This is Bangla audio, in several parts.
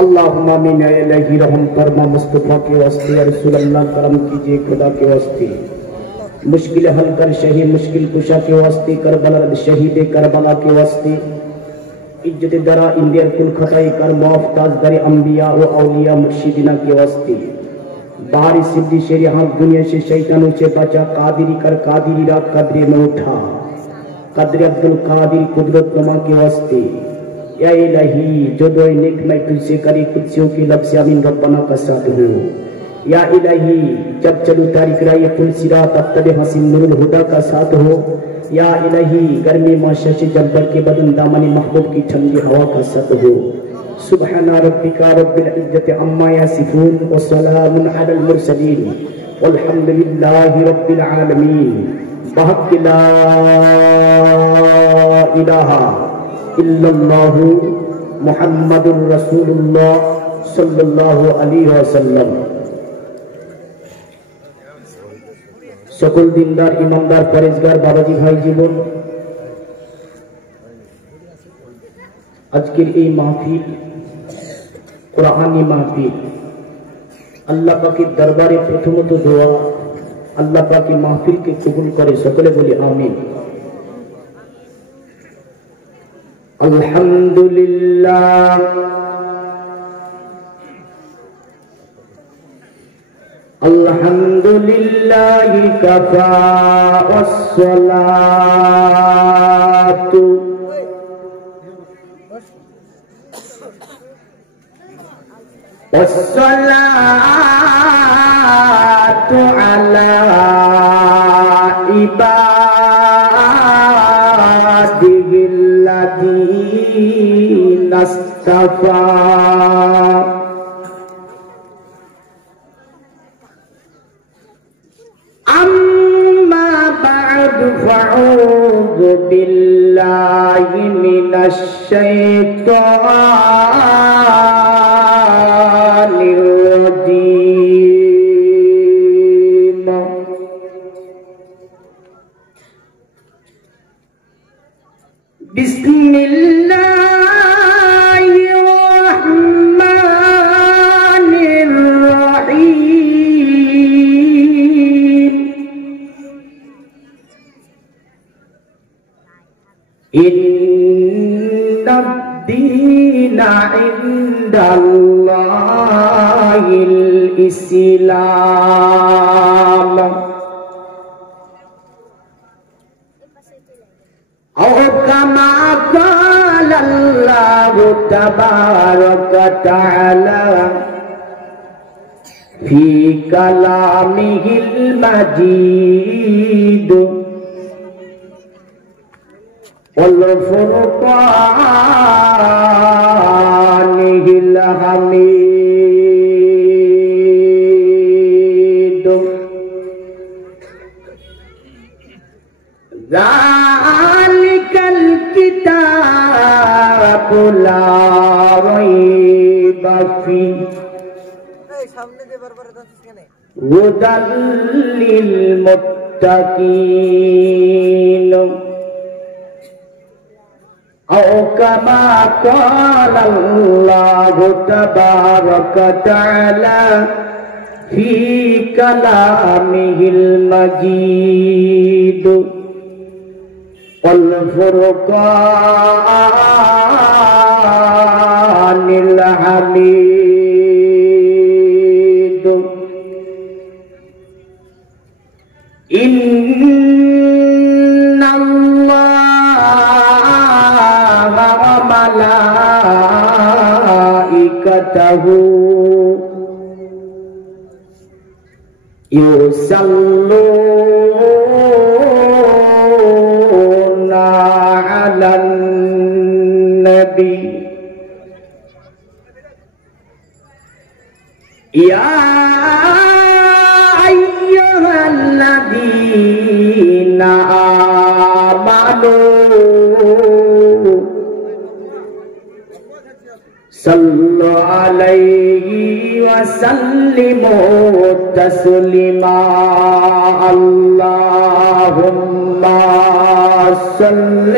अल्लाहुम्मा आमीन या इलाही रहम फरमा मुस्तफा के वास्ते या रसूल अल्लाह करम कीजिए खुदा के वास्ते। मुश्किल हल कर शही मुश्किल कुशा के वास्ते करबला शहीद करबला के वास्ते। इज्जत दरा इंदिया कुल खताई कर माफ ताजदारी अंबिया व औलिया मुर्शिदीना के वास्ते। बाहरी सिद्दी शेरी हाथ दुनिया से शैतानों से बचा कादिरी कर कादिरी रा कदरे में उठा कदरे अब्दुल कादिर कुदरत नमा के वास्ते। या इलाही जो दो नेक मैं तुझसे करी कुर्सियों की लब से आमीन रब्बना का साथ हो। या इलाही जब चलू तारीख राय पुल सिरा तब तब हसीन नूरुल हुदा का साथ हो। या इलाही गर्मी माशश जब्बर के बदन दामनी महबूब की ठंडी हवा का साथ हो। सुबहाना रब्बिका रब्बिल इज्जति अम्मा यसिफून व सलामुन अलल मुरसलीन वल्हम्दुलिल्लाहि रब्बिल आलमीन। बहक ला इलाहा इल्लल्लाहु मुहम्मदुर रसूलुल्लाह सल्लल्लाहु अलैहि वसल्लम। सकल दिनदार ईमानदार परेजगार बाबाजी भाई जीवन আজকের এই মাহফিল কুরআনী মাহফিল আল্লাহ পাকের দরবারে প্রথমত দোয়া আল্লাহ পাক এই মাহফিলকে কবুল করে সকলে বলি আমিন। আলহামদুলিল্লাহ আলহামদুলিল্লাহি কাফা ওয়াস সালাতু والصلاة على عباده الذين اصطفى أما بعد فأعوذ بالله من الشيطان الرجيم بسم الله الرحمن الرحيم إن الدين عند الله الإسلام أو كما قال الله تبارك وتعالى في كلامه المجيد والفرقان الحميد ذلك الكتاب لا ريب فيه هدى للمتقين أو كما قال الله تبارك وتعالى في كلامه المجيد والفرقان الحميد إن الله وملائكته يصلون على النبي يا أيها الذين آمنوا صلوا عليه وسلموا تسليما اللهم صل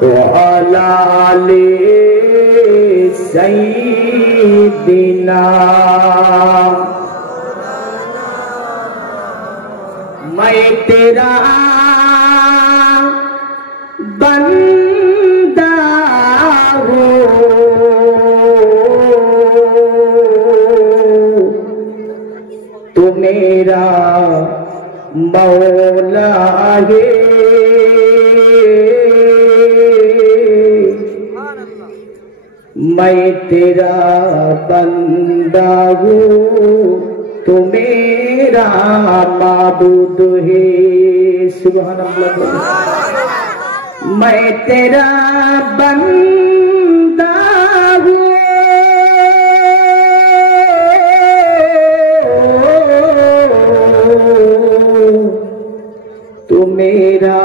وعلى آل سيدنا मैं तेरा बंदा हूँ तू मेरा मौला है मैं तेरा बंदा हूँ तू मेरा माबूद है सुभान अल्लाह मैं तेरा बंदा हूँ तू मेरा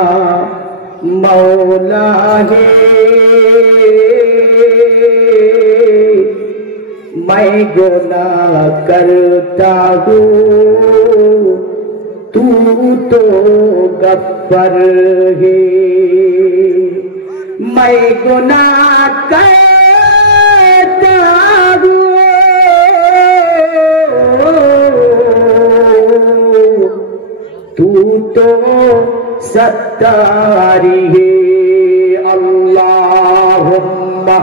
मौला है मैं गुनाह करता हूँ तू तो गफ्फार है मैं गुनाह करता हूँ तू तो सत्तारी है अल्लाहुम्मा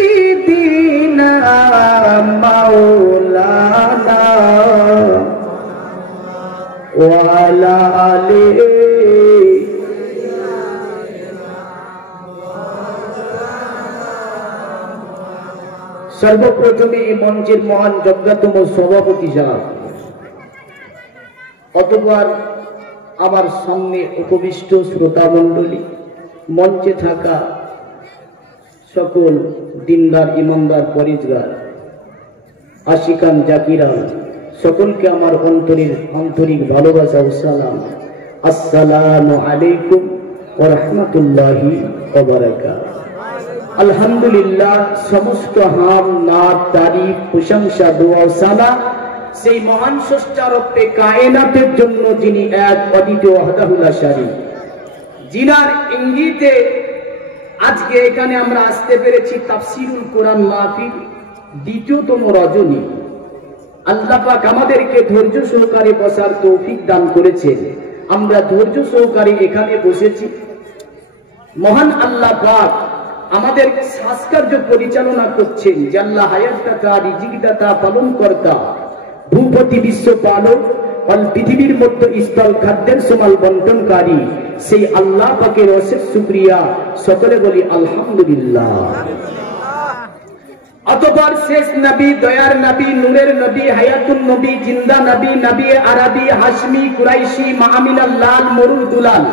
सय्यिदीना मौलाना व अला आलि सर्वप्रथमे এই মঞ্চের মহান যোগ্যতম সভাপতি যারা অতঃপর আমার সামনে উপবিষ্ট শ্রোতা মণ্ডলী মঞ্চে থাকা সকল দিনদার ইমানদার পরিজগার আশিকান জাকিরান সকলকে আমার আন্তরিক ভালোবাসা ও সালাম আসসালামু আলাইকুম ওয়া রাহমাতুল্লাহি ওয়া বারাকাতুহু আলহামদুলিল্লাহ সমস্ত হাম নাত তারিফ প্রশংসা দোয়া ও সালাম সেই মহান স্রষ্টা রব্বে কায়নাতের জন্য যিনি এক অদ্বিতীয় ওয়াহদাহু লা শারীক জিনার ইঙ্গিতে আজকে এখানে আমরা আসতে পেরেছি তাফসীরুল কোরআন মাহফিল দ্বিতীয়তম রজনী আল্লাহ পাক আমাদেরকে ধৈর্য সহকারে বসার তৌফিক দান করেছেন আমরা ধৈর্য সহকারে এখানে বসেছি মহান আল্লাহ পাক আমাদের শ্বাসকার্য পরিচালনা করছেন যে আল্লাহ হায়াতদাতা রিজিকদাতা পালনকর্তা ভূপতি বিশ্ব পালক অল পৃথিবীর মধ্যে স্থল খাদ্যের সমাল বন্টনকারী সেই আল্লাহ পাকের অশেষ শুকরিয়া সকলে বলি আলহামদুলিল্লাহ অতঃপর শেষ নবী দয়ার নবী নূরের নবী হায়াতুন নবী জিন্দা নবী নবী আরবি হাশমি কুরাইশি মাআমিনাল লাল মরুর দুলাল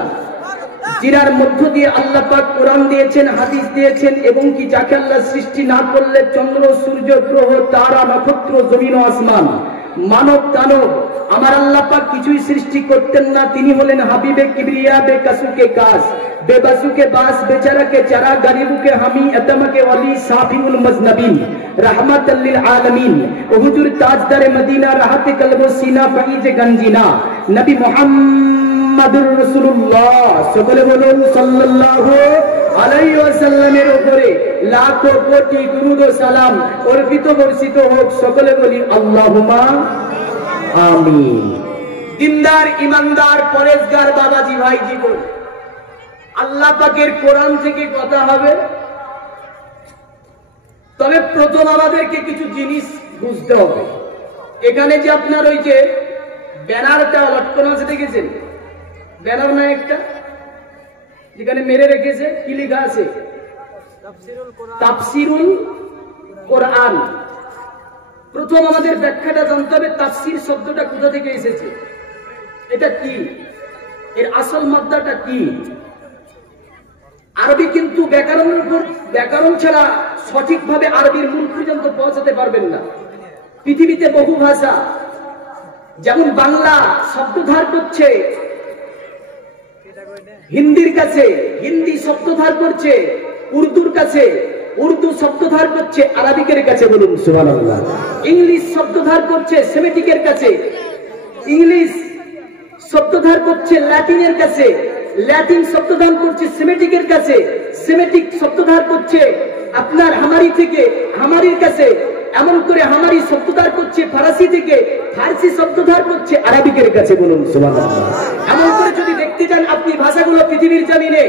জিরার মধ্য দিয়ে আল্লাহ পাক কোরআন দিয়েছেন হাদিস দিয়েছেন এবং কি যাকে আল্লাহ সৃষ্টি না করলে চন্দ্র সূর্য গ্রহ তারা নক্ষত্র জমিন ও আসমান মানব দানব আমার আল্লাহ পাক কিছুই সৃষ্টি করতেন না তিনি হলেন হাবিবে কিবরিয়া বেকাসুকে কাজ বেবাসুকে বাস বেচারাকে চারা গরিবুকে হামি আদমকে ওয়ালি সাফিউল মজনবিন রাহমাতাল লিল আলামিন ও হুজুর তাজদারে মদিনা রাহাতে কলব সিনা ফঈজ গঞ্জিনা নবী মুহাম্মাদুর রাসূলুল্লাহ সকলে বলুন সাল্লাল্লাহু আলাইহি ওয়াসাল্লামের উপরে লাখো কোটি দুরূদ ও সালাম অর্পিত বর্ষিত হোক সকলে বলি আল্লাহুম্মা আমিন দিনদার ইমানদার পরেশগার বাবাজি ভাই জীবন আল্লাহ পাকের কোরআন থেকে কথা হবে তবে প্রথম আমাদেরকে কিছু জিনিস বুঝতে হবে এখানে যে আপনার ওই যে ব্যানারটা লটকানো আছে দেখেছেন ব্যানার না একটা যেখানে মেরে রেখেছে কি লেখা আছে তাফসীরুল কোরআন প্রথম আমাদের ব্যাখ্যাটা জানতে হবে তাফসীর শব্দটা কোথা থেকে এসেছে এটা কি এর আসল মাত্রাটা কি আরবি কিন্তু ব্যাকরণ ছাড়া সঠিকভাবে আরবির মূল পর্যন্ত পৌঁছাতে পারবেন না পৃথিবীতে বহু ভাষা যেমন বাংলা শব্দধার করছে হিন্দির কাছে হিন্দি শব্দধার করছে উর্দুর কাছে উর্দু শব্দধার করছে আরবিকের কাছে বলুন সুবহানাল্লাহ ইংলিশ শব্দধার করছে সেমেটিকের কাছে ইংলিশ শব্দধার করছে ল্যাটিনের কাছে, ল্যাটিন শব্দধার করছে সেমেটিকের কাছে, সেমেটিক শব্দধার করছে আপনার হামারি থেকে, হামারির কাছে, এমন করে হামারি শব্দধার করছে ফারসি থেকে, ফারসি শব্দধার করছে আরবিকের কাছে। বলুন সুবহানাল্লাহ। এমন করে যদি দেখতে যান আপনি ভাষাগুলো পৃথিবীর জমিনে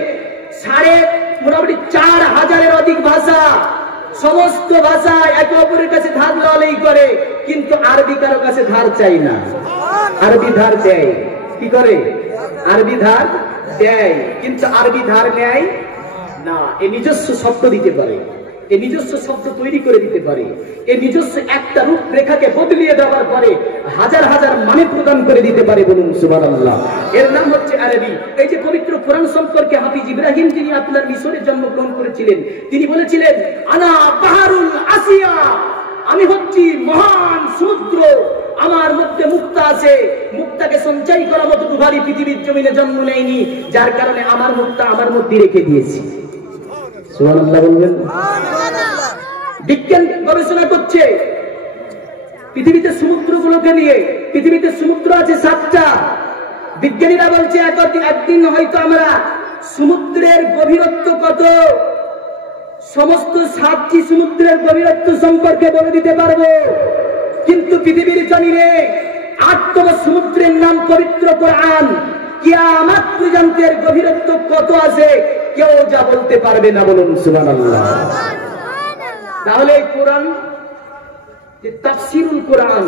মোটামুটি 4000-এর অধিক ভাষা, সমস্ত ভাষা একে অপরের কাছে ধার লড়াই করে, কিন্তু আরবি কারো কাছে ধার চাই না। আরবি ধার দেয়, কি করে? আরবি ধার দেয়, কিন্তু আরবি ধার নেয় না। এ নিজস্ব শব্দ দিতে পারে, এ নিজস্ব শব্দ তৈরি করে দিতে পারে, এ নিজস্ব একটা রূপরেখাকে বদলিয়ে দেওয়ার পরে হাজার হাজার মানে প্রদান করে দিতে পারে। বলুন সুবহানাল্লাহ। এর নাম হচ্ছে আরবি। এই যে পবিত্র কোরআন সম্পর্কে হাফিজ ইব্রাহিম, যিনি আপনার মিশরে জন্মগ্রহণ করেছিলেন, তিনি বলেছিলেন আনা বাহারুল আসিয়া, আমি হচ্ছি মহান সমুদ্র, আমার মধ্যে মুক্তা আছে, মুক্তাকে সঞ্চয় করা মতো দুভারি পৃথিবীর জমিনে জন্ম নেয়নি, যার কারণে আমার মুক্তা আমার মধ্যে রেখে দিয়েছি। সুবহানাল্লাহ বলবেন। বিজ্ঞান গবেষণা করছে পৃথিবীতে সমুদ্রগুলোকে নিয়ে। পৃথিবীতে সমুদ্র আছে 7টা। বিজ্ঞানীরা বলছে একদিন হয়তো আমরা সমুদ্রের গভীরত্ব কত, সমস্ত 7টি সমুদ্রের গভীরত্ব সম্পর্কে বলে দিতে পারবো। কিন্তু পৃথিবীর জমিনে 8তম সমুদ্রের নাম পবিত্র কোরআন। কিয়ামত পর্যন্তের গভীরত্ব কত আছে কেউ যা বলতে পারবে না। বলুন সুবহানাল্লাহ। তাহলে এই কোরআন যে তাফসীরুল কোরআন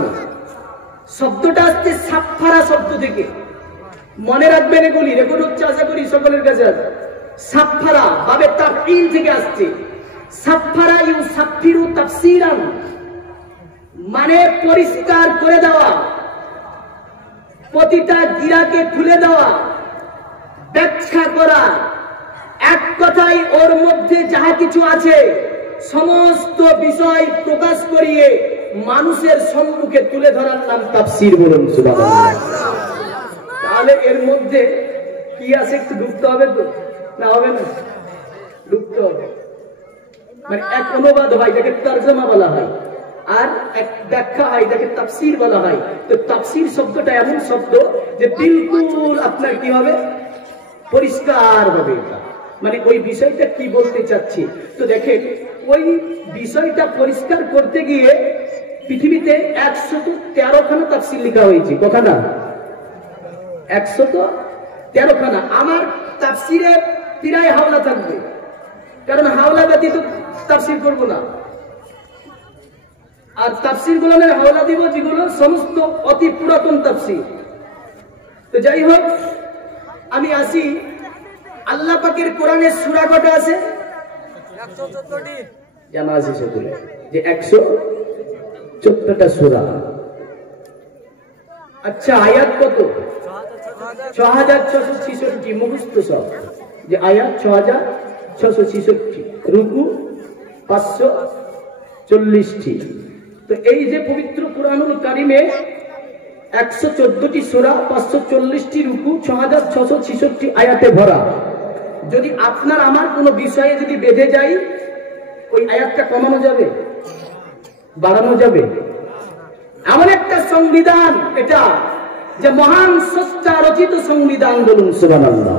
শব্দটা আসছে সাফারা শব্দ থেকে। মনে রাখবেন, এগুলি রেকর্ড হচ্ছে, আশা করি সকলের কাছে আছে। সাফারা বাবে তাফঈল থেকে আসছে। সাফারা ইউসাফিরু তাফসীরান, মানে পরিষ্কার করে দেওয়া, প্রতিটা গিরাকে খুলে দেওয়া, ব্যাখ্যা করা। এক কথায় ওর মধ্যে যাহা কিছু আছে সমস্ত বিষয় প্রকাশ করিয়ে মানুষের সম্মুখে তুলে ধরার নাম তাফসীর। বলুন সুবহানাল্লাহ। তাহলে এর মধ্যে কি আছে একটু ঢুকতে হবে তো, না হবে না? ঢুকতে হবে। মানে এক অনুবাদ হয়, যাকে তরজমা বলা হয়, আর এক ব্যাখ্যা হয়, যাকে তাফসীর বলা হয়। তো তাফসীর শব্দটা এমন শব্দ যে বিলকুল আপনার কি হবে, পরিষ্কার হবে। মানে ওই বিষয়টা কি বলতে চাচ্ছি। তো দেখেন, ওই বিষয়টা পরিষ্কার করতে গিয়ে পৃথিবীতে 113খানা তাফসীর লেখা হয়েছে। কখানা? 113খানা। আমার তাফসীরে প্রায় হাওলা থাকবে, কারণ হাওলা ব্যতীত তাফসীর করবো না। আর তাফসীর গুলো হাওলা দিব যেগুলো সমস্ত অতি পুরাতন তাফসীর। তো যাই হোক, আমি আসি আল্লাহ পাকের কোরআনের সূরা কটা আছে? 114টি জানা আছে সকলে, যে 114টা সূরা। আচ্ছা, আয়াত কত? 6666 মুখস্থ সব, যে আয়াত 6666, রুকু 540টি। তো এই যে পবিত্র কুরআনুল কারীমে 114টি সূরা, 540টি রুকু, 6666 আয়াতে ভরা। যদি আপনার আমার কোনো বিষয়ে যদি বেঁধে যাই, ওই আয়াতটা কমানো যাবে, বাড়ানো যাবে? এমন একটা সংবিধান এটা, যে মহান স্রষ্টা রচিত সংবিধান। বলুন সুবহানাল্লাহ।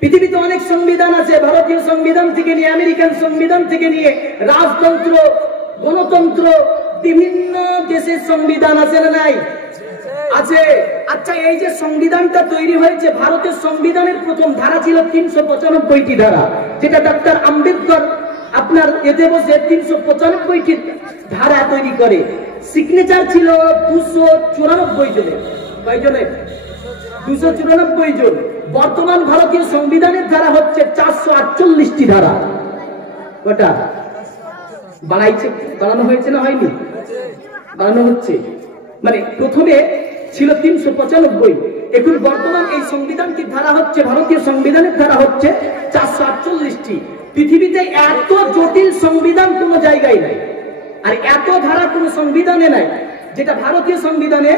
পৃথিবীতে অনেক সংবিধান আছে, ভারতীয় সংবিধান থেকে নিয়ে, আমেরিকান সংবিধান থেকে নিয়ে, রাজতন্ত্র, গণতন্ত্র, বিভিন্ন দেশের সংবিধান আছে না নাই? আছে। আচ্ছা, এই যে সংবিধানটা তৈরি হয়েছে, ভারতের সংবিধানের প্রথম ধারা ছিল 395টি ধারা, যেটা ডক্টর আম্বেদকর আপনার এতে বসে 395টি ধারা তৈরি করে। সিগনেচার ছিল 294 জনের। কয়জনের? 294 জন। বর্তমান ভারতীয় সংবিধানের ধারা হচ্ছে 448টি ধারা। কটা বাড়ানো হয়েছে না হয়নি? বাড়ানো হচ্ছে। মানে প্রথমে ছিল 395, এখন বর্তমান এই সংবিধানটির ধারা হচ্ছে, ভারতীয় সংবিধানের ধারা হচ্ছে 448টি। পৃথিবীতে এত জটিল সংবিধান কোন জায়গায় নাই, আর এত ধারা কোন সংবিধানে নাই। যেটা ভারতীয় সংবিধানে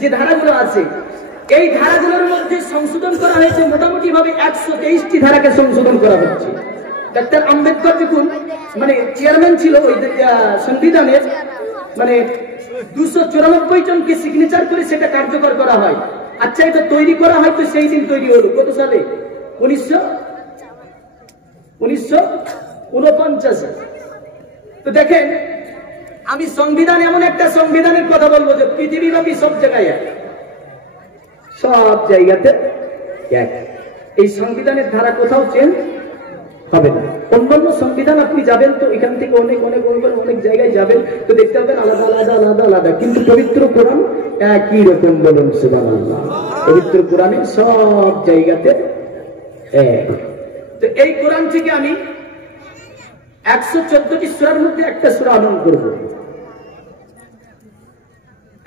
যে ধারাগুলো আছে, এই ধারাগুলোর মধ্যে সংশোধন করা হয়েছে মোটামুটি ভাবে 123টি ধারাকে সংশোধন করা হচ্ছে। ডক্টর আম্বেদকর যখন মানে চেয়ারম্যান ছিল ওই সংবিধানের, মানে 294 জনকে সিগনেচার করে সেটা কার্যকর করা হয়। আচ্ছা, এটা তৈরি করা হয়তো সেই দিন তৈরি হলো কত সালে? 1949। তো দেখেন, আমি সংবিধান এমন একটা সংবিধানের কথা বলবো যে পৃথিবীব্যাপী সব জায়গায় এক, সব জায়গাতে এক। এই সংবিধানের ধারা কোথাও চেঞ্জ হবে না। অন্যান্য সংবিধান আপনি যাবেন তো এখান থেকে অনেক অনেক অনেক জায়গায় যাবেন তো দেখতে পাবেন আলাদা আলাদা আলাদা আলাদা, কিন্তু পবিত্র কোরআন একই রকম। বলুন সুবহানাল্লাহ। পবিত্র কোরআনে সব জায়গাতে এক। তো এই কোরআন থেকে আমি 114টি সূরার মধ্যে একটা সূরা আমল করব।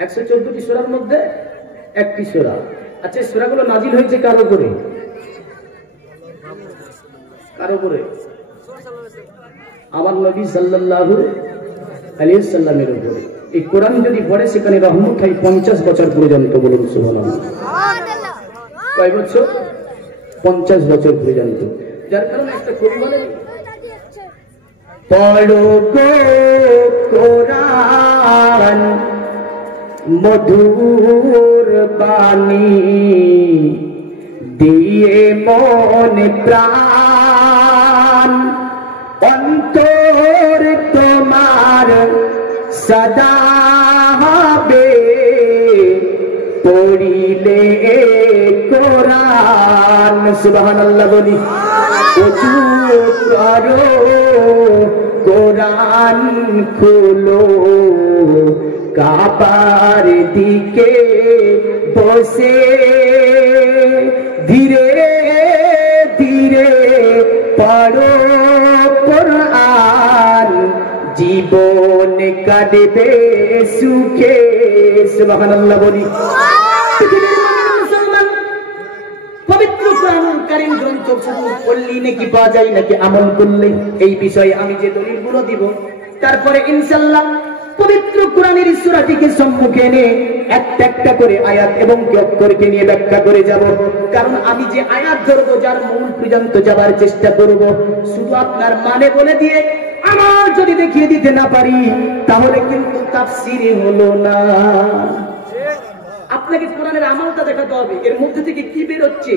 114টি সূরার মধ্যে একটি সূরা। আচ্ছা, সূরাগুলো নাজিল হয়েছে কারো করে? কারো করে? আমার নবী সাল্লাল্লাহু আলাইহি ওয়াসাল্লামের উপরে। এই কোরআন যদি পড়ে সেখানে রহমত হয় 50 বছর পর্যন্ত। বলুন সুবহানাল্লাহ। কয় বছর? 50 বছর পর্যন্ত। যার কারণে একটা কবি বলেন, পড়ো গো কোরআন মধুর বাণী দিয়ে মন প্রাণ, অন্তর তোমার সদা হবে পড়িলে কোরআন। সুবহানাল্লাহ বলি। ওযু করো কোরআন খুলো, কাবার দিকে বসে ধীরে ধীরে পড়ো কোরআন, জীবন কাটবে সুখে। সুবহানাল্লাহ বলি। পবিত্র কোরআনুল কারীম গ্রন্থ শুধু পড়লেই নাকি পাওয়া যায় নাকি আমল করলে? এই বিষয়ে আমি যে দলিলগুলো দিব তারপরে ইনশাআল্লাহ পবিত্র কোরআনের সূরাটিকে সম্মুখে এনে একটা একটা করে আয়াত এবং অক্ষরকে নিয়ে ব্যাখ্যা করে যাব। কারণ আমি যে আয়াত ধরবো যার মূল পর্যন্ত যাবার চেষ্টা করব, শুধু আপনার মানে বলে দিয়ে আমার যদি দেখিয়ে দিতে না পারি তাহলে কিন্তু তাফসীর হলো না। আপনাকে কোরআনের আমলটা দেখাতে হবে, এর মধ্যে থেকে কি বের হচ্ছে,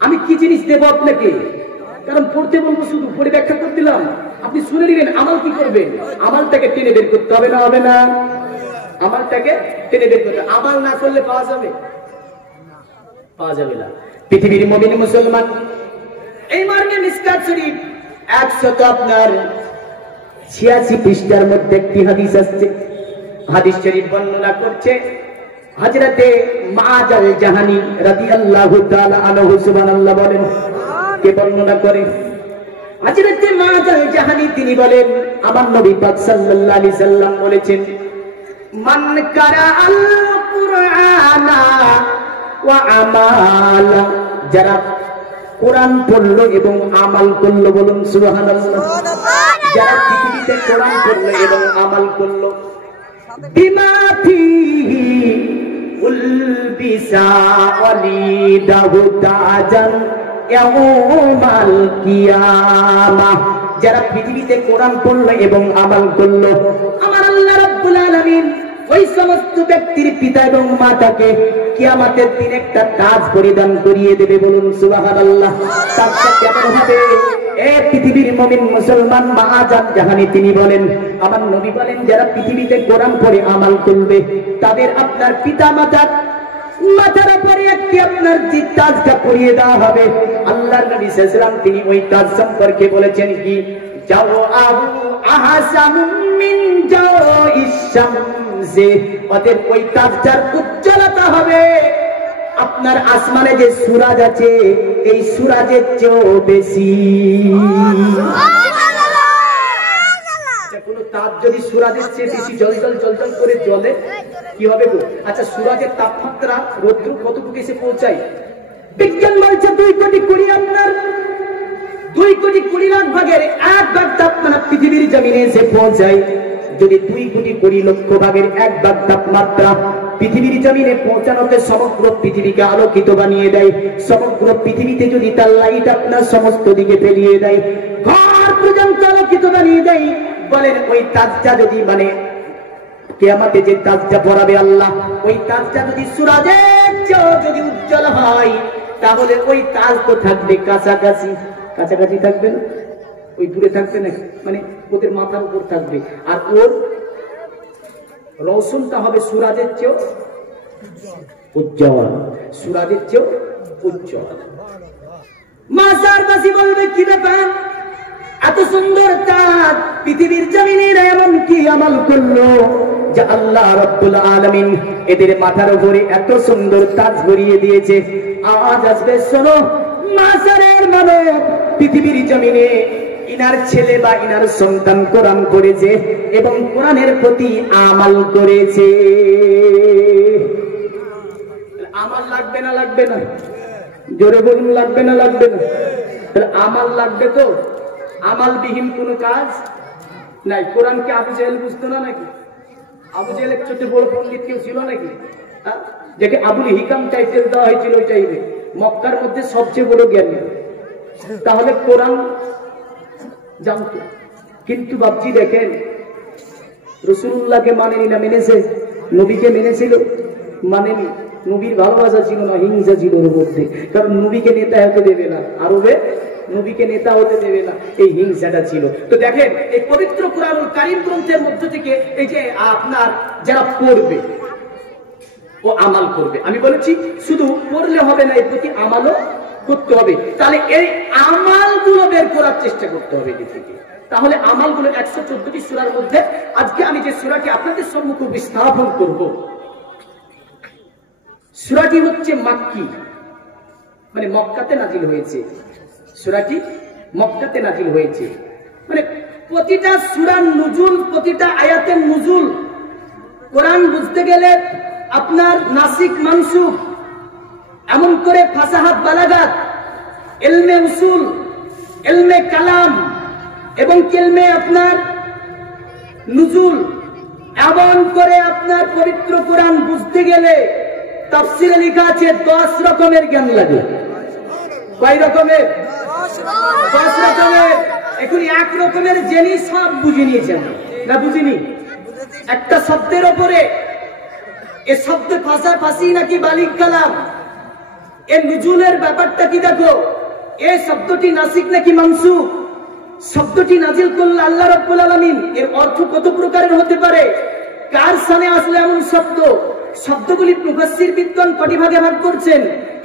আমি কি জিনিস দেব আপনাকে। কারণ পড়তে বলবো শুধু, পড়ে ব্যাখ্যা করে দিলাম, আপনি শুনে নিলেন, আমল কি করবেন? আমলটাকে টেনে বের করতে হবে না? হবে না? আমলটাকে টেনে বের করতে, আমল না করলে পাওয়া যাবে? পাওয়া যাবে না। পৃথিবীর মুমিন মুসলমান এই মর্মে মিশকাত শরীফ 186 পৃষ্ঠার মধ্যে একটি হাদিস আসছে। হাদিস শরীফ বর্ণনা করছে হযরতে মুআয আল জাহানি রাদিয়াল্লাহু তাআলা আনহু। সুবহানাল্লাহ বলেন। কে বর্ণনা করে? হযরতে মুআয আল জাহানি। তিনি বলেন আমার নবী পাক সাল্লাল্লাহু আলাইহি সাল্লাম বলেছেন, মান কারাআল কুরআনা ওয়া আমালা, যারা কোরআন পড়লো এবং আমল করলো। বলুন সুবহানাল্লাহ। যারা পৃথিবীতে কোরআন পড়লো এবং আমল করলো, বিমা ফিহি উলবিসা ওয়ালিদাহু তাজান ইয়াউমাল কিয়ামাহ। যারা পৃথিবীতে কোরআন পড়লো এবং আমল করলো, আমার আল্লাহ রাব্বুল আলামিন ওই সমস্ত ব্যক্তির পিতা এবং মাতাকে কিয়ামতের দিন একটা তাজ পরিধান করিয়ে দেবে। বলুন সুবহানাল্লাহ। তাজটা কেমন হবে? এ পৃথিবীর মুমিন মুসলমান মুআয আল জাহানি তিনি বলেন, আমার নবী বলেন যারা পৃথিবীতে কোরআন পড়ে আমল করবে তাদের আপনার পিতা মাতার মাথার উপরে একটি আপনার যে তাজটা পরিয়ে দেওয়া হবে। আল্লাহর নবী সাল্লাল্লাহু আলাইহি ওয়াসাল্লাম তিনি ওই তাজ সম্পর্কে বলেছেন কি, যাও আহু আহসানু মিন জাওইশ শামসি, অতএব ওই তাজটার উজ্জ্বলতা হবে আপনার আসমানে যে সূরজ আছে এই সূরজের চেয়েও বেশি। কোন তাজ যদি সূরজের চেয়ে বেশি জ্বলজ্বল জ্বলজ্বল করে জ্বলে কি হবে গো? আচ্ছা, সূরজের তাপমাত্রা রৌদ্র কতটুকু এসে পৌঁছায়? বিজ্ঞান বলছে 2,20,00,000 আপনার 2,20,00,000 ভাগের 1 ভাগ তাপমাত্রা পৃথিবীর জমিনে এসে পৌঁছায়। যদি 2,20,00,000 ভাগের 1 ভাগ তাপমাত্রা পৃথিবীর জমিনে পৌঁছানোতে সমগ্র পৃথিবীকে আলোকিত বানিয়ে দেয়, সমগ্র পৃথিবীতে যদি তার লাইট আপনার সমস্ত দিকে ফেলিয়ে দেয়, ঘর পর্যন্ত আলোকিত বানিয়ে দেয়, বলেন ওই তাজটা যদি মানে কিয়ামতে যে তাজটা পরাবে আল্লাহ, ওই তাজটা যদি সূরজের চেয়েও যদি উজ্জ্বল হয় তাহলে ওই তাজ তো থাকবে কাছাকাছি, কাছাকাছি থাকবে না, ওই দূরে থাকবে না, মানে ওদের মাথার উপর থাকবে, আর ওর রৌশনটা হবে সুরাজের চেয়েও উজ্জ্বল, সুরাজের চেয়েও উজ্জ্বল। মাসারবাসী বলবে কি ব্যাপার, এত সুন্দর তাজ পৃথিবীর জমিনে এমন কি আমল করলো যে আল্লাহ রাব্বুল আলামিন এদের মাথার উপরে এত সুন্দর তাজ ভরিয়ে দিয়েছে। আওয়াজ আসবে শোনো, মাসারের মানব পৃথিবীর জমিনে ইনার ছেলে বা ইনার সন্তান কোরআন পড়েছে এবং কোরআনের প্রতি আমল করেছে। আমল লাগবে না লাগবে না, জোরে বলুন লাগবে না লাগবে না? তাহলে আমল লাগবে তো, আমলবিহীন কোনো কাজ নাই। কোরআনকে আবু জেহেল বুঝতো না নাকি? আবু জেহেলের ছোট বড় পণ্ডিত কেউ ছিল নাকি? যাকে আবুল হিকাম টাইটেল দেওয়া হয়েছিল ওই টাইপে, মক্কার মধ্যে সবচেয়ে বড় জ্ঞানী। তাহলে কোরআন জানতো, কিন্তু বাপজি দেখেন রাসূলুল্লাহকে মানেনি না মেনেছে? নবীকে মেনেছিল? মানেনি। নবীর ভালোবাসা ছিল না, হিংসা ছিল ওর মধ্যে, কারণ নবীকে নেতা হতে দেবে না, আরবে নবীকে নেতা হতে দেবে না, এই হিংসাটা ছিল। তো দেখেন এই পবিত্র কুরআনুল কারীম গ্রন্থের মধ্য থেকে এই যে আপনার যারা পড়বে ও আমাল করবে, আমি বলেছি শুধু পড়লে হবে না, এর প্রতি আমালও করতে হবে। তাহলে এই আমালগুলো বের করার চেষ্টা করতে হবে এদিক থেকে। তাহলে আমালগুলো 114টি সূরার মধ্যে আজকে আমি যে সূরাটি আপনাদের সম্মুখে উপস্থাপন করব, সূরাটি হচ্ছে মাক্কি, মানে মক্কাতে নাজিল হয়েছে। সূরাটি মক্কাতে নাজিল হয়েছে, মানে প্রতিটা সূরার নুজুল, প্রতিটা আয়াতের নুজুল কোরআন বুঝতে গেলে আপনার নাসিক মানসুখ, এমন করে ফাসাহাত বালাগাত, ইলমে উসুল, ইলমে কালাম এবং ইলমে আপনার নুজুল, এমন করে আপনার পবিত্র কোরআন বুঝতে গেলে তাফসিরে লেখা আছে 10 রকমের জ্ঞান লাগে। কয় রকমের? 10 রকমের। এখন এক রকমের জেনে সব বুঝে নিয়েছেন না? বুঝিনি। একটা শব্দের উপরে, এ শব্দ পাশাপাশি নাকি বালিক কালাম, এর নুজুলের ব্যাপারটা কি দেখো, এ শব্দটি নাসিক নাকি মানসুখ, শব্দটি নাজিল করল আল্লাহ রাব্বুল আলামিন, এর অর্থ কত প্রকারের হতে পারে, কার সানে আসলে এমন শব্দ, শব্দগুলি মুফাসসির বিদ্বান কটি ভাগে ভাগ করছেন,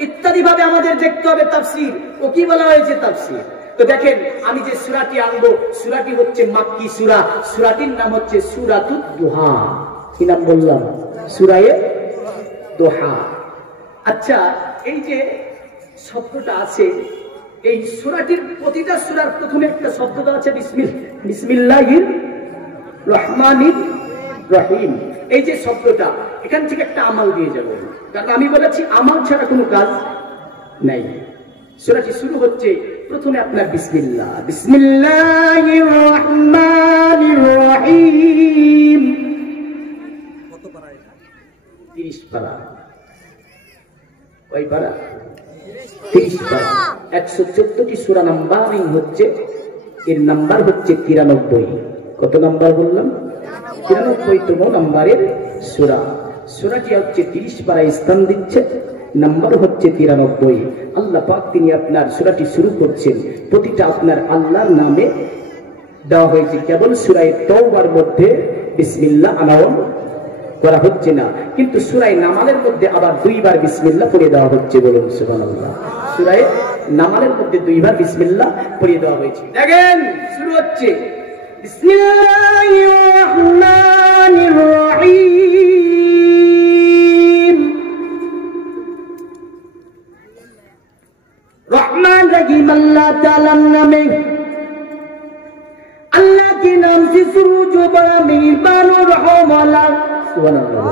ইত্যাদি ভাবে আমাদের দেখতে হবে তাফসীর। ও কি বলা হয়েছে তাফসীর। তো দেখেন আমি যে সূরাটি আনবো, সূরাটি হচ্ছে মাক্কি সূরা, সূরাটির নাম হচ্ছে সূরাতুদ দুহা। কি নাম বললাম? সূরায়ে দুহা। আচ্ছা, এই যে শব্দটা আছে, এই সূরাটির প্রতিটা সূরার প্রথমে একটা শব্দ আছে বিসমিল্লাহির রহমানির রহিম। এই যে শব্দটা, এখান থেকে একটা আমল দিয়ে যাবো, কারণ আমি বলেছি আমল ছাড়া কোনো কাজ নাই। সূরাটি শুরু হচ্ছে প্রথমে আপনার বিসমিল্লাহ, বিসমিল্লাহির রহমানির রহিম। কত পারা এটা? 30 পারা। কয় পারা? 30 পারা। 114টি সূরা নাম্বারিং হচ্ছে, এর নাম্বার হচ্ছে 93। কত নাম্বার বললাম? 93তম নাম্বারের সূরা। সূরাটি হচ্ছে 30 পারায় স্থান দিচ্ছে, নাম্বার হচ্ছে 93। আল্লাহ পাক তিনি আপনার সূরাটি শুরু করছেন, প্রতিটা আপনার আল্লাহর নামে দেওয়া হয়েছে। কেবল সূরা তাওবার মধ্যে বিসমিল্লাহ আনাওয়াম করা হচ্ছে না, কিন্তু সূরা নামালের মধ্যে আবার 2 বার বিসমিল্লাহ পড়ে দেওয়া হচ্ছে। বলুন সুবহানাল্লাহ। সূরা নামালের মধ্যে 2 বার বিসমিল্লাহ পড়ে দেওয়া হয়েছে। দেখেন শুরু হচ্ছে বিসমিল্লাহির রহমানির রহিম। রহমান রহিম আল্লাহ তাআলার নামে, আল্লাহ के नाम से शुरू जो बड़ा मेहरबान और रहम वाला। सुबहानाल्लाह।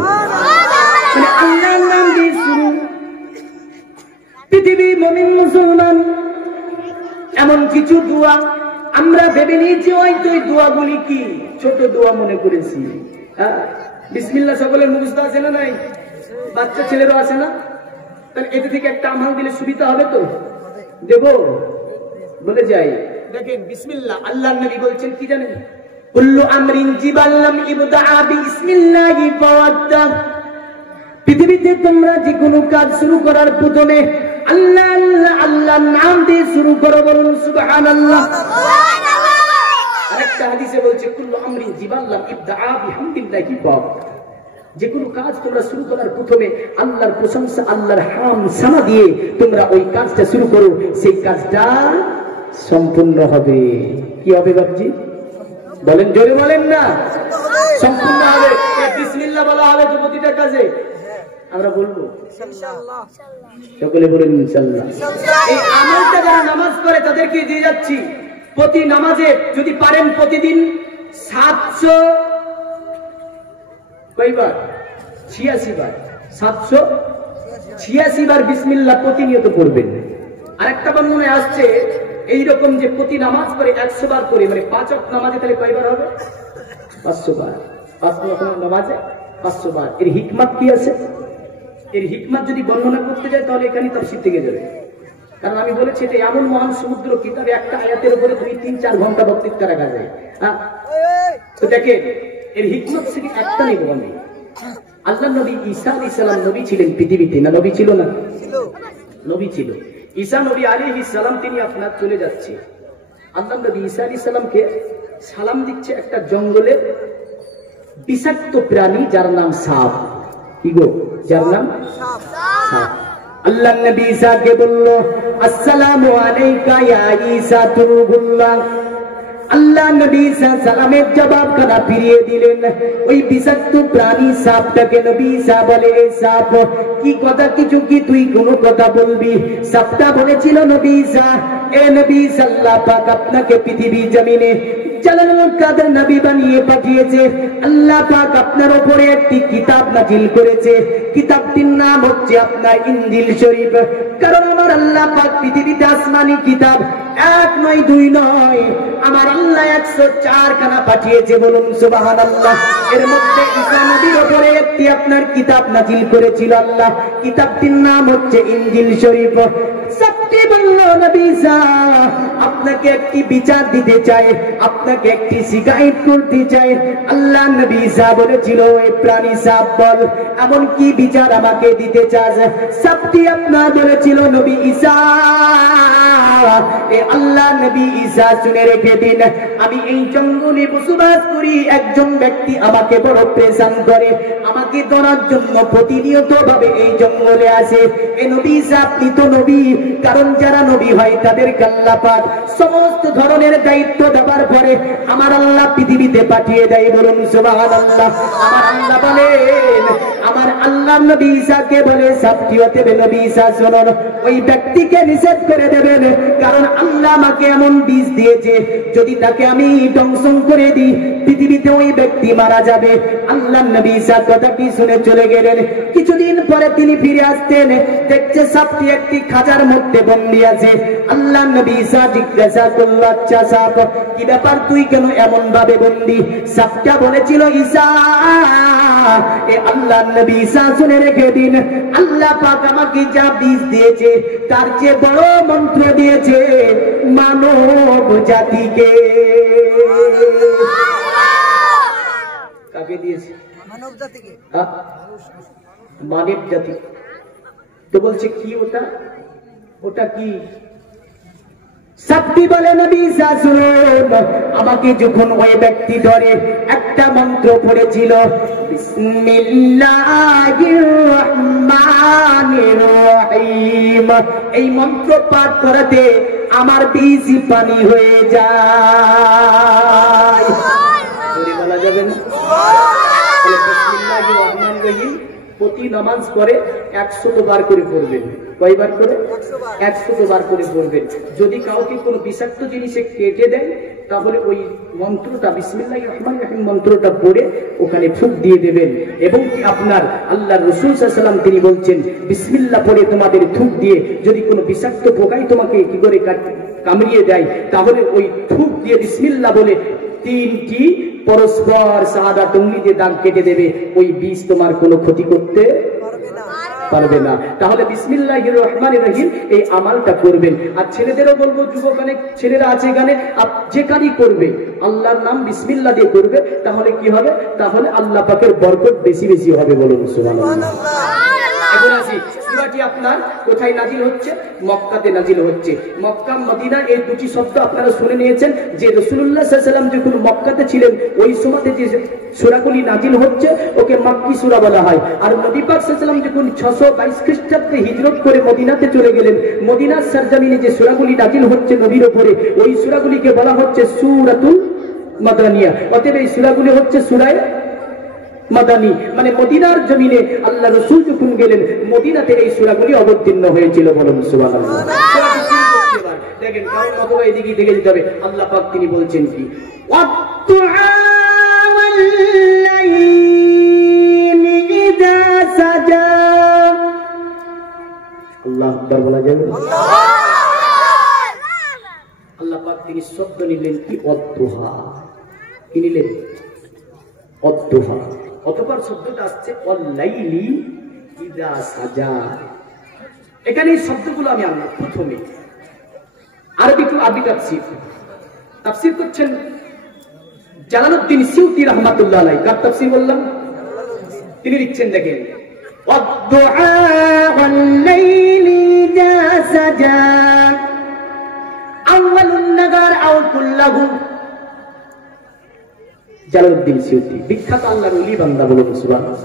আল্লাহর নাম দিয়ে শুরু। পৃথিবীর মুমিন মুসলমান এমন কিছু দোয়া আমরা ভেবে নিয়েছি হয়তো এই দোয়াগুলি কি ছোট দোয়া মনে করেছি। বিসমিল্লাহ সকলের মুখস্থ আছে না নাই? বাচ্চা ছেলেরও আছে না? তাহলে এতে থেকে একটা আমল দিলে সুবিধা হবে তো? দেব? বলে যাই। দেখেন বিসমিল্লাহ, আল্লাহর নবী বলছেন কি জানেন? কুল্লু আমরিন জিবাল্লাম ইবদাআ বিসমিল্লাহি ফাওয়াদ্দা। পৃথিবী পৃথিবীতে তোমরা যে কোনো কাজ শুরু করার প্রথমে আল্লাহ আল্লাহ আল্লাহর নাম দিয়ে শুরু করো, বলুন সুবহানাল্লাহ। আরেকটা হাদিসে বলছে কুল্লু আমরিন জিবাল্লাম ইবদাআ বিহামদিল্লাহি বাব, যে কোনো কাজ তোমরা শুরু করার প্রথমে আল্লাহর প্রশংসা আল্লাহর হামসানা দিয়ে তোমরা ওই কাজটা শুরু করো, সেই কাজটা সম্পূর্ণ হবে। কি হবে বাবজি? বলেন, জোরে বলেন না। সম্পূর্ণ হবে। বিসমিল্লাহ বলা হবে তো প্রতিটা কাজে, আমরা বলবো ইনশাআল্লাহ, সকলে বলেন ইনশাআল্লাহ। এই আমলটা যারা নামাজ পড়ে তাদেরকে দিয়ে যাচ্ছি, প্রতি নামাজে যদি পারেন প্রতিদিন 700 কয়বার 86 বার 786 বার বিসমিল্লাহ প্রতিনিয়ত পড়বেন। আরেকটা বর্ণনায় আসছে এইরকম যে প্রতি নামাজ পড়ে 100 বার করে, মানে 5 ওয়াক্ত নামাজে তাহলে কয়বার হবে? 500 বার। 5 ওয়াক্ত নামাজে 500 বার। এর হিকমত কি আছে? এর হিকমত যদি বর্ণনা করতে যায় তাহলে এখানে তাফসীর থেকে যাবে। কারণ আমি বলেছি এটা এমন মহান সমুদ্র, কিতাবে একটা আয়াতের উপরে 2-3-4 ঘন্টা বক্তৃতা রাখা যায়। হ্যাঁ, তো দেখেন এর হিকমত থেকে একটা নেই বলি। আল্লাহ নবী ঈসা আলাইহিস সালাম নবী ছিলেন পৃথিবীতে, না নবী ছিল না? নবী ছিল। ঈসা নবী আলাইহিস সালাম তিনি আপনার চলে যাচ্ছে, আল্লাহ নবী ঈসা আলাইহিস সালামকে সালাম দিচ্ছে একটা জঙ্গলে বিষাক্ত প্রাণী যার নাম সাপ। কি গো? যার নাম সাপ। আল্লাহ নবী ঈসাকে বলল আসসালামু আলাইকা ইয়া ঈসা তুরুল্লাহ। আল্লাহ নবী ঈসা সালামের জবাব কানা ফিরিয়ে দিলেন। ওই বিষাক্ত প্রাণী সাপটাকে নবী ঈসা বলে, এই সাপ কি কথা, কিছু কি তুই কোনো কথা বলবি? সাপটা বলেছিল নবী ঈসা, এ নবী ঈসা আল্লাহ পাক আপনাকে পৃথিবী জমিনে জালালুল কাদের নবী বানিয়ে পাঠিয়েছে। আল্লাহ পাক আপনার উপরে একটি কিতাব নাজিল করেছে, কিতাবটির নাম হচ্ছে আপনার ইনজিল শরীফ। কারণ আমার আল্লাহ পাক পৃথিবীতে আসমানি কিতাব 1 নয় 2 নয়, আমার আল্লাহ 104 খানা পাঠিয়েছে, বলুন সুবহানাল্লাহ। এর মধ্যে ঈসা নবীর উপরে একটি আপনার কিতাব নাজিল করেছিল আল্লাহ, কিতাবটির নাম হচ্ছে ইনজিল শরীফ। সত্যি বলল নবী ঈসা আপনাকে একটি বিচার দিতে চাই, আপনাকে একটি শিকায়ত করতে চাই। আল্লাহ নবী ঈসা বলেছিল, এই প্রাণী সাপ বল এমন কি বিচার আমাকে দিতে চাস? সাপটি আপনার বলেছিল নবী ঈসা, এ আল্লাহ নবী ঈসা শুনে রেখে দিন, আমি এই জঙ্গলে বসবাস করি, একজন ব্যক্তি আমাকে বড় প্রেসান করে, আমাকে ধরার জন্য প্রতিনিয়ত ভাবে এই জঙ্গলে আসে। এ নবী ঈসা আপনি তো নবী, কারণ যারা নবী হয় তাদেরকে আল্লাহ পাক সমস্ত ধরনের দায়িত্ব দেওয়ার পরে আমার আল্লাহ পৃথিবীতে পাঠিয়ে দেয়, বলুন সুবহানাল্লাহ। আমার আল্লাহ বলেন, আমার আল্লাহ নবী ঈসাকে বলে সাপটি হতে নবী ঈসা শুনুন, ওই ব্যক্তিকে নিষেধ করে দেবেন, কারণ আল্লাহ আমাকে এমন বিষ দিয়েছে যদি তাকে আমি ধ্বংস করে দিই পৃথিবীতে ওই ব্যক্তি মারা যাবে। আল্লাহ নবী ঈসা কথাটি শুনে চলে গেলেন। কিছুদিন পরে তিনি ফিরে আসতেন, দেখছে সাপটি একটি খাঁচার মধ্যে বন্দী আছে। আল্লাহ নবী ঈসা জিজ্ঞাসা করল, আচ্ছা সাপ কি ব্যাপার, তুই কেন এমন ভাবে বন্দী? সাপটা বলেছিল, ঈসা এ আল্লাহ নবী ঈসা শুনে রেখে দিন, আল্লাহ পাক আমাকে যা বিষ দিয়েছে তার চেয়ে বড় মন্ত্র দিয়েছে মানব জাতিকে। কাকে দিয়েছে? মানব জাতিকে। মানব জাতি। তো বলছে কি ওটা? ওটা কি? সাপটি বলে নবী ঈসা শুনুন, আমাকে যখন ওই ব্যক্তি ধরে একটা মন্ত্র পড়েছিল, বিসমিল্লাহির রহমানির রহিম, এই মন্ত্র পাঠ করাতে আমার বিষ পানি হয়ে যায়। বলা যাবে না? বিসমিল্লাহির রহমানির রহিম প্রতি নামাজ পড়ে 100 বার করে পড়বেন। কয়বার করে? 100 বার করে পড়বেন। যদি কাউকে কোনো বিষাক্ত জিনিসে কেটে দেয় তাহলে ওই মন্ত্রটা বিসমিল্লাহির রহমানির রহিম মন্ত্রটা পড়ে ওখানে ফুঁক দিয়ে দেবেন। এবং আপনার আল্লাহর রাসূল সাল্লাল্লাহু আলাইহি ওয়াসাল্লাম তিনি বলছেন, বিসমিল্লাহ পড়ে তোমাদের থুক দিয়ে যদি কোনো বিষাক্ত পোকাই তোমাকে কি করে কামড়িয়ে দেয় তাহলে ওই থুক দিয়ে বিসমিল্লাহ বলে 3টি পরস্পর সাদা টুঙ্গি দিয়ে দাগ কেটে দেবে, ওই বিষ তোমার কোনো ক্ষতি করতে পারবে না। তাহলে বিসমিল্লাহির রহমানির রহিম এই আমালটা করবেন। আর ছেলেদেরও বলবো, যুবক অনেক ছেলেরা আছে এখানে, যে কাজই করবে আল্লাহর নাম বিসমিল্লাহ দিয়ে করবে, তাহলে কি হবে? তাহলে আল্লাহ পাকের বরকত বেশি বেশি হবে, বলুন সুবহানাল্লাহ। এখন আসি, সূরাটি আপনার কোথায় নাজিল হচ্ছে? মক্কাতে নাজিল হচ্ছে। মক্কা মদিনা এই দুটি শব্দ আপনারা শুনে নিয়েছেন যে রাসূলুল্লাহ সাল্লাল্লাহু আলাইহি ওয়াসাল্লাম যখন মক্কাতে ছিলেন ওই সময়তে যে সূরাগুলি নাজিল হচ্ছে ওকে মাক্কি সূরা বলা হয়। আর নবী পাক সাল্লাল্লাহু আলাইহি ওয়াসাল্লাম যখন 622 খ্রিস্টাব্দে হিজরত করে মদিনাতে চলে গেলেন, মদিনার সরজমিনে যে সূরাগুলি নাজিল হচ্ছে নবীর উপরে ওই সূরাগুলিকে বলা হচ্ছে সূরাতুল মাদানিয়া। অতএব এই সূরাগুলি হচ্ছে সূরায়ে মাদানী, মানে মদিনার জমিনে আল্লাহ রাসূল যখন গেলেন মদিনাতে এই সূরাগুলি অবতীর্ণ হয়েছিল। বলুন সুবহানাল্লাহ। দেখেন কারণ অথবা এদিকে দেখে যেতে হবে। আল্লাহ পাক তিনি বলছেন কি, ওয়াদ-দুআ ওয়াল-লাইলি ইযা সাজা। আল্লাহু আকবার বলা যাবে? আল্লাহ পাক তিনি শব্দ নিলেন কি, ওয়াদ-দুহা। কি নিলেন? ওয়াদ-দুহা। অতঃপর শব্দটা আসছে ওয়াল-লাইলি ইযা সাজা। এখানে এই শব্দগুলো আমি আনলাম। প্রথমে আরবি তাফসীর করছেন জালালউদ্দিন সিউতি রাহমাতুল্লাহ আলাইহি। কার তাফসীর বললাম? তিনি লিখছেন দেখেন, ওয়াদ-দুআ ওয়াল-লাইলি ইযা সাজা আউয়ালুন নাগার আও কুল্লাহু। জালালউদ্দিন সিউতি বিখ্যাত আল্লাহর ওলি বান্দা। বলুন সুবহানাল্লাহ।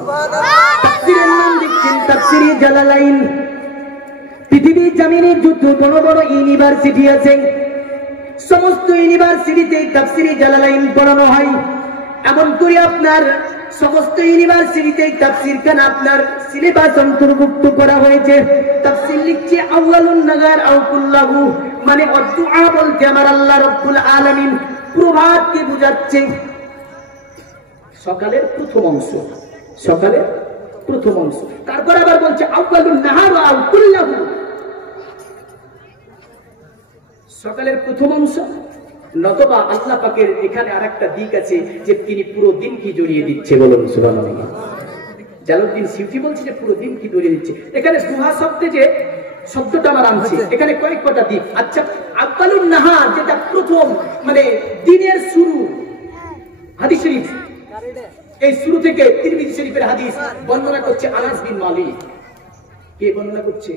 তাফসীরের নাম দিচ্ছেন তাফসীরে জালালাইন। পৃথিবীর জমিনে যত বড় বড় ইউনিভার্সিটি আছে সমস্ত ইউনিভার্সিটিতে তাফসীরে জালালাইন পড়ানো হয়। এমন করে আপনার সমস্ত ইউনিভার্সিটিতে তাফসীর খান আপনার সিলেবাস অন্তর্ভুক্ত করা হয়েছে। তাফসীর লিখছে আউয়ালুন নাগার আও কুল্লাহু, মানে ওয়াদ-দুআ বলতে আমার আল্লাহ রাব্বুল আলামিন প্রভাতকে বোঝাচ্ছে। সকালের প্রথম অংশ, সকালের প্রথম অংশ। তারপর আবার বলছে আউয়ালুন নাহার আও কুল্লাহু, সকালের প্রথম অংশ। নতবা আল্লাহ পাকের এখানে আরেকটা দিক আছে যে তিনি পুরো দিন কি জড়িয়ে দিচ্ছে। বলুন সুবহানাল্লাহ। জালালউদ্দিন সিউতি বলছে যে পুরো দিন কি জড়িয়ে দিচ্ছে। এখানে দুহা শব্দে যে শব্দটা আমার আনছে এখানে কয়েকটা দিক। আচ্ছা, আউয়ালুন নাহার যেটা প্রথম, মানে দিনের শুরু। হাদিস শরীফ এই শুরু থেকে তিরমিজি শরীফের হাদিস বর্ণনা করছে আনাস বিন মালিক। কে বর্ণনা করছে?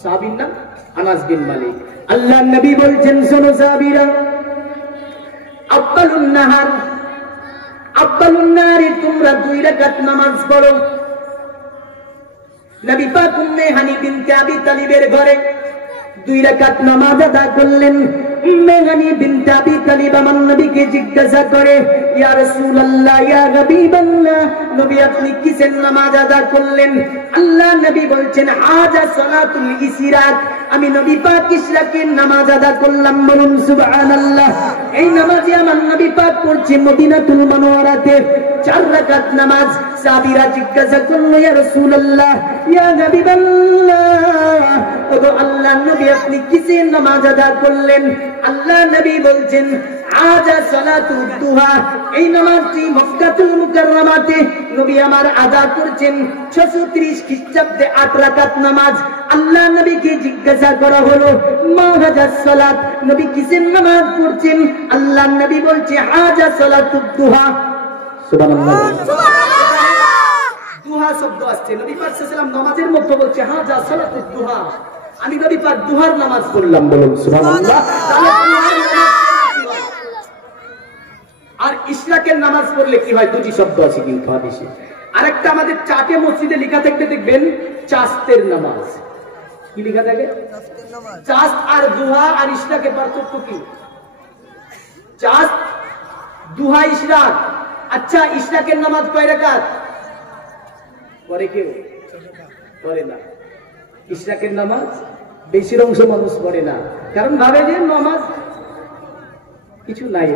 সাহাবীর নাম আনাস বিন মালিক। আল্লাহর নবী বলছেন, শোনো সাহাবীরা, আউয়ালুন নাহারে তোমরা 2 রাকাত নামাজ পড়ো। নবী পাক উম্মে হানি বিনতে আবি তালিবের ঘরে 2 রাকাত নামাজ আদা করলেন। উম্মে হানি বিনতে আবি তালিব আমার নবীকে জিজ্ঞাসা করে, ইয়া রাসূলুল্লাহ, ইয়া হাবিবাল্লাহ, নবী আপনি কিসের নামাজ আদা করলেন? আল্লাহ নবী বলছেন, হাজা সালাতুল ইসরাক, আমি নবী পাক ইশরাকের নামাজ আদা করলাম। বলুন সুবহানাল্লাহ। এই নামাজে আমার নবী পাক পড়ছে মদিনাতুল মুনাওয়ারাতে 4 রাকাত নামাজ। সাহাবীরা জিজ্ঞাসা করলো, ইয়া রাসূলুল্লাহ, ইয়া হাবিবাল্লাহ, ওগো আল্লাহর নবী আপনি কিসের নামাজ আদা করলেন? আল্লাহ নবী বলছেন, আজা সালাতুদ দুহা, এই নামাজটি মক্কাতুল মুকাররমাতে নবী আমার আদা করছেন 630 খ্রিস্টাব্দে 8 রাকাত নামাজ। আল্লাহ নবীকে জিজ্ঞাসা করা হলো, মা হাজাস সালাত, নবী কিসের নামাজ পড়ছেন? আল্লাহ নবী বলছে, আজা সালাতুদ দুহা। সুবহানাল্লাহ। দুহা শব্দ আসছে নবী পাক সাল্লাল্লাহু আলাইহি ওয়াসাল্লাম নামাজের মধ্যে বলছে, হাজা সালাতুদ দুহা, আমি নবী পাক দুহার নামাজ পড়লাম। বলুন সুবহানাল্লাহ। আর ইশরাকের নামাজ পড়লে কি হয়? 2টি শব্দ আছে কিন্তু হাদিসে। আরেকটা আমাদের চাটে মসজিদে লেখা থাকতে দেখবেন চাস্তের নামাজ। কি লেখা থাকে? চাস্ত। আর দুহা আর ইশরাকের পার্থক্য কি? চাস্ত, দুহা, ইশরাক। আচ্ছা, ইশরাকের নামাজ কয় রাকাত পড়ে? কেউ পড়ে না। ইশরাকের নামাজ বেশির অংশ মানুষ পড়ে না, কারণ ভাবে যে নামাজ কিছু নাই।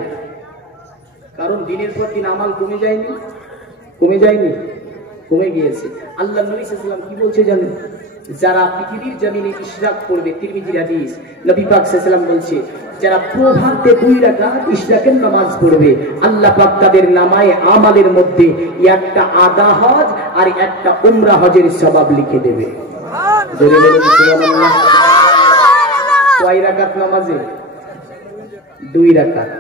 কারণ দিনের পর দিন আমাল কমে যায়নি? কমে যায়নি? কমে গিয়েছে। আল্লাহ নবী সাল্লাল্লাহু আলাইহি ওয়াসাল্লাম কি বলছে জানেন? যারা পৃথিবীর জমিনে ইশরাক করবে, তিরমিজির হাদিস, নবী পাক সাল্লাল্লাহু আলাইহি ওয়াসাল্লাম বলছে, যারা প্রভাতে 2 রাকাত ইশরাকের নামাজ পড়বে আল্লাহ পাক তাদের নামায়ে আমালের মধ্যে একটা আদা হজ আর একটা উমরা হজের সওয়াব লিখে দেবে। জোরে বলুন সুবহানাল্লাহ। কয় রাকাত নামাজে? 2 রাকাত।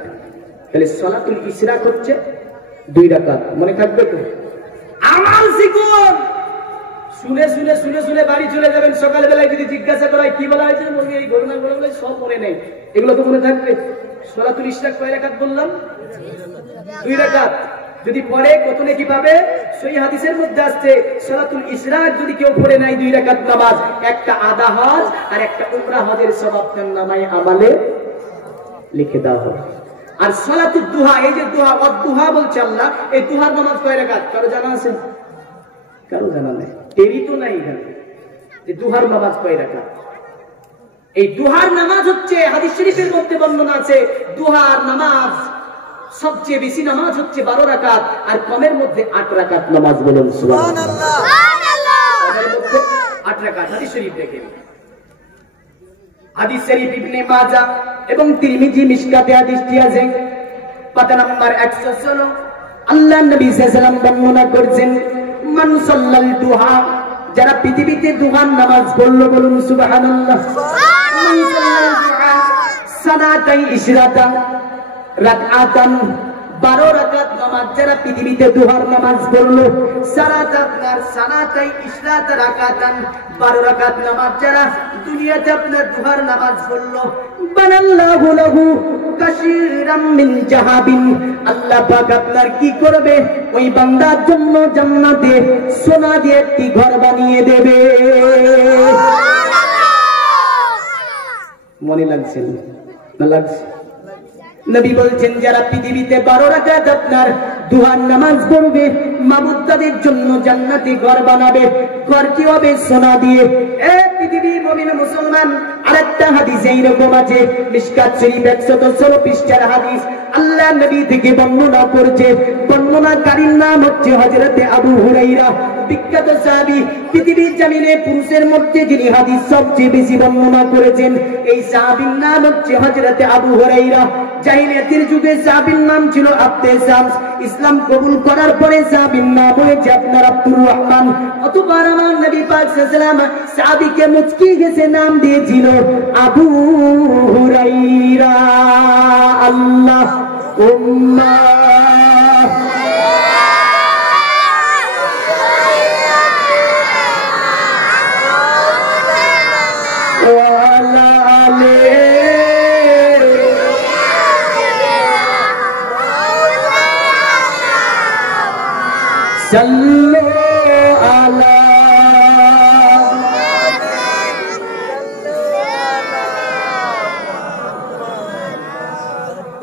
তাহলে সালাতুল ইশরাক হচ্ছে 2 রাকাত। মনে থাকবে তো? আমাল শিখুন। শুনে শুনে শুনে শুনে বাড়ি চলে যাবেন। সকালবেলায় যদি জিজ্ঞাসা করা হয় কি বলা হয়েছে, বলবে এই ঘটনা বলে সব মনে নেই। এগুলো তো মনে থাকবে। সলাতুল ইশরাক কয় রাকাত বললাম? 2 রাকাত। যদি পড়ে কত নেকি পাবে? সহিহ হাদিসের মধ্যে আসছে সলাতুল ইশরাক যদি কেউ পড়ে নাই 2 রাকাত নামাজ, একটা আদা হজ আর একটা উমরা হজের সওয়াব তার নামায়ে আমালে লিখে দেওয়া হবে। আর সলাতুদ দুহা, এই যে দুহা, ওয়াদ-দুহা বলছে আল্লাহ, এই দুহার নামাজ কয় রাকাত কারো জানা আছে? কারো জানা নেই। টেরি তো নাই এখানে যে দুহার নামাজ কয় রাকাত। এই দুহার নামাজ হচ্ছে হাদিস শরীফের মধ্যে বর্ণনা আছে, দুহার নামাজ সবচেয়ে বেশি নামাজ হচ্ছে 12 রাকাত, আর কমের মধ্যে 8 রাকাত নামাজ। বলুন সুবহানাল্লাহ। কমের মধ্যে 8 রাকাত। হাদিস শরীফ দেখেন, হাদিস শরীফ ইবনে মাজাহ এবং তিরমিজি মিশকাতে হাদিসটি আছে, পাতা নাম্বার 116। আল্লাহ নবী সাল্লাল্লাহু আলাইহি ওয়াসাল্লাম বর্ণনা করেছেন, মান সাল্লাল দুহা, যারা পৃথিবীতে দুহার নামাজ পড়লো, বলুন সুবহানাল্লাহ। মান সাল্লাল দুহা সালাতাই ইশরাতা রাকাতান, 12 রাকাত নামাজ যারা পৃথিবীতে দুহার নামাজ পড়লো, সালাত আপনার সালাতাই ইশরাতা রাকাতান, 12 রাকাত নামাজ যারা দুনিয়াতে আপনার দুহার নামাজ পড়লো, বানাল্লাহু লাহু কাসীরাম মিন জাহাবিন, আল্লাহ পাক আপনার কি করবে? ওই বান্দার জন্য জান্নাতে সোনা দিয়ে একটি ঘর বানিয়ে দেবে। মনে লাগছে না? লাগছে। নবী বলছেন যারা পৃথিবীতে 12 রাকাত আপনার দুহার নামাজ পড়বে, মাবুদ তাদের জন্য জান্নাতে ঘর বানাবে। ঘর কি হবে? সোনা দিয়ে। এ পৃথিবীর মুমিন মুসলমান, আরেকটা হাদিস এইরকম আছে, মিশকাত শরীফ 116 পৃষ্ঠার হাদিস, আল্লাহ নবী থেকে বর্ণনা করছে, বর্ণনাকারীর নাম হচ্ছে হযরতে আবু হুরায়রা, বিখ্যাত সাহাবী। পৃথিবীর জমিনে পুরুষের মধ্যে যিনি হাদিস সবচেয়ে বেশি বর্ণনা করেছেন, এই সাহাবীর নাম হচ্ছে হযরতে আবু হুরায়রা। জাহিলিয়াতের যুগে সাহাবীর নাম ছিল আব্দে শামস, ইসলাম কবুল করার পরে সাহাবীর নাম হয়েছে আপনার আব্দুর রহমান। অতঃপর আমার নবী পাক সাল্লাল্লাহু আলাইহি ওয়াসাল্লাম সাহাবীকে মুচকি হেসে নাম দিয়েছিল আবু হুরায়রা। আল্লাহ উম্মা सल्लो अला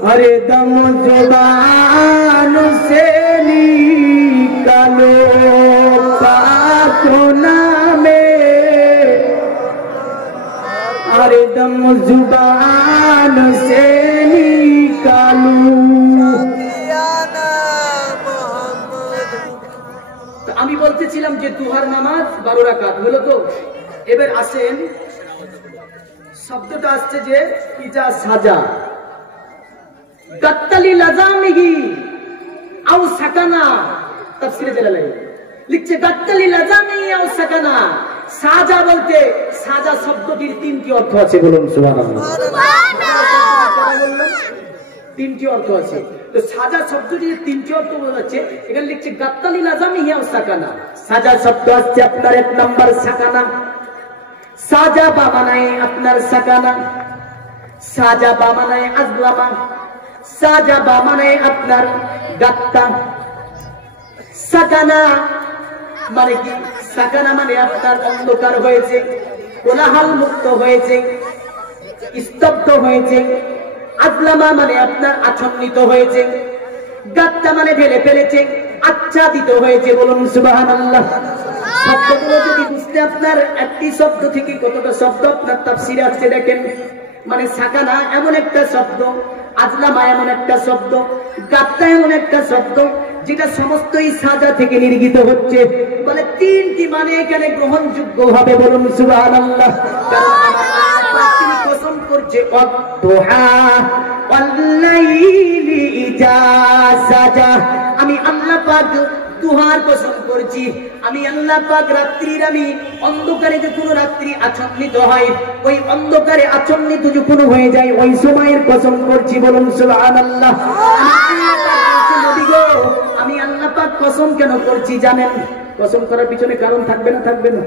हरे दम जुबान से निकालो पाक नामे, हरे दम जुबान से निकालो। আমি বলতেছিলাম যে দুহার নামাজ 12 রাকাত হলো। তো এবার আসেন, শব্দটা আসছে যে ইজা সাজা, গাত্তালি লাজামিহি আও সাকানা, তাফসীরে জালালাইন লিখছে গাত্তালি লাজামিহি আও সাকানা। সাজা বলতে, সাজা শব্দটির 3টি অর্থ আছে। বলুন সুবহানাল্লাহ। সুবহানাল্লাহ। 3টি অর্থ আছে। তো সাজা শব্দটির 3টি অর্থ বোঝাচ্ছে। এখানে লিখছে গাত্তালি লাজামিহি আও সাকানা। সাজা শব্দ আছে আপনার 1 নাম্বার সাকানা, সাজা বা মানে আপনার সাকানা, সাজা বা মানে আজলামা, সাজা বা মানে আপনার গাত্তা। সাকানা মানে কি? সাকানা মানে আপনার অন্ধকার হয়েছে, কোলাহল মুক্ত হয়েছে, স্তব্ধ হয়েছে। আজলামা মানে আপনার আচ্ছন্নিত হয়েছে, গাত্তা মানে ঢেলে ফেলেছে, আচ্ছাদিত হয়েছে। বলুন সুবহানাল্লাহ। শব্দগুলো যদি বুঝতে আপনার একটি শব্দ থেকে কতটা শব্দ আপনার তাফসীরে আছে দেখেন। মানে সাকানা এমন একটা শব্দ, আজলামা এমন একটা শব্দ, গাত্তা এমন একটা শব্দ যেটা সমস্তই সাজা থেকে নির্গিত হচ্ছে। বলে 3টি মানে এখানে গ্রহণযোগ্য হবে। বলুন সুবহানাল্লাহ। কারণ আমার তিনি কসম করছে ওয়াদ-দুহা ওয়াল-লাইলি ইজা সাজা, আমি আল্লাহ পাক দুহার কসম করছি, আমি আল্লাহ পাক রাত্রির, আমি অন্ধকারে যখন রাত্রি আচ্ছন্নিত হয়, ওই অন্ধকারে আচ্ছন্নিত যখন হয়ে যায় ওই সময়ের কসম করছি। বলুন সুবহানাল্লাহ। আমি আল্লাহ পাক কসম কেন করছি জানেন? কসম করার পিছনে কারণ থাকবে না থাকবে না?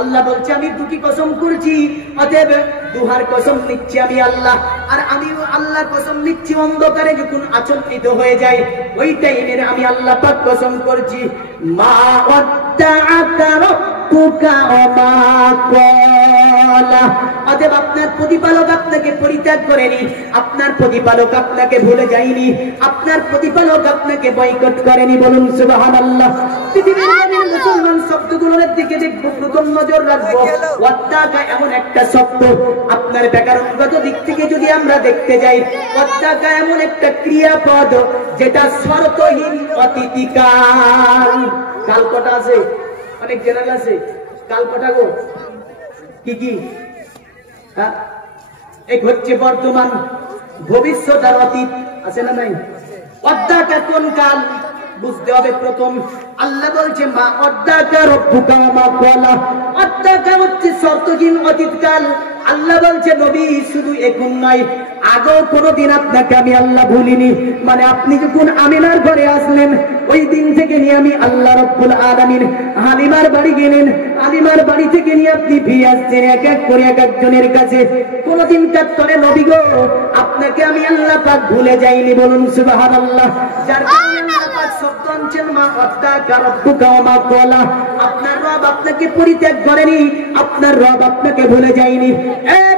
আল্লাহ বলছে আমি দুটি কসম করছি, অতএব দুহার কসম নিচ্ছি আমি আল্লাহ, আর আমিও আল্লাহ কসম নিচ্ছি অন্ধকারে যখন আচ্ছন্নিত হয়ে যায় ওই টাইমের আমি আল্লাহ পাক কসম করছি, মা ওয়াদ্দাআকা রাব্বুকা ওয়া মা ক্বালা। অতএব আপনার প্রতিপালক আপনাকে পরিত্যাগ করেনি, আপনার প্রতিপালক আপনাকে ভুলে যায়নি, আপনার প্রতিপালক আপনাকে বয়কট করেনি। বলুন সুবহানাল্লাহ। পৃথিবীর মুসলমান শব্দগুলোর দিকে দেখবো, প্রথম নজর রাখবো ওয়াদ্দাকা এমন একটা শব্দ, আপনার ব্যাকরণগত দিক থেকে যদি আমরা দেখতে যাই, ওয়াদ্দাকা এমন একটা ক্রিয়াপদ যেটা শর্তহীন অতীতিকাল। কাল কটা আছে? অনেক জেনারেল আছে। কাল কটা গো? কি কি? এক হচ্ছে বর্তমান, ভবিষ্যৎ আর অতীত, আছে না নাই? ওয়াদ্দাকা কোন কাল বুঝতে হবে। প্রথম আল্লাহ বলছে মা ওয়াদ্দাকা রাব্বুকা ওয়া মা ক্বালা। ওয়াদ্দাকা হচ্ছে শর্তহীন অতীতকাল। আল্লাহ বলছে নবী শুধু এখন নয়, আগেও কোনোদিন আপনাকে আমি আল্লাহ ভুলিনি। মানে আপনি যখন আমিনার ঘরে আসলেন ওই দিন থেকে নিয়ে আমি আল্লাহ রাব্বুল আলামিন হালিমার বাড়ি গেলেন, হালিমার বাড়ি থেকে নিয়ে আপনি ফিরে আসছেন এক এক করে এক একজনের কাছে। কোনোদিন কাজ করে নবী গো আপনাকে আমি আল্লাহ পাক ভুলে যাইনি। বলুন সুবহানাল্লাহ। যার কারণে আল্লাহ পাক শব্দ আনছেন মা ওয়াদ্দাকা রাব্বুকা ওয়া মা ক্বালা। আপনার রব আপনাকে পরিত্যাগ করেনি, আপনার রব আপনাকে ভুলে যায়নি।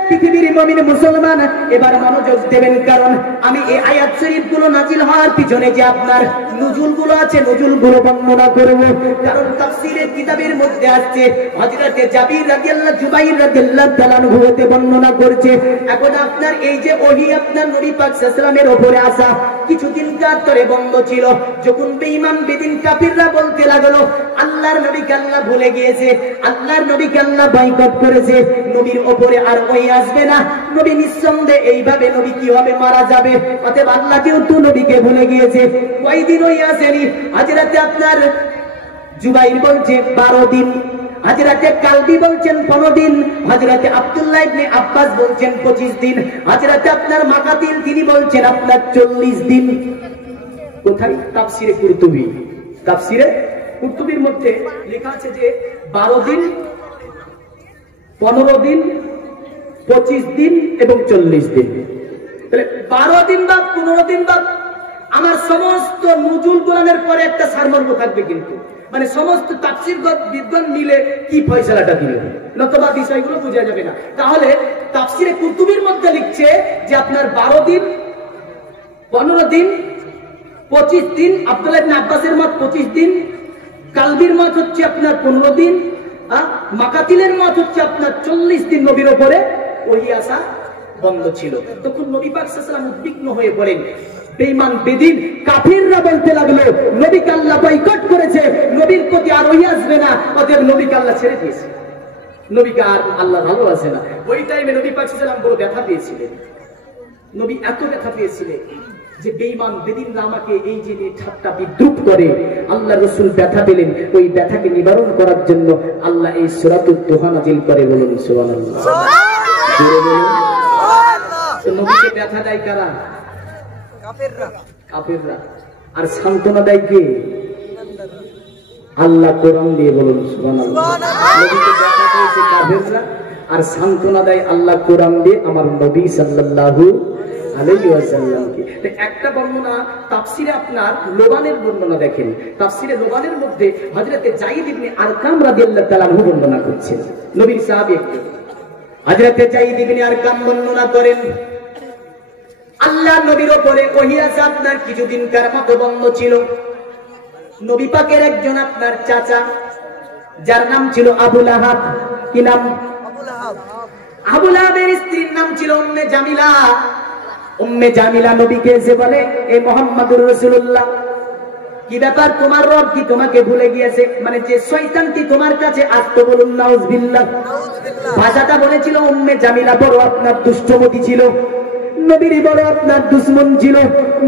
পৃথিবীর মুমিন মুসলমান এবার মনোযোগ দেবেন, কারণ আমি এই আয়াত শরীফ গুলো নাজিল হওয়ার পিছনে যে আপনার নুজুল গুলো আছে নুজুল গুলো বর্ণনা করব। কারণ তাফসীরের কিতাবের মধ্যে আছে হযরতে জাবির রাদিয়াল্লাহু জুবাইর রাদিয়াল্লাহু তাআলা আনহু হতে বর্ণনা করছে, এখন আপনার এই যে ওহী আপনার নবী পাক সাল্লাল্লাহু আলাইহি ওয়াসাল্লামের উপরে আসা কিছুদিন ধরে বন্ধ ছিল। যখন বেঈমান বেদিন কাফিররা বলতে লাগলো আল্লাহর নবীকে আল্লাহ ভুলে গিয়েছে, আল্লাহর নবীকে আল্লাহ বয়কট করেছে, নবীর উপরে আর ওই আসবে না, নবী নিঃসন্দেহে এইভাবে নবী কি হবে? মারা যাবে। অতএব আল্লাহ যেহেতু নবীকে ভুলে গিয়েছে, কয়দিন ওই আসেনি? হযরতে আপনার জুবাইর বলছে 12 দিন, হযরতে কালবি বলছেন 15 দিন, হযরতে আব্দুল্লাহ ইবনে আব্বাস বলছেন 25 দিন, হযরতে আপনার মাকাতিল তিনি বলছেন আপনার 40 দিন। কোথায়? তাফসিরে কুরতুবী। তাফসিরে কুরতুবীর মধ্যে লেখা আছে যে 12 দিন, 15 দিন, 25 দিন এবং 40 দিন। তাহলে 12 দিন বা 15 দিন বা আমার সমস্ত নুজুল কোরআনের পরে একটা সারমর্ম থাকবে, কিন্তু মানে সমস্ত তাফসীর বিদ্বান মিলে কি ফয়সালাটা দিলেন, নতুবা বিষয়গুলো বোঝা যাবে না। তাহলে তাফসিরে কুরতুবীর মধ্যে লিখছে যে আপনার 12 দিন, 15 দিন, 25 দিন, আব্দুল্লাহ ইবনে আব্বাসের মত 25 দিন, কালবির মত হচ্ছে আপনার 15 দিন, মাকাতিলের মত হচ্ছে আপনার 40 দিন নবীর উপরে ওহী আসা বন্ধ ছিল। তখন নবী পাক সাল্লাল্লাহু আলাইহি ওয়াসাল্লাম উদ্বিগ্ন হয়ে পড়েন। বেঈমান বেদিন কাফিররা বলতে লাগলো নবীকে আল্লাহ বয়কট করেছে, নবীর প্রতি আর ওহী আসবে না, অতএব নবীকে আল্লাহ ছেড়ে দিয়েছে, নবীকে আর আল্লাহ ভালোবাসে না। ওই টাইমে নবী পাক সাল্লাল্লাহু আলাইহি ওয়াসাল্লাম বড় ব্যথা পেয়েছিলেন। নবী এত ব্যথা পেয়েছিলেন যে বেঈমান বেদিনরা আমাকে এই যে ঠাট্টা বিদ্রুপ করে, আল্লাহ রাসূল ব্যথা পেলেন। ওই ব্যথাকে নিবারণ করার জন্য আল্লাহ এই সূরাতুদ দুহা নাযিল করে। বলুন সুবহানাল্লাহ। নবীকে ব্যথা দেয় কারা? কাফেররা। আর সান্ত্বনা দেয় কে? আল্লাহ কোরআন দিয়ে। বলুন সুবহানাল্লাহ। নবীকে ব্যথা দিয়েছে কাফেররা, আর সান্ত্বনা দেয় আল্লাহ কোরআন দিয়ে আমার নবী সাল্লাল্লাহু আলাইহি ওয়াসাল্লামকে। একটা বর্ণনা তাফসিরে আপনার লোবানের বর্ণনা দেখেন, তাফসিরে লোবানের মধ্যে হযরতে যায়েদ ইবনে আরকাম রাদিয়াল্লাহু তাআলা আনহু বর্ণনা করছেন, নবীর সাহাবী। হযরতে যায়েদ ইবনে আরকাম বর্ণনা করেন আল্লাহ নবীর উপরে ওহী আসা আপনার কিছুদিনকার মতো বন্ধ ছিল। নবী পাকের একজন আপনার চাচা, যার নাম ছিল আবু লাহাব। কি নাম? আবু লাহাবের স্ত্রীর নাম ছিল উম্মে জামিলা। উম্মে জামিলা নবীকে এসে বলে, এ মুহাম্মদুর রাসূলুল্লাহ, কি ব্যাপার, তোমার রব কি তোমাকে ভুলে গিয়েছে? মানে যে শয়তানটি তোমার কাছে আসতো, বলুন নাউজুবিল্লাহ। ভাষাটা বলেছিল উম্মে জামিলা বড় আপনার দুষ্টমতি ছিল, নবীর বড় আপনার দুশমন ছিল,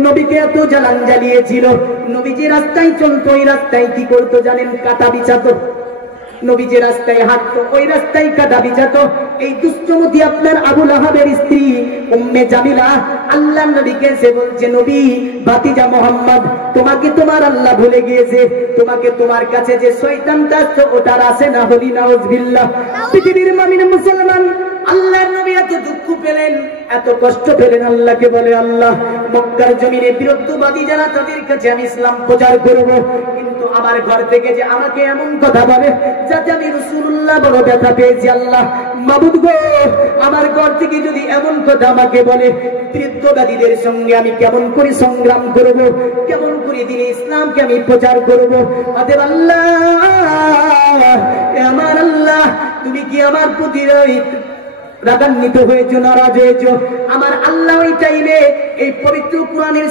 নবীকে এত জ্বালান জ্বালিয়েছিল। নবী যে রাস্তায় চলতো ওই রাস্তায় কি করতো জানেন? কাটা বিছাতো। নবী যে রাস্তায় হাঁটতো ওই রাস্তায় কাটা বিছাতো। এই দুষ্টমতি আপনার আবু লাহাবের স্ত্রী উম্মে জামিলা আল্লাহর নবীকে সে বলছে, নবী ভাতিজা মুহাম্মদ, তোমাকে তোমার আল্লাহ ভুলে গিয়েছে, তোমাকে তোমার কাছে যে শয়তানটা আছে ওটার আছে না হলি নাউজুবিল্লাহ। পৃথিবীর মুমিন মুসলমান আল্লাহর নবী এত দুঃখ পেলেন, এত কষ্ট পেলেন, আল্লাহকে বলে, আল্লাহ মক্কার জমিনে বিরুদ্ধবাদী যারা তাদের কাছে আমি ইসলাম প্রচার করব, কিন্তু আমার ঘর থেকে যে আমাকে এমন কথা বলে যাতে আমি রাসূলুল্লাহ বড় ব্যথা পেয়েছি। আল্লাহ মাবুদ গো, আমার ঘর থেকে যদি এমন কথা আমাকে বলে, বিরুদ্ধবাদীদের সঙ্গে আমি কেমন করে সংগ্রাম করব, কেমন করে দিনে ইসলামকে আমি প্রচার করব। অতএব আল্লাহ, আমার আল্লাহ, তুমি কি আমার প্রতি রাগান্বিত হয়েছো, নারাজ হয়েছো? আমার আল্লাহ ওই টাইমে এই পবিত্র কোরআনের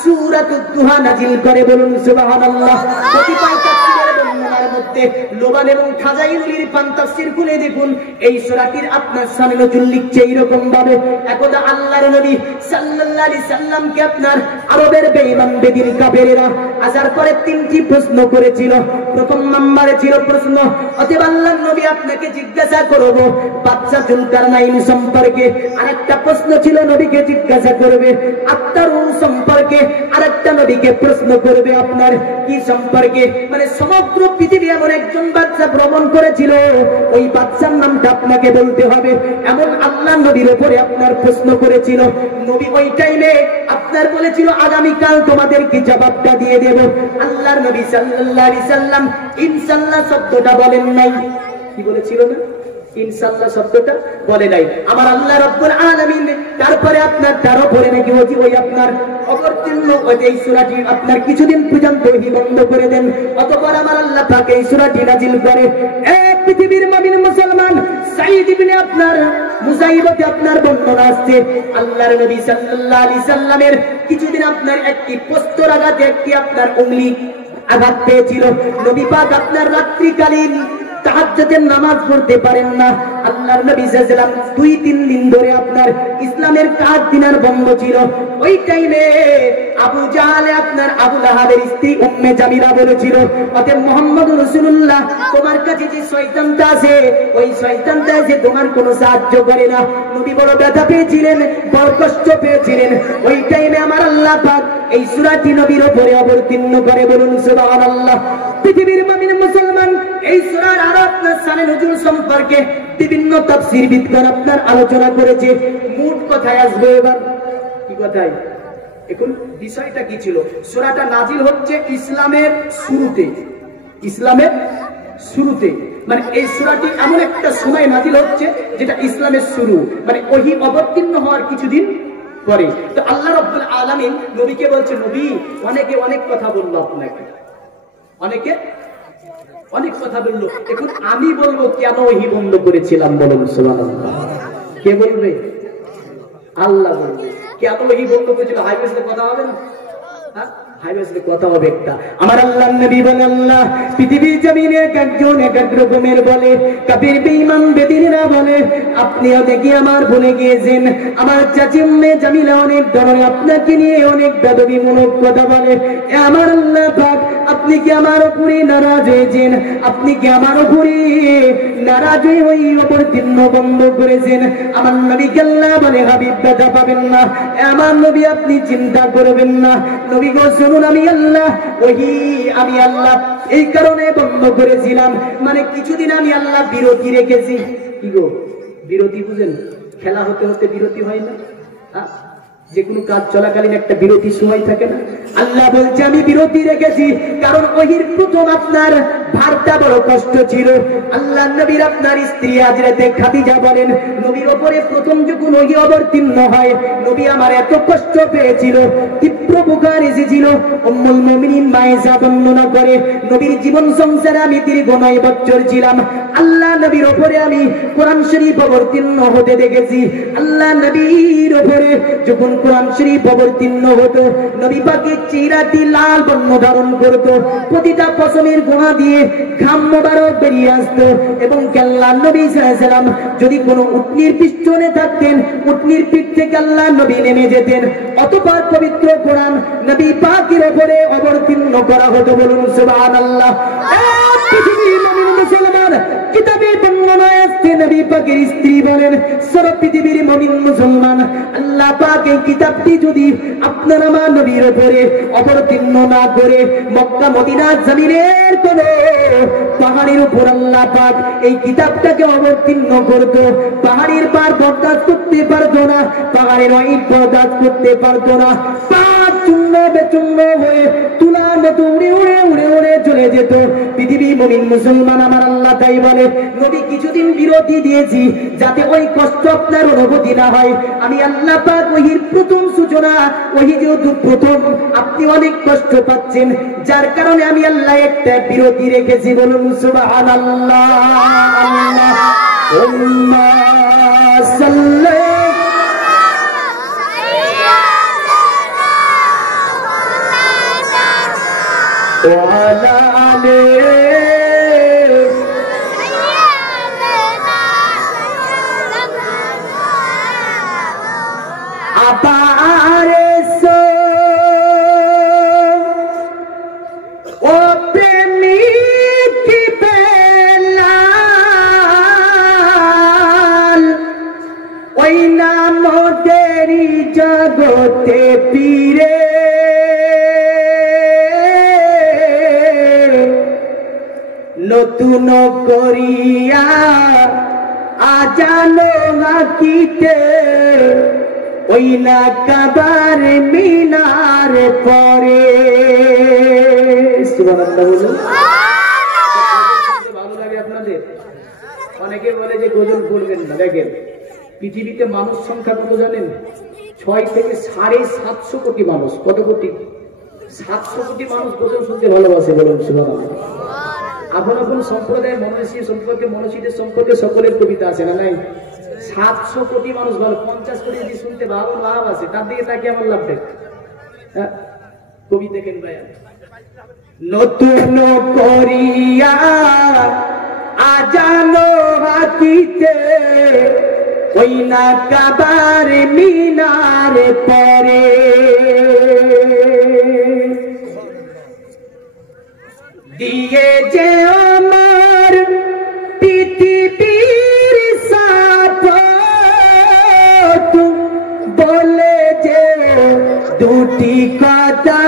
সূরাতুদ দুহা নাজিল করে, বলুন সুবহানাল্লাহ। কতিপয় তাফসীরের বর্ণনার মধ্যে লোবান এবং খাজাইনুল পান তাফসীর খুলে দেখুন, এই সূরাটির আপনার সামনে নজুল লিখছে এইরকম ভাবে, একদা আল্লাহর নবী সাল্লাল্লাহু আলাইহি সাল্লামকে আপনার আরবের বেঈমান বেদিন কাফেরেরা আসার পরে তিনটি প্রশ্ন করেছিল। প্রথম নম্বরে ছিল প্রশ্ন, অতএব আল্লাহর নবী আপনাকে জিজ্ঞাসা করব বাদশা যুলকারনাইন সম্পর্কে, আরেকটা প্রশ্ন ছিল নবীকে জিজ্ঞাসা করবে আত্মারুন সম্পর্কে, আরেকটা নবীকে প্রশ্ন করবে আপনার কি সম্পর্কে। মানে সমগ্র পৃথিবী এমন একজন বাদশা ভ্রমণ করেছিল, ওই বাদশার নামটা আপনাকে বলতে হবে, এমন আল্লাহর নবীর উপরে আপনার প্রশ্ন করেছিল। নবী ওই টাইমে আপনার বলেছিল, আগামীকাল তোমাদেরকে জবাবটা দিয়ে দেব। আল্লাহর নবী সাল্লাল্লাহু আলাইহি সাল্লাম ইনশাআল্লাহ শব্দটা বলেন নাই। কি বলেছিল না? ইনশাআল্লাহ শব্দটা বলে নাই। আমার আল্লাহ রাব্বুল আলামিন তারপরে আপনার তার উপরে নাকি ওই আপনার অবতীর্ণ এই সূরাটি আপনার কিছুদিন পর্যন্ত বন্ধ করে দেন। অতঃপর আমার আল্লাহ পাক এই সূরাটি নাজিল করে। এই পৃথিবীর মুমিন মুসলমান, সাঈদ ইবনে আপনার মুসাইবতে আপনার বর্ণনা আসছে, আল্লাহর নবী সাল্লাল্লাহু আলাইহি সাল্লামের কিছুদিন আপনার একটি প্রস্তর আঘাতে একটি আপনার উংলি আঘাত পেয়েছিল। নবী পাক আপনার রাত্রিকালীন তাহাজ্জুদের নামাজ পড়তে পারেন না। আল্লাহর নবী সাল্লাল্লাহু আলাইহি ওয়াসাল্লাম 2-3 দিন ধরে আপনার ইসলামের কাজ দিনার বন্ধ ছিল। ওই টাইমে আবু জাহল আপনার আবু লাহাবের স্ত্রী উম্মে জামিলা বলেছিল, অতএব মুহাম্মদুর রাসূলুল্লাহ তোমার কাছে যে শয়তানটা আছে, ওই শয়তানটা এসে তোমার কোনো সাহায্য করে না। নবী বড় ব্যথা পেয়েছিলেন, বড় কষ্ট পেয়েছিলেন। ওই টাইমে আমার আল্লাহ পাক এই সূরাটি নবীর উপরে অবতীর্ণ করে, বলুন সুবহানাল্লাহ। পৃথিবীর মুমিন মুসলমান, এই সূরার আরো আপনার শানে নজুল সম্পর্কে বিভিন্ন তাফসীরবিদগণ আপনার আলোচনা করেছে। মোট কথায় আসবে এবার, কি কথায়? এখন বিষয়টা কি ছিল? সূরাটা নাজিল হচ্ছে ইসলামের শুরুতে, ইসলামের শুরুতে, মানে এই সূরাটি এমন একটা সময় নাজিল হচ্ছে যেটা ইসলামের শুরু, মানে ওহী অবতীর্ণ হওয়ার কিছুদিন পরে। তো আল্লাহ রাব্বুল আলামিন নবীকে বলছে, নবী অনেকে অনেক কথা বললো আপনাকে, অনেকে অনেক কথা বললো, এখন আমি বলবো কেন ওহী বন্ধ করেছিলাম, বলুন সুবহানাল্লাহ। কে বলবে? আল্লাহ বলবে। কেন ওহী বন্ধ করেছিল? হাইওয়েতে কথা হবে না? হাইওয়েতে কথা হবে একটা। আমার আল্লাহর নবী বলেন, আল্লাহ পৃথিবীর জমিনে একজন এক এক রকমের বলে, কাফির বেঈমান বেদিনেরা বলে আপনিও দেখি আমার ভুলে গিয়েছেন। আমার চাচি উম্মে জামিলা অনেক ধরনের আপনাকে নিয়ে অনেক বেদবিমূলক কথা বলে। আমার আল্লাহ পাক আপনি কি আমার উপরে নারাজ হয়েছেন? আপনি কি আমার উপরে নারাজ হয়ে ওই অবতীর্ণ বন্ধ করেছেন? আমার নবীকে আল্লাহ বলে, হাবিব ব্যথা পাবেন না, আমার নবী আপনি চিন্তা করবেন না। নবী গো শুনুন, আমি আল্লাহ, ওহী আমি আল্লাহ এই কারণে বন্ধ করেছিলাম, মানে কিছুদিন আমি আল্লাহ বিরতি রেখেছি। কি গো বিরতি বুঝেন? খেলা হতে হতে বিরতি হয় না? যে কোনো কাজ চলাকালীন একটা বিরতির সময় থাকে না? আল্লাহ বলছে আমি বিরতি রেখেছি, কারণ ওহির প্রথম আপনার ভারটা বড় কষ্ট ছিল। আল্লাহ নবীর আপনার স্ত্রী হযরতে খাদিজা বলেন, নবীর উপরে প্রথম যখন ওহী অবতীর্ণ হয়, নবী আমার এত কষ্ট পেয়েছিল, তীব্র বুখার এসেছিল। উম্মুল মুমিনিন মায়েশা বর্ণনা করে, নবীর জীবন সংসারে আমি দীর্ঘ 9 বছর ছিলাম। আল্লাহ নবীর উপরে আমি কোরআন শরীফ অবতীর্ণ হতে দেখেছি। আল্লাহ নবীর উপরে যখন কোরআন শরীফ অবতীর্ণ হতো, নবী পাকের চেহারাটি লাল বর্ণ ধারণ করত, প্রতিটা পশমের গোড়া দিয়ে ঘাম মোবারক বেরিয়ে আসতো। এবং আল্লাহ নবী সাল্লাল্লাহু আলাইহি ওয়াসাল্লাম যদি কোনো উটনির পিছনে থাকতেন, উটনির পিঠ থেকে আল্লাহ নবী নেমে যেতেন। অতঃপর পবিত্র কোরআন নবী পাকের উপরে অবতীর্ণ করা হতো, বলুন সুবহানাল্লাহ। পৃথিবীর মুমিন মুসলমান, কিতাবে বর্ণনা নবী পাকের স্ত্রী বলেন, সারা পৃথিবীর মুমিন মুসলমান, আল্লাহ পাক এই কিতাবটি যদি আপনার আমার নবীর উপরে অবতীর্ণ না করে মক্কা মদিনা জমিনের কোন পাহাড়ের উপর আল্লাহ পাক এই কিতাবটাকে অবতীর্ণ করত, পাহাড়ের পার বরদাস্ত করতে পারতো না, পাহাড়ের ইট বরদাস্ত করতে পারতো না, পাহাড় চূর্ণ বেচূর্ণ হয়ে তুলার মতো উড়ে উড়ে উড়ে উড়ে চলে যেত। পৃথিবী মুমিন মুসলমান আমার আল্লাহ তাই বলে, নবী কিছুদিন বিরতি দিয়েছি যাতে ওই কষ্ট আপনার অনুভূতি না হয়। আমি আল্লাহ পাক ওহির প্রথম সূচনা, ওহি যেহেতু প্রথম, আপনি অনেক কষ্ট পাচ্ছেন, যার কারণে আমি আল্লাহ একটা বিরতি রেখেছি। বলুন সুবহানাল্লাহ। আল্লাহুম্মা সাল্লি وعلى آله apareço o premique belal ওই নাম তেরি জগতে পীরে নতুন করিয়া আজানো হাকিতে ওই না কাবার মিনার পরে। সুবহানাল্লাহ বলুন। ভালো লাগে আপনাদের? অনেকে বলে যে গজল পড়বেন না। দেখেন পৃথিবীতে মানুষ সংখ্যা কত জানেন? 6 থেকে 750 কোটি মানুষ। কত কোটি? 700 কোটি মানুষ গজল শুনতে ভালোবাসে। বলুন সুবহানাল্লাহ। আপন আপন সম্প্রদায়ের মনীষী সম্পর্কে, মনীষীদের সম্পর্কে সকলের কবিতা আছে না নাই? 700 কোটি মানুষ ভালো, 50 কোটি যদি শুনতে ভালো লাভ আছে, তার দিকে তাকে আমার লাভ দেখ। কবি দেখেন ভাই, নতুন করিয়া আজানো হাতিতে ওই না কাবার মিনার পরে দিয়ে যে আমার পৃথিবীর সাপোর্ট বলে যে দুটি কথা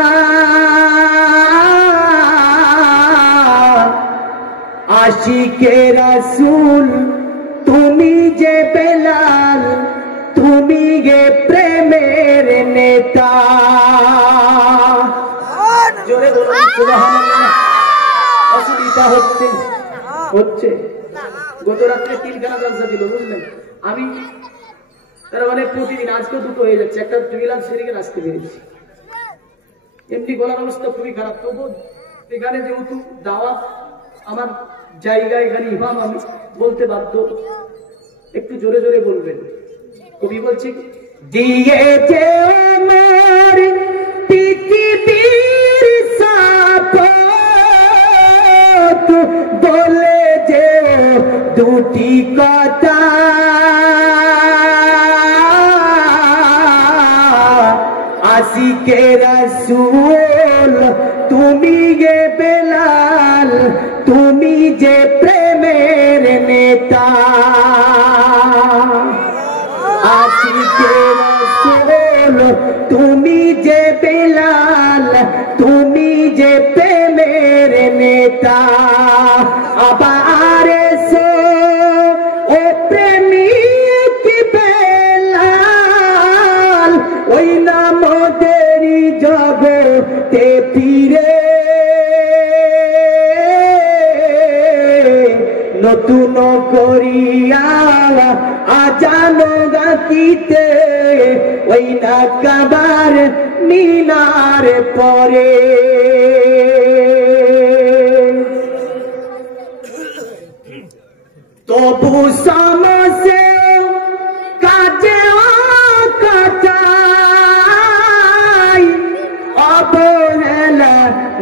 আশিকে রাসূল তুমি যে বেলাল তুমি গে প্রেমের নেতা। জোরে বলুন সুবহানাল্লাহ। অসুবিধা হচ্ছে গত রাত্রে 3খানা জলসা দিল, বুঝলেন? আমি তার মানে প্রতিদিন, আজকে 2টো হয়ে যাচ্ছে, একটা জুবিলাল শরীকে আসতে পেরেছি। এমনি গলার অবস্থা খুবই খারাপ, তবু এখানে যেহেতু দাওয়াত আমার জায়গা, এখানে ইমাম, আমি বলতে বাধ্য। একটু জোরে জোরে বলবেন। কবি বলছে, দিয়ে যে আমার পৃথিবীর সাপোর্ট বলে যে দুটি কথা আশিকে রাসূল তুমি গে বেলাল তুমি যে প্রেমের নেতা। আশিকে রাসূল তুমি যে বেলাল তুমি যে প্রেমের নেতা। আবার এসো ও প্রেমিক বেলাল ওই নাম তেরি জগতে ফিরে নতুন করিয়া আজানো গাকিতে ওই না কাবার মিনার পরে। তবু সমসে কাজে কাটাই অবহেলা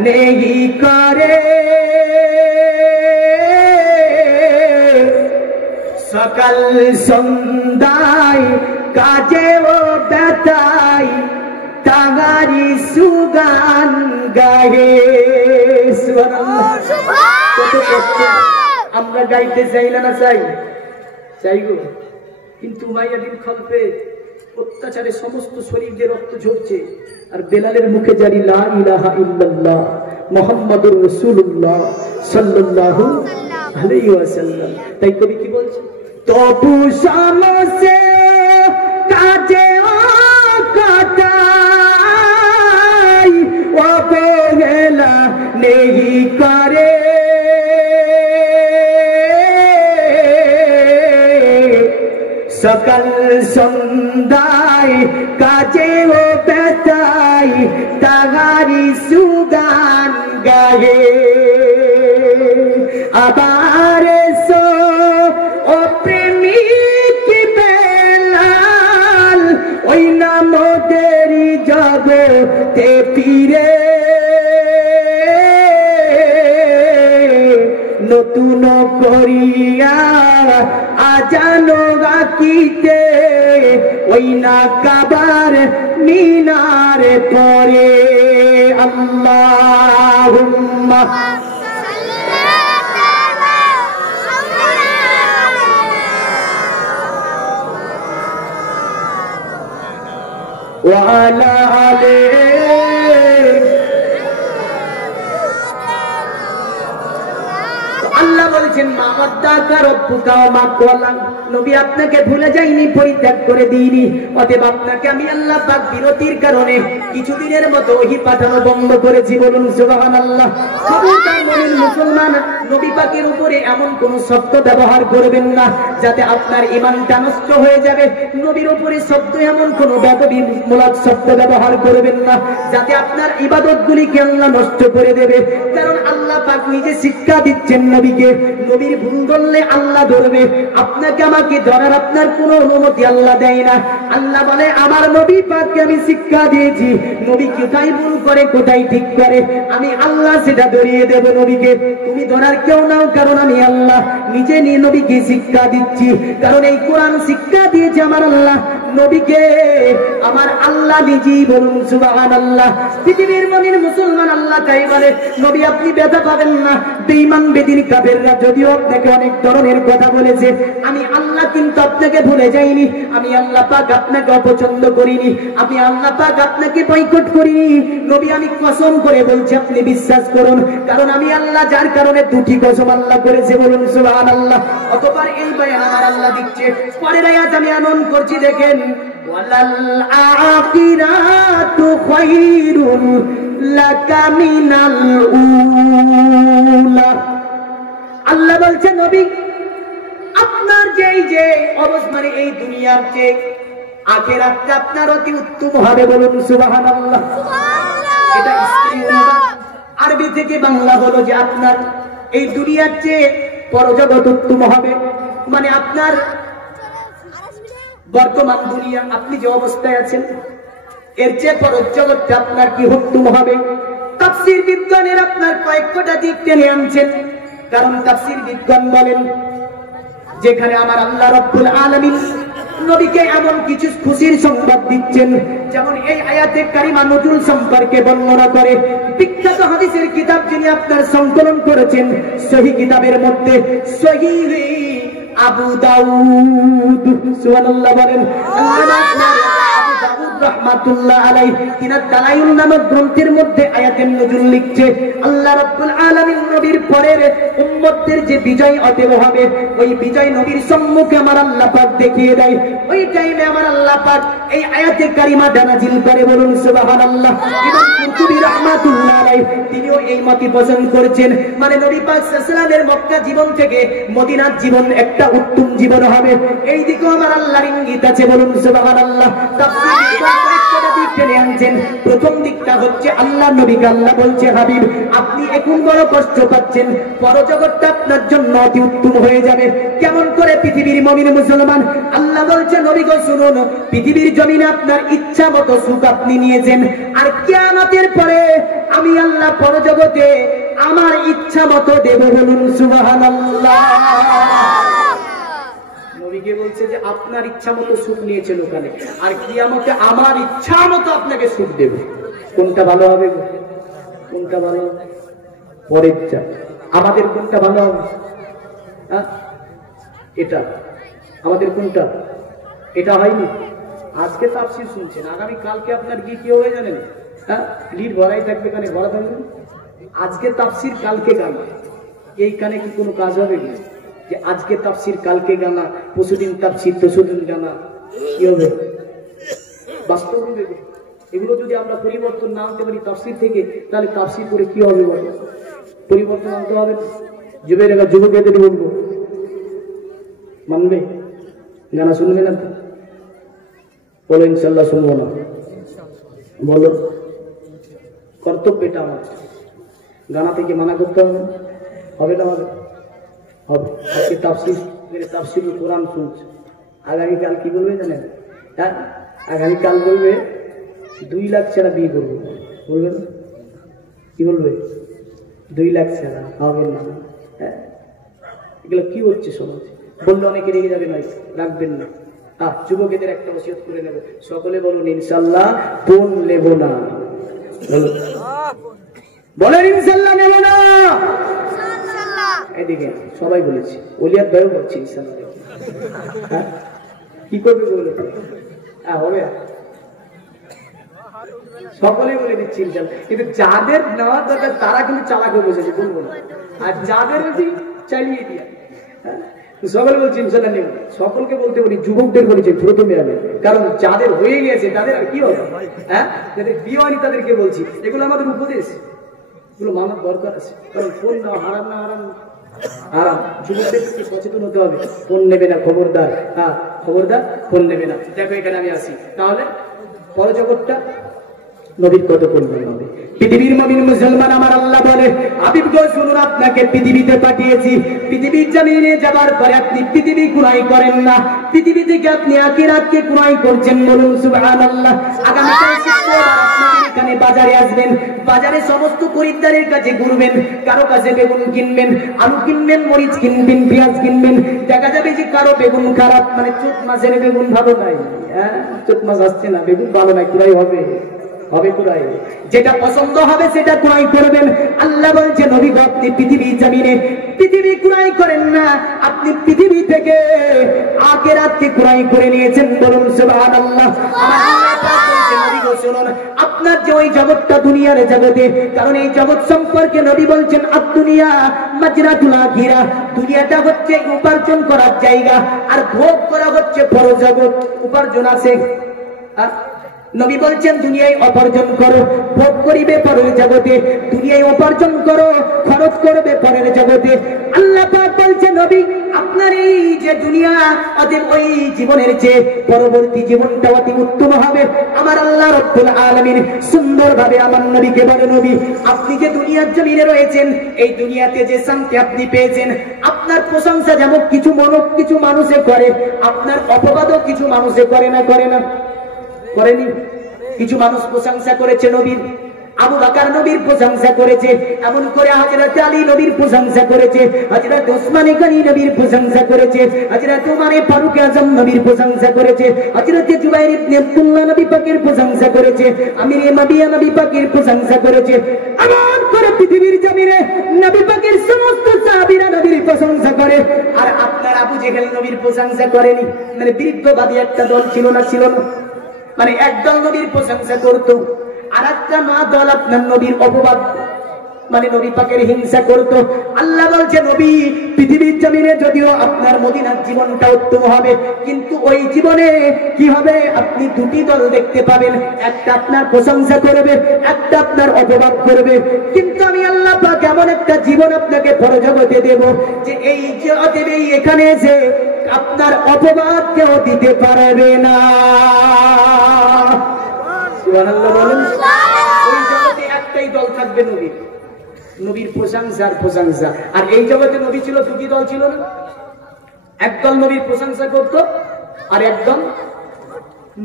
নেই করে সকাল সন্ধ্যায় কাজে ও বেতাই তাগারি সুগান গায়ে। আমরা গাইতে চাই না চাই? চাই গো। কিন্তু উমাইয়া বিন খলফে অত্যাচারে সমস্ত শরীর দিয়ে রক্ত ঝরছে, আর বেলালের মুখে জারি লা ইলাহা ইল্লাল্লাহ মুহাম্মাদুর রাসূলুল্লাহ সাল্লাল্লাহু আলাইহি ওয়াসাল্লাম। তাই কবি কি বলছে, তবু শামসে কাজে কাটাই অবহেলা নেই করে, সকাল সন্ধ্যায় কাজে ও বেতাই তাহারি সুগান গায়ে, আবার সো ও প্রেমিক বেলাল ওই নামদেরই জগতে ফিরে, নতুন করিয়া আজানো গাকিতে ওই না কাবার মিনারে পরে। আল্লাহুম্মা ওয়া আলা আলিহি। আল্লাহ বলছেন মা ওয়াদ্দাকা রব্বুকা ওয়া মা ক্বালা, নবী আপনাকে ভুলে যাইনি, পরিত্যাগ করে দিইনি। অতএব আপনাকে আমি আল্লাহ পাক বিরতির কারণে কিছুদিনের মতো ওহী পাঠানো বন্ধ করেছি। বলুন সুবহানাল্লাহ। খবরদার মুমিন মুসলমান, নবী পাকের উপরে এমন কোন শব্দ ব্যবহার করবেন না যাতে আপনার ঈমানটা নষ্ট হয়ে যাবে। নবীর উপরে শব্দ এমন কোন বেদবিমূলক শব্দ ব্যবহার করবেন না যাতে আপনার ইবাদতগুলিকে আল্লাহ নষ্ট করে দেবে। কারণ আল্লাহ পাক নিজে শিক্ষা দিচ্ছেন নবীকে, নবীর ভুল ধরলে আল্লাহ ধরবে, আপনাকে আমাকে ধরার আপনার কোনো অনুমতি আল্লাহ দেয় না। আল্লাহ বলে আমার নবী পাককে আমি শিক্ষা দিয়েছি, নবী কোথায় ভুল করে কোথায় ঠিক করে আমি আল্লাহ সেটা ধরিয়ে দেব নবীকে। তুমি ধরার কেউ নাও, কারণ আমি আল্লাহ নিজে নিয়ে নবীকে শিক্ষা দিচ্ছি। কারণ এই কোরআন শিক্ষা দিয়েছে আমার আল্লাহ নবীকে, আমার আল্লাহ নিজেই। বলুন সুবহানাল্লাহ। পৃথিবীর মুমিন মুসলমান আল্লাহ তাই বলে নবী আপনি ব্যথা পাবেন না। বেঈমান বেদিন কাফেররা যদিও আপনাকে অনেক ধরনের কথা বলেছে, আমি আল্লাহ কিন্তু আপনাকে ভুলে যাইনি। আমি আল্লাহ পাক আপনাকে অপছন্দ করিনি, আমি আল্লাহ পাক আপনাকে বয়কট করিনি। নবী আমি কসম করে বলছি আপনি বিশ্বাস করুন, কারণ আমি আল্লাহ যার কারণে দুটি কসম আল্লাহ করেছে। বলুন সুবহানাল্লাহ। অতঃপর এই বয়ান আমার আল্লাহ দিচ্ছে, পরের আয়াত আমি এমন করছি দেখেন, ওয়ালাল আখিরাতু খায়রুন লাকা মিনাল উলা। আল্লাহ বলছে নবী আপনার যে অবস্থা, মানে এই দুনিয়ার যে আখিরাতটা আপনার অতি উত্তম হবে। বলুন সুবহানাল্লাহ। এটা ইসলামী অনুবাদ, আরবি থেকে বাংলা হলো যে আপনার এই দুনিয়ার চেয়ে পরজগৎ উত্তম হবে। মানে আপনার বর্তমান দুনিয়া আপনি যে অবস্থায় আছেন এর চেয়ে পরজগৎটা আপনার কি উত্তম হবে। তাফসীর বিজ্ঞানের আপনার কয়েকটা দিক টেনে আনছেন, কারণ তাফসীর বিজ্ঞান বলেন যেখানে আমার আল্লাহ রাব্বুল আলামিন নবীকে এমন কিছু খুশির সংবাদ দিচ্ছেন, যেমন এই আয়াতে কারিমা নজুল সম্পর্কে বর্ণনা করে বিখ্যাত হাদিসের কিতাব যিনি আপনার সংকলন করেছেন সহিহ কিতাবের মধ্যে সহিহ আবু দাউদ। সুবহানাল্লাহ বলেন। আবু দাউদ রাহমাতুল্লাহ আলাইহি তিনার দালাইল নামক গ্রন্থের মধ্যে আয়াতের নজুল লিখছে, আল্লাহ রাব্বুল আলামিন নবীর পরের উম্মতদের যে বিজয় অতেব হবে ওই বিজয় নবীর সম্মুখে আমার আল্লাহ পাক দেখিয়ে দেয়। ওই টাইমে আমার আল্লাহ পাক এই আয়াতে কারিমা নাযিল করে। বলুন সুবহানাল্লাহ। ইমাম কুরতুবী রাহমাতুল্লাহ আলাইহি তিনিও এই মতই পছন্দ করেছেন, মানে নবী পাক সাল্লাল্লাহু আলাইহি ওয়াসাল্লামের মক্কা জীবন থেকে মদিনার জীবন একটা উত্তম জীবন হবে, এই দিকে আমার আল্লাহর ইঙ্গিত আছে। বলুন সুবহানাল্লাহ। প্রথম দিকটা হচ্ছে আল্লাহ নবীকে আল্লাহ বলছে হাবিব আপনি এখন বড় কষ্ট পাচ্ছেন, পরজগৎটা আপনার জন্য অতি উত্তম হয়ে যাবে। কেমন করে পৃথিবীর মুমিন মুসলমান, আল্লাহ বলছে নবী গো শুনুন, পৃথিবীর জমিনে আপনার ইচ্ছা মতো সুখ আপনি নিয়েছেন, আর কিয়ামতের পরে আমি আল্লাহ পরজগতে আমার ইচ্ছা মতো দেব। বলুন সুবহানাল্লাহ। নবীকে বলছে যে আপনার ইচ্ছা মতো সুখ নিয়েছেন ওখানে, আর কিয়ামতে আমার ইচ্ছা মতো আপনাকে সুখ দেব। কোনটা ভালো হবে? কোনটা ভালো? পরের যা আমাদের কোনটা ভালো হবে? এটা আমাদের কোনটা? এটা হয়নি। আজকে তাফসীর শুনছেন, আগামী কালকে আপনার কি হয়ে জানেন? হ্যাঁ, লিড ভরাই থাকবে, কানে ভরা থাকবে। আজকে তাফসীর কালকে গানা, এই কানে কি কোনো কাজ হবে কি? যে আজকে তাফসীর কালকে গানা, পরশুদিন তাফসীর তরশুদিন গানা, কি হবে? বাস্তব হবে। এগুলো যদি আমরা পরিবর্তন না আনতে পারি তাফসীর থেকে, তাহলে তাফসীর করে কি হবে? পরিবর্তন আনতে হবে। যুবকেদের বলবো, মানবে? গানা শুনবে না? বলো ইনশাল্লাহ শুনবো না। বলো, কর্তব্যটা আমার। গানা থেকে মানা করতে হবে, হবে না? হবে, হবে। আজকে তাফসীর কোরআন শুনছে, আগামীকাল কি বলবে জানেন? হ্যাঁ, আগামীকাল বলবে 2 লাখ ছাড়া বিয়ে করবো, বলবে না? কি বলবে? 2 লাখ ছাড়া হবে না। হ্যাঁ, এগুলো কি হচ্ছে সমাজ? বললে অনেকে রেগে যাবে, নয় রাখবেন না। যুবকেদের একটা ওসিয়ত করে নেব, সকলে বলুন ইনশাল্লাহ ফোন নেব না। বলেন ইনশাল্লাহ নেব না। এদিকে সবাই বলেছি, ওলিয়াত ভাইও বলছি ইনশাল্লাহ। কি করবে বলে? হবে, সকলে বলে দিচ্ছি ইনশাল্লাহ। কিন্তু যাদের নেওয়ার দরকার তারা কিন্তু চালাক হয়ে বসেছে, বলবো না। আর যাদের চালিয়ে দিয়া, সকলে বলছি ইনশাল্লাহ নেব। সকলকে বলতে বলি, যুবকদের বলেছি প্রথমে আমি, কারণ যাদের হয়ে গেছে তাদের আর কি হবে? হ্যাঁ, যাদের বিয়ে হয়নি তাদেরকে বলছি। এগুলো আমাদের উপদেশ, এগুলো মানার দরকার আছে। কারণ ফোন নেওয়া হারাম না? হারাম, হারাম। যুবকদেরকে সচেতন হতে হবে, ফোন নেবে না, খবরদার। হ্যাঁ, খবরদার, ফোন নেবে না। দেখো এখানে আমি আসি, তাহলে পরজগৎটা নবীর কত পরিমাণ হবে। পৃথিবীর মুমিন মুসলমান আমার আল্লাহ বলে, হাবিব গো শুনুন, আপনাকে পৃথিবীতে পাঠিয়েছি। পৃথিবীর জমিনে যাবার পরে আপনি পৃথিবী কুনাই করেন না, পৃথিবী থেকে আপনি আখিরাতকে কুনাই করছেন। বলুন সুবহানাল্লাহ। আগামীকাল শুক্রবার আপনাদের এখানে বাজারে আসবেন, বাজারে সমস্ত খরিদ্দারের কাছে ঘুরবেন, কারো কাছে বেগুন কিনবেন, আলু কিনবেন, মরিচ কিনবেন, পেঁয়াজ কিনবেন। দেখা যাবে যে কারো বেগুন খারাপ, মানে চোট মাছের বেগুন ভালো নাই। হ্যাঁ, চোট মাছ আসছে না, বেগুন ভালো নাই, কুড়াই হবে, হবে কুড়াই। যেটা পছন্দ হবে সেটা কুড়াই করবেন। আল্লাহ বলছে, নবী গো আপনি পৃথিবীর জমিনে পৃথিবী কুড়াই করেন না, আপনি পৃথিবী থেকে আখিরাতকে কুড়াই করে নিয়েছেন। বলুন সুবহানাল্লাহ। আপনার যে ওই জগৎটা দুনিয়ার জগতে, কারণ এই জগৎ সম্পর্কে নবী বলছেন আদ-দুনিয়া মাজরাতুল আখিরা, দুনিয়াটা হচ্ছে উপার্জন করার জায়গা, আর ভোগ করা হচ্ছে পরজগৎ। উপার্জন আছে, নবী বলছেন দুনিয়ায় উপার্জন করো, ভোগ করিবে পরের জগতে। দুনিয়ায় উপার্জন করো, খরচ করবে পরের জগতে। আল্লাহ পাক বলছেন, নবী আপনার এই যে দুনিয়া, অতএব ওই জীবনের যে পরবর্তী জীবনটা অতি উত্তম হবে। আমার আল্লাহ রব্বুল আলামিন সুন্দরভাবে আমার নবীকে বলে, নবী আপনি যে দুনিয়ার জমিনে রয়েছেন, এই দুনিয়াতে যে শান্তি আপনি পেয়েছেন, আপনার প্রশংসা যেমন কিছু মানুষে করে, আপনার অপবাদও কিছু মানুষে করে না? করে না? করেনি? কিছু মানুষ প্রশংসা করেছে নবীর, আবু বকর নবীর প্রশংসা করেছে, এমন করে হযরত আলী নবীর প্রশংসা করেছে, হযরত ওসমান গনি নবীর প্রশংসা করেছে, হযরত উমর ফারুক আযম নবীর প্রশংসা করেছে, হযরত জুবাইর ইবনে আব্দুল্লাহ নবী পাকের প্রশংসা করেছে, আমির মাবিয়া নবী পাকের প্রশংসা করেছে। এমন করে পৃথিবীর জমিনে নবী পাকের সমস্ত সাহাবীরা নবীর প্রশংসা করে। আর আপনার আবু জেহেল নবীর প্রশংসা করেনি? মানে বিরুদ্ধবাদী একটা দল ছিল না? ছিল না? মানে একদল নবীর প্রশংসা করতো, আর একটা দল আপনার নবীর অপবাদ, মানে নবী পাকের হিংসা করতো। আল্লাহ বলছে, নবী পৃথিবীর জমিনে যদিও আপনার মদিনার জীবনটা উত্তম হবে, কিন্তু ওই জীবনে কি হবে? আপনি দুটি দল দেখতে পাবেন, একটা আপনার প্রশংসা করবে, একটা আপনার অপবাদ করবে। কিন্তু আমি আল্লাহ পাক এমন একটা জীবন আপনাকে পরজগতে দেব, যে এই যে এখানে এসে আপনার অপবাদ কেউ দিতে পারবে না। সুবহানাল্লাহ বলেন। ওই জগতে একটাই দল থাকবে নবীর, নবীর প্রশংসা আর প্রশংসা। আর এই জগতে নবী ছিল দুটি দল, ছিল না? একদল নবীর প্রশংসা করত, আর একদল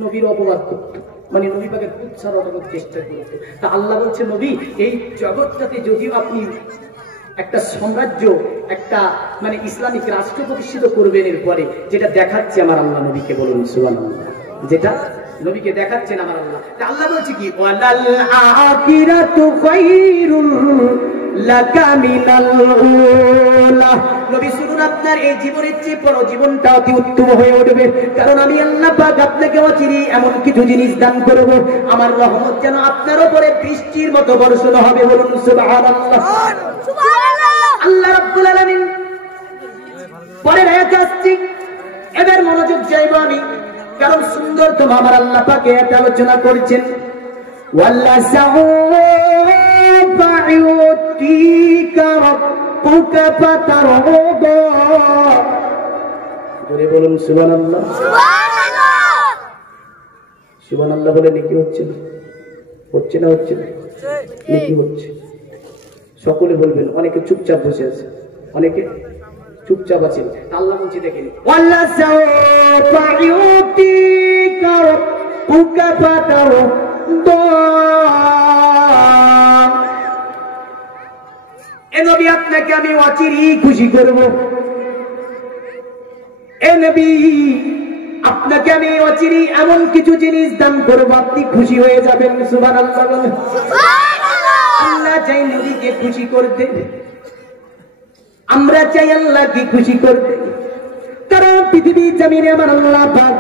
নবীর অপবাদ করত, মানে নবী পাকের উৎসাহ করার চেষ্টা করত। তা আল্লাহ বলছে, নবী এই জগৎটাতে যদিও আপনি একটা সাম্রাজ্য, একটা মানে ইসলামিক রাষ্ট্র প্রতিষ্ঠিত করবেন, এরপরে যেটা দেখাচ্ছে আমার আল্লাহ নবীকে, বলুন সুবহানাল্লাহ, যেটা নবীকে দেখাচ্ছেন আমার আল্লাহ। আল্লাহ বলছে কি, ওয়ালাল আখিরাতু খায়রুল লাকা মিনাল উলা, নবী শুনুন, আপনার এই জীবনের চেয়ে পর জীবনটা অতি উত্তম হয়ে উঠবে, কারণ আমি আল্লাহ পাক আপনাকে অচিরে এমন কিছু জিনিস দান করব, আমার রহমত যেন আপনার উপরে বৃষ্টির মতো বর্ষণ হবে। বলুন সুবহানাল্লাহ। আল্লাহ রাব্বুল আলামিন পরের আয়াতে আসছি, এবার মনোযোগ চাইব আমি, কারণ সুন্দরতম আমার আল্লাহ পাক এত আলোচনা করছেন। ওয়াল্লা সাউফা ইউতিকা রাব্বুকা ফাতারদা। জোরে বলুন সুবহানাল্লাহ। সুবহানাল্লাহ। সুবহানাল্লাহ বলে নেকি হচ্ছে না? হচ্ছে না? হচ্ছে না? নেকি হচ্ছে। সকলে বলবেন। অনেকে চুপচাপ বসে আছে, অনেকে চুপচাপ আছেন। আল্লাহ বলছে দেখেন, ওয়াল্লা সাউফা ইউতিকা রাব্বুকা ফাতারদা। এ নবী আপনাকে আমি অচিরেই খুশি করব। এ নবী আপনাকে আমি অচিরেই এমন কিছু জিনিস দান করব, আপনি খুশি হয়ে যাবেন। সুবহানাল্লাহ বলেন। সুবহানাল্লাহ। আল্লাহ চাই নবীকে খুশি করতে, আমরা চাই আল্লাহকে খুশি করতে। কারণ পৃথিবীর জমিনে আমার আল্লাহ পাক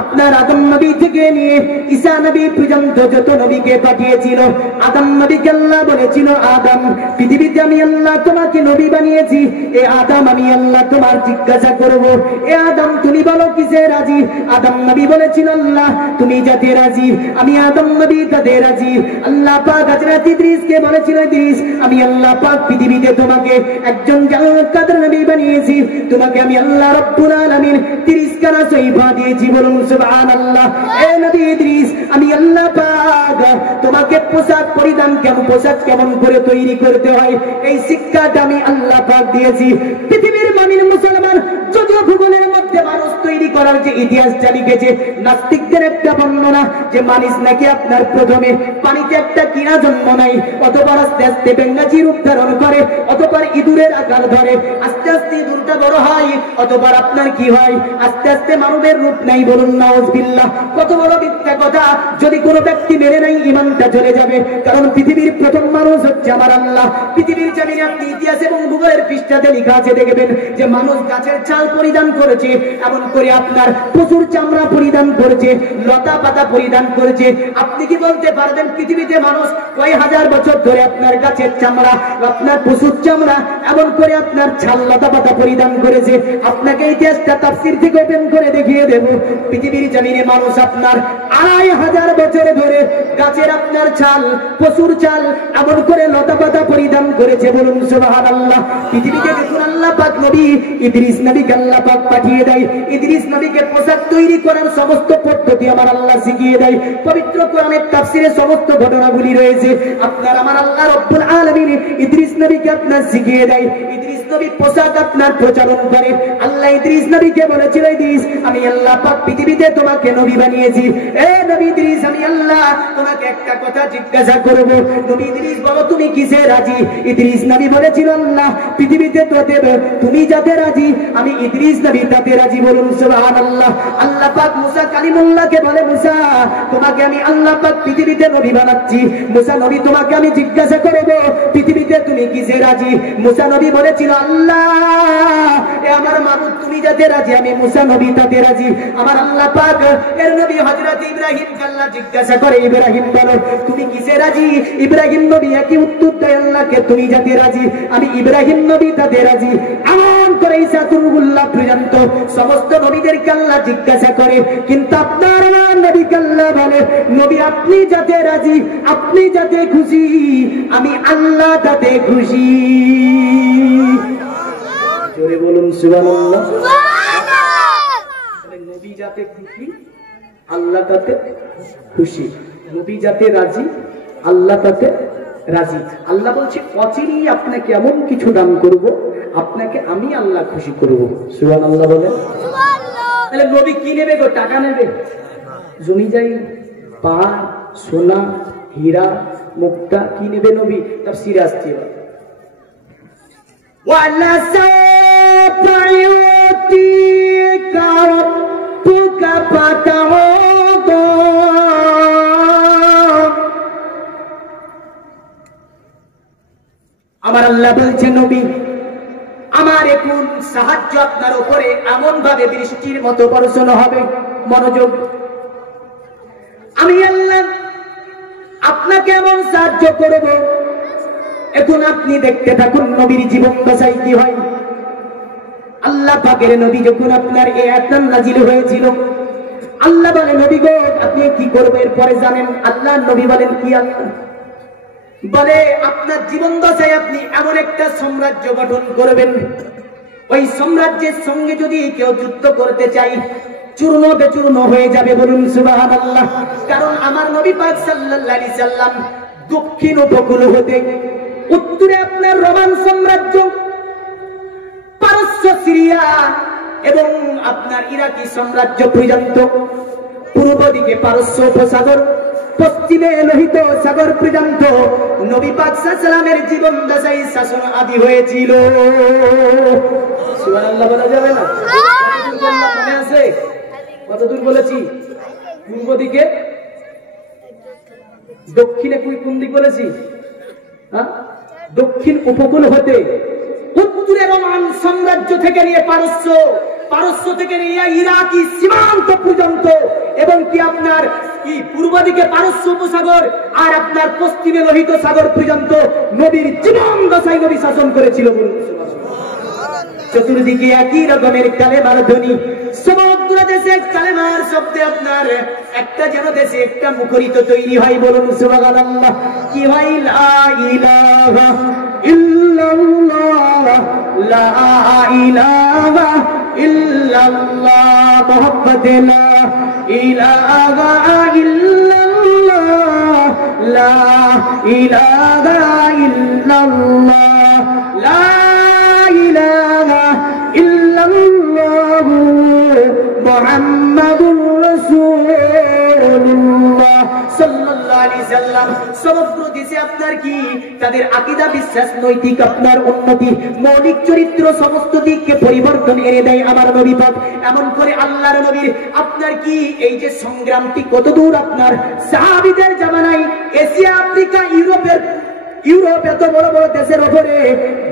আপনার আদম নবী থেকে নিয়ে ঈসা নবী পর্যন্ত যত নবীকে পাঠিয়েছিল, আদম নবীকে আল্লাহ বলেছিল, আদম পৃথিবীতে আমি আল্লাহ তোমাকে নবী বানিয়েছি, এ আদম আমি আল্লাহ তোমার জিজ্ঞাসা করব, এ আদম তুমি বলো কিসে রাজি? আদম নবী বলেছিল, আল্লাহ তুমি যাতে রাজি আমি আদম নবী তাতে রাজি। আল্লাহ পাক হযরত ইদ্রিসকে বলেছিল, ইদ্রিস আমি আল্লাহ পাক পৃথিবীতে তোমাকে একজন জান্নাতের নবী বানিয়েছি, তোমাকে আমি আল্লাহ রাব্বুল আলামিন 30 খানা সহিফা দিয়েছি। বলুন সুবহানাল্লাহ। এ নবী ইদ্রিস আমি আল্লাহ পাক তোমাকে পোশাক পরিধান পোশাক কেমন করে তৈরি করতে হয় এই শিক্ষাটা আমি আল্লাহ পাক দিয়েছি। পৃথিবীর মামিন মুসলমান যদিও ভূগোলের মধ্যে মানুষ তৈরি করার যে ইতিহাসটা লিখেছে, নাস্তিকদের একটা বর্ণনা যে মানুষ নাকি আপনার প্রথমে পানিতে একটা কিনা জন্ম নাই, অতঃপর আস্তে আস্তে বেঙ্গাজি রূপ ধারণ করে, অতঃপর ইঁদুরের আকার ধরে, আস্তে আস্তে ইঁদুরটা বড় হয়, অতঃপর আপনার কি হয়, আস্তে আস্তে মানবের রূপ নাই। বলুন নাউজুবিল্লাহ। কত বড় মিথ্যা কথা! যদি কোনো ব্যক্তি মেনে নাই ঈমানটা চলে যাবে, কারণ পৃথিবীর প্রথম মানুষ হচ্ছে আমার আল্লাহ। পৃথিবীর জমিনে আপনি ইতিহাস এবং ভূগোলের পৃষ্ঠাতে লেখা আছে দেখবেন যে মানুষ গাছের ছাল পরিধান করেছে, এমন করে আপনার পশুর চামড়া পরিধান করেছে, লতা পাতা পরিধান করেছে। আপনি কি বলতে পারবেন পৃথিবীতে মানুষ কয় হাজার বছর ধরে আপনার গাছের চামড়া, আপনার পশুর চামড়া এমন করে আপনার ছাল লতা পাতা পরিধান করেছে? আপনাকে ইতিহাসটা তাফসীর থেকে ওপেন করে দেখিয়ে দেব। পৃথিবীর জমিনে মানুষ আপনার 2500 বছর ধরে গাছের আপনার ছাল, পশুর চাল এমন করে লতা পাতা পরিধান করেছে। বলুন সুবহানাল্লাহ। পৃথিবীতে দেখুন আল্লাহ পাক নবী ইদ্রিস নবীকে আল্লাহ পাক পাঠিয়ে দেয়, ইদ্রিস নবীকে পোশাক তৈরি করার সমস্ত পদ্ধতি আমার আল্লাহ শিখিয়ে দেয়। পবিত্র কোরআনের তাফসীরে সমস্ত ঘটনাগুলি রয়েছে। আপনার আমার আল্লাহ রব্বুল আলামিন ইদ্রিস নবীকে আপনার শিখিয়ে দেয়। ইদ্রিস নবী পোশাক আপনার প্রচলন করে। আল্লাহ ইদ্রিস নবীকে বলেছিল, ইদ্রিস আমি আল্লাহ পাক পৃথিবীতে তোমাকে নবী বানিয়েছি। এ নবী ইদ্রিস আমি আল্লাহ তোমাকে একটা কথা জিজ্ঞাসা করব। নবী ইদ্রিস বলো তুমি কিসে রাজি? ইদ্রিস নবী বলেছিল, আল্লাহ পৃথিবীতে তোতে তুমি যাতে রাজি আমি ইদ্রিস নবী তাতে রাজি। বলুন সুবহানাল্লাহ। আল্লাহ পাক মুসা কালিমুল্লাহকে বলে, মুসা তোমাকে আমি আল্লাহ পাক পৃথিবীতে নবী বানাচ্ছি। মুসা নবী তোমাকে আমি জিজ্ঞাসা করব পৃথিবীতে তুমি কিসে রাজি? মুসা নবী বলেছিল, আল্লাহ এ আমার মাবুদ তুমি যাতে রাজি আমি মুসা নবী তাতে রাজি। আমার আল্লাহ পাক এর নবী হযরত ইব্রাহিমকে আল্লাহ জিজ্ঞাসা করে, ইব্রাহিম বলো তুমি কিসে রাজি? ইব্রাহিম নবী একই উত্তর দেয়, আল্লাহকে তুমি যাতে রাজি আমি ইব্রাহিম নবী তাতে রাজি। এমন করে ঈসা রূহুল্লাহ পর্যন্ত সমস্ত নবীদেরকে আল্লাহ জিজ্ঞাসা করে, কিন্তু আপনার নবীকে আল্লাহ বলে, নবী আপনি যাতে রাজি, আপনি যাতে খুশি আমি আল্লাহ তাতে খুশি। জোরে বলুন সুবহানাল্লাহ। নবী যাতে খুশি আল্লাহ তাতে খুশি, নবী যাতে রাজি আল্লাহ তাতে রাজি। আল্লাহ বলছে অচিরেই আপনাকে এমন কিছু দান করব, আপনাকে আমি আল্লাহ খুশি করব। সুবহানাল্লাহ বলে। তাহলে নবী কি নেবে গো? টাকা নেবে? জমি যাই, পাহাড়, সোনা, হীরা, মুক্তা কি নেবে নবী? তাফসীরে আসছে ওয়ালা সাওফা ইউতিকা রাব্বুকা ফাতারদা। আমার আল্লাহ বলছে নবী আমার আমার এখন সাহায্য আপনার উপরে এমন ভাবে বৃষ্টির মতো বর্ষণ হবে। মনোযোগ, আমি আল্লাহ আপনাকে এমন সাহায্য করব, এখন আপনি দেখতে থাকুন নবীর জীবন দশায় কি হয়। আল্লাহ পাকের নবী যখন আপনার এই আয়াত নাযিল হয়েছিল, আল্লাহ বলে নবী গো আপনি কি করবেন এরপরে জানেন? আল্লাহ নবী বলেন কি? আল্লাহ বলে আপনার জীবন দশায় আপনি এমন একটা সাম্রাজ্য গঠন করবেন, ওই সাম্রাজ্যের সঙ্গে যদি কেউ যুদ্ধ করতে চাই চূর্ণ বেচূর্ণ হয়ে যাবে। বলুন সুবহানাল্লাহ। কারণ আমার নবী পাক সাল্লাল্লাহু আলাইহি সাল্লাম দক্ষিণ উপকূল হতে উত্তরে আপনার রোমান সাম্রাজ্য, পারস্য, সিরিয়া এবং আপনার ইরাকি সাম্রাজ্য পর্যন্ত, পূর্ব দিকে পারস্য উপসাগর, পশ্চিমে লোহিত সাগর পর্যন্ত নবী পাক সাল্লাল্লাহু আলাইহি সাল্লামের জীবন দশায় শাসন আদি হয়েছিল। সুবহানাল্লাহ বলা যাবে না? মনে আছে কতদূর বলেছি? পূর্ব দিকে, দক্ষিণে কোন দিক বলেছি? দক্ষিণ উপকূল হতে উত্তরে রোমান সাম্রাজ্য থেকে নিয়ে পারস্য, পারস্য থেকে নিয়ে ইরাকি সীমান্ত পর্যন্ত, এবং কি আপনার কি পূর্ব দিকে পারস্য উপসাগর আর আপনার পশ্চিমে লোহিত সাগর পর্যন্ত নবীর জীবন দশায় নবী শাসন করেছিল। চতুর্দিকে একই রকমের কালেমার ধ্বনি, সমগ্র দেশে কালেমার শব্দে আপনার একটা যেন দেশে একটা মুখরিত তৈরি হয়। বলুন সুবহানাল্লাহ। কি হয়? লা ইলাহা ইল্লাল্লাহ, লা ইলাহা ইল্লাল্লাহ, মুহাম্মাদুর লা ইলাহা ইল্লাল্লাহ, লা ইলাহা ইল্লাল্লাহ, লা ইলাহা ইল্লাল্লাহ, মুহাম্মাদুর রাসূলুল্লাহ সাল্লাল্লাহু আলাইহি সাল্লাম। সমগ্র দেশে আপনার কি তাদের আকীদা, বিশ্বাস, নৈতিক আপনার উন্নতি, মৌলিক চরিত্র সমস্ত দিককে পরিবর্তন এনে দেয় আমার নবী পাক। এমন করে আল্লাহর নবীর আপনার কি এই যে সংগ্রামটি কতদূর আপনার সাহাবীদের জামানায় এশিয়া, আফ্রিকা, ইউরোপ এত বড় বড় দেশের উপরে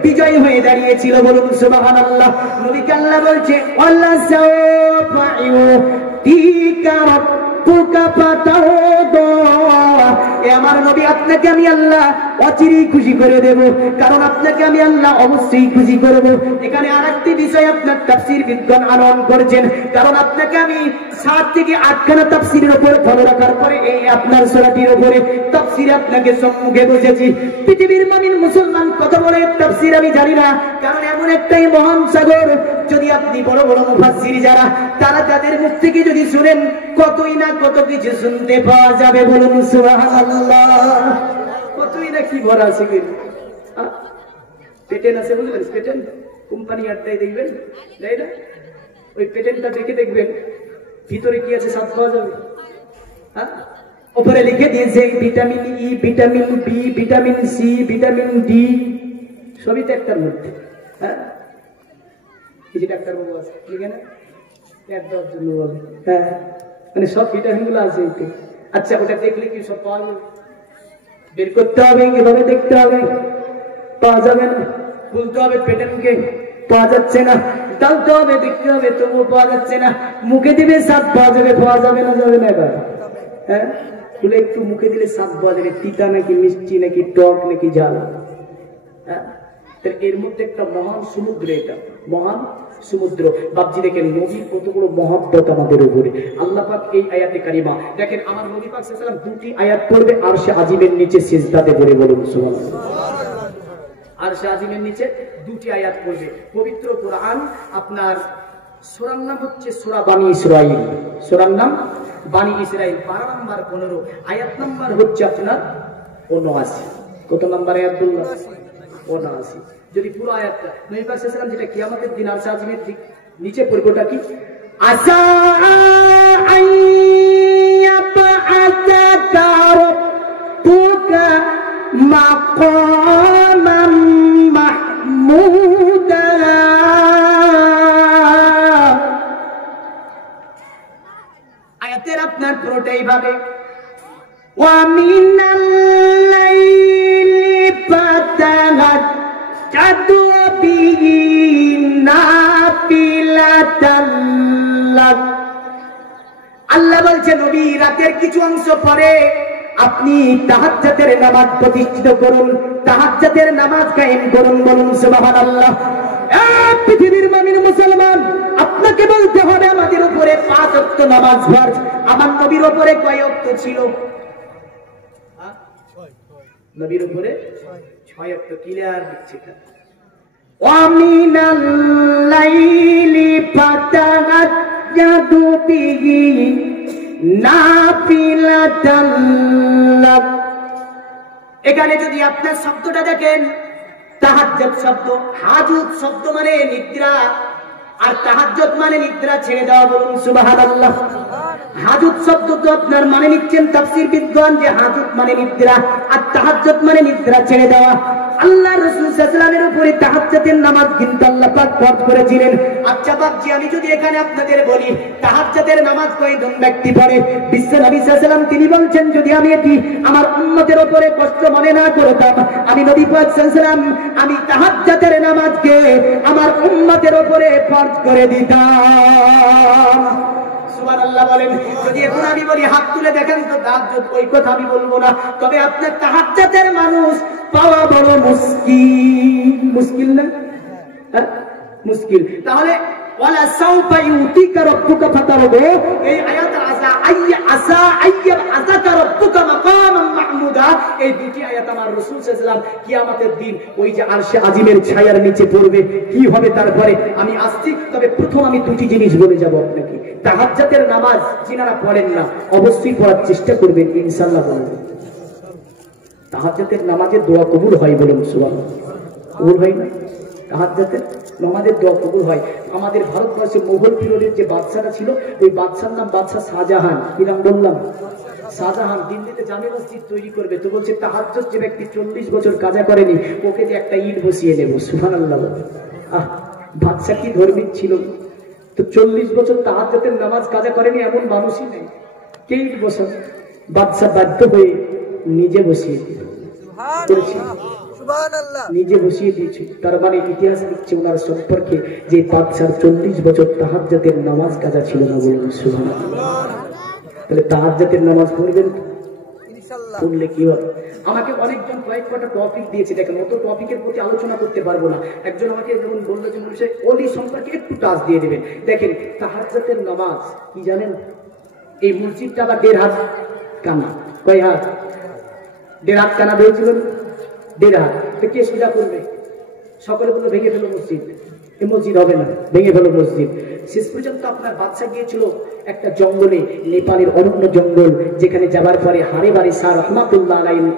বিজয় হয়ে দাঁড়িয়েছিল। বলুন সুবহানাল্লাহ। নবীকে আল্লাহ বলছে আল্লাহ সাওফা ইউতিকা রাব্বুকা ফাতাওদা, এ আমার নবী আপনাকে আমি আল্লাহ অচিরেই খুশি করে দেব, কারণ আপনাকে আমি আল্লাহ অবশ্যই খুশি করব। এখানে আরেকটি বিষয় আপনার তাফসীর বিদ্বান আনয়ন করেছেন, কারণ আপনাকে আমি 7 থেকে 8 খানা তাফসীরের উপর ফলো রাখার পরে এই আপনার সূরাটির উপরে তাফসীর আপনাকে সম্মুখে বসেছি। পৃথিবীর মানিন মুসলমান কত বড় তাফসীর আমি জানি না, কারণ এমন একটাই মহান সাগর, যদি আপনি বড় বড় মুফাসসির যারা তারা তাদের মুখ থেকে যদি শুনেন কতই না কত কিছু শুনতে পাওয়া যাবে। বলুন সুবহানাল্লাহ। কতই না কি ভরা আছে, পেটেন আছে, বুঝলেন? পেটেন কোম্পানি আড্ডায় দেখবেন, তাই না? ওই পেটেনটা দেখে দেখবেন ভিতরে কি আছে, স্বাদ পাওয়া যাবে। উপরে লিখে দিয়েছে vitamin E, vitamin B, vitamin C, vitamin D, সবই তো একটার মধ্যে। হ্যাঁ, এই যে ডাক্তার বাবু আছে লিখে না, একদম জন্য বলে, হ্যাঁ মানে সব ভিটামিন গুলো আছে এতে। আচ্ছা, ওটা দেখলে কি সব পাওয়া যাবে? বের করতে হবে, এভাবে দেখতে হবে, পাওয়া যাবে না। বলতে হবে পেটেনকে, পাওয়া যাচ্ছে না। ডালতে হবে, দেখতে হবে, তবুও পাওয়া যাচ্ছে না। মুখে দিলে স্বাদ পাওয়া যাবে, পাওয়া যাবে না? যাবে না এবার? হ্যাঁ, বলে একটু মুখে দিলে স্বাদ পাওয়া যাবে, তিতা নাকি মিষ্টি নাকি টক নাকি ঝাল। হ্যাঁ, এর মধ্যে একটা মহান সমুদ্র, এটা মহান সমুদ্র। বাপজি দেখেন নবীর কত বড় মহব্বত আমাদের উপরে। আল্লাহ পাক এই আয়াতে কারিমা দেখেন, আমার নবী পাক সাল্লাল্লাহু আলাইহি ওয়াসাল্লাম দুটি আয়াত পড়বে আরশে আজিমের নিচে সিজদাতে পড়ে। বলুন সুবহানাল্লাহ। আরশে আজিমের নিচে দুটি আয়াত পড়বে। পবিত্র কোরআন আপনার সূরার নাম হচ্ছে সূরা বানী ইসরাঈল। সূরার নাম বানী ইসরাঈল, 12 নাম্বার 15, আয়াত নাম্বার হচ্ছে আপনার 79। কত নাম্বার আয়াত বললাম? 79। যদি পুরো আয়াতটা নবী পাক সাল্লাল্লাহু আলাইহি ওয়াসাল্লাম যেটা কিয়ামতের দিন আরশে আজিমের ঠিক নিচে পড়বেটা কি? আসা আইয়াবআতাকা রাব্বুকা মাকামান মাহমুদা। আয়াতের আপনার পুরোটাই ভাবে ওয়া মিনাল লাইলি ফাতাহাজ্জাদ বিহি রাতের কিছু অংশ পরে আপনি তাহাজ্জুদের নামাজ প্রতিষ্ঠিত করুন, তাহাজ্জুদের নামাজ কায়েম করুন, বলুন সুবহানাল্লাহ। পৃথিবীর মুমিন মুসলমান, আপনাকে বলতে হবে আমাদের উপরে 5 ওয়াক্ত নামাজ ফরজ। আমার নবীর উপরে কয় ওয়াক্ত ছিল? নবীর উপরে 6 ওয়াক্ত। ক্লিয়ার দিচ্ছি। ওয়া মিনাল লাইলি ফাতাহাজ্জাদু বিহি নাফিলাতান লাক। এখানে যদি আপনার শব্দটা দেখেন, তাহাজ্জুদ শব্দ, হাজুদ শব্দ মানে নিদ্রা, আর তাহাজ্জুদ মানে নিদ্রা ছেড়ে দেওয়া, বলুন সুবহানাল্লাহ। হাজুদ শব্দ তো আপনার মানে নিচ্ছেন তাফসীর বিদ্বান যে হাজুদ মানে নিদ্রা, আর তাহাজ্জুদ মানে নিদ্রা ছেড়ে দেওয়া। আল্লাহ রাসূল সাল্লাল্লাহু আলাইহি ওয়াসাল্লামের উপরে তাহাজ্জুদের নামাজ কিন্তু আল্লাহ পাক ফরজ করেছিলেন। আচ্ছা বাপজি, আমি যদি এখানে আপনাদের বলি তাহাজ্জুদের নামাজ কয়জন ব্যক্তি পড়ে? বিশ্ব নবী সাল্লাল্লাহু আলাইহি ওয়াসাল্লাম তিনি বলছেন, যদি আমি এটি আমার উম্মতের উপরে কষ্ট মনে না করতাম, আমি নবী পাক সাল্লাল্লাহু আলাইহি ওয়াসাল্লাম আমি তাহাজ্জুদের নামাজকে আমার উম্মতের উপরে ফরজ করে দিতাম। সুবহানাল্লাহ বলেন। যদি এখন আমি বলি হাত তুলে দেখেন তো তাহাজ্জুদ, ওই কথা আমি বলবো না। তবে আপনার তাহাজ্জুদের মানুষ পাওয়া বড় মুশকিল। মুশকিল না? হ্যাঁ মুশকিল। তাহলে ওয়ালা সাউফা ইউতিকা রাব্বুকা ফাতারদু, এই আয়াত আসা আইয়া আযাকা রাব্বুকা মাকামান মাহমুদা, এই দুটি আয়াত আমার রাসূল সাল্লাল্লাহু আলাইহি ওয়াসাল্লাম কিয়ামতের দিন ওই যে আরশে আজিমের ছায়ার নিচে পড়বে। কি হবে তারপরে আমি আসছি, তবে প্রথম আমি দুটি জিনিস বলে যাব আপনাকে। তাহাজ্জুদের নামাজ যিনারা পড়েন না অবশ্যই পড়ার চেষ্টা করবেন, ইনশাআল্লাহ বলবেন। তাহাজ্জুদের নামাজের দোয়া কবুল হয়, বলুন সুবহানাল্লাহ। কবুল হয় না? তাহাজ্জুদের নামাজের দোয়া কবুল হয়। আমাদের ভারতবর্ষে মুঘল পিরিয়ডের যে বাদশাটা ছিল, ওই বাদশার নাম বাদশা শাহজাহান। কি নাম বললাম? শাহজাহান। দিল্লিতে জামে মসজিদ তৈরি করবে, তো বলছে তাহাজ্জুদ যে ব্যক্তি 40 বছর কাজা করেনি ওকে যে একটা ইট বসিয়ে নেব। সুবহানাল্লাহ। আহ, বাদশা কি ধর্মিক ছিল? তো 40 বছর তাহাজ্জুদের নামাজ কাজা করেনি এমন মানুষই নেই। কে ইট বসাবে? বাদশা বাধ্য হয়ে নিজে বসিয়ে নিজে বসিয়ে দিয়েছে। তার মানে ইতিহাস লিখছে ওনার সম্পর্কে যে বাদশার 40 বছর তাহাজ্জুদের নামাজ কাজা ছিল না, বলুন সুবহানাল্লাহ। তাহলে তাহাজ্জুদের নামাজ পড়বেন, পড়লে কি হবে? আমাকে অনেকজন কয়েকটা টপিক দিয়েছে, দেখেন অত টপিকের প্রতি আলোচনা করতে পারবো না। একজন আমাকে বললো যে ওলি সম্পর্কে একটু টাচ দিয়ে দেবেন। দেখেন তাহাজ্জুদের নামাজ কি জানেন? এই মসজিদটা আবার 1.5 হাত কানা। কয় হাত? 1.5 হাত কানা দিয়েছিল। 1.5 হাত। তো কে সোজা করবে? সকলে বললো ভেঙে ফেলো মসজিদ। এই মসজিদ হবে না, ভেঙে ফেলো মসজিদ। শেষ পর্যন্ত আপনার বাদশা গিয়েছিল একটা জঙ্গলে, নেপালের অরণ্য জঙ্গল, যেখানে যাবার পরে হারে বাড়ি শাহ রহমাতুল্লাহ আলাইহি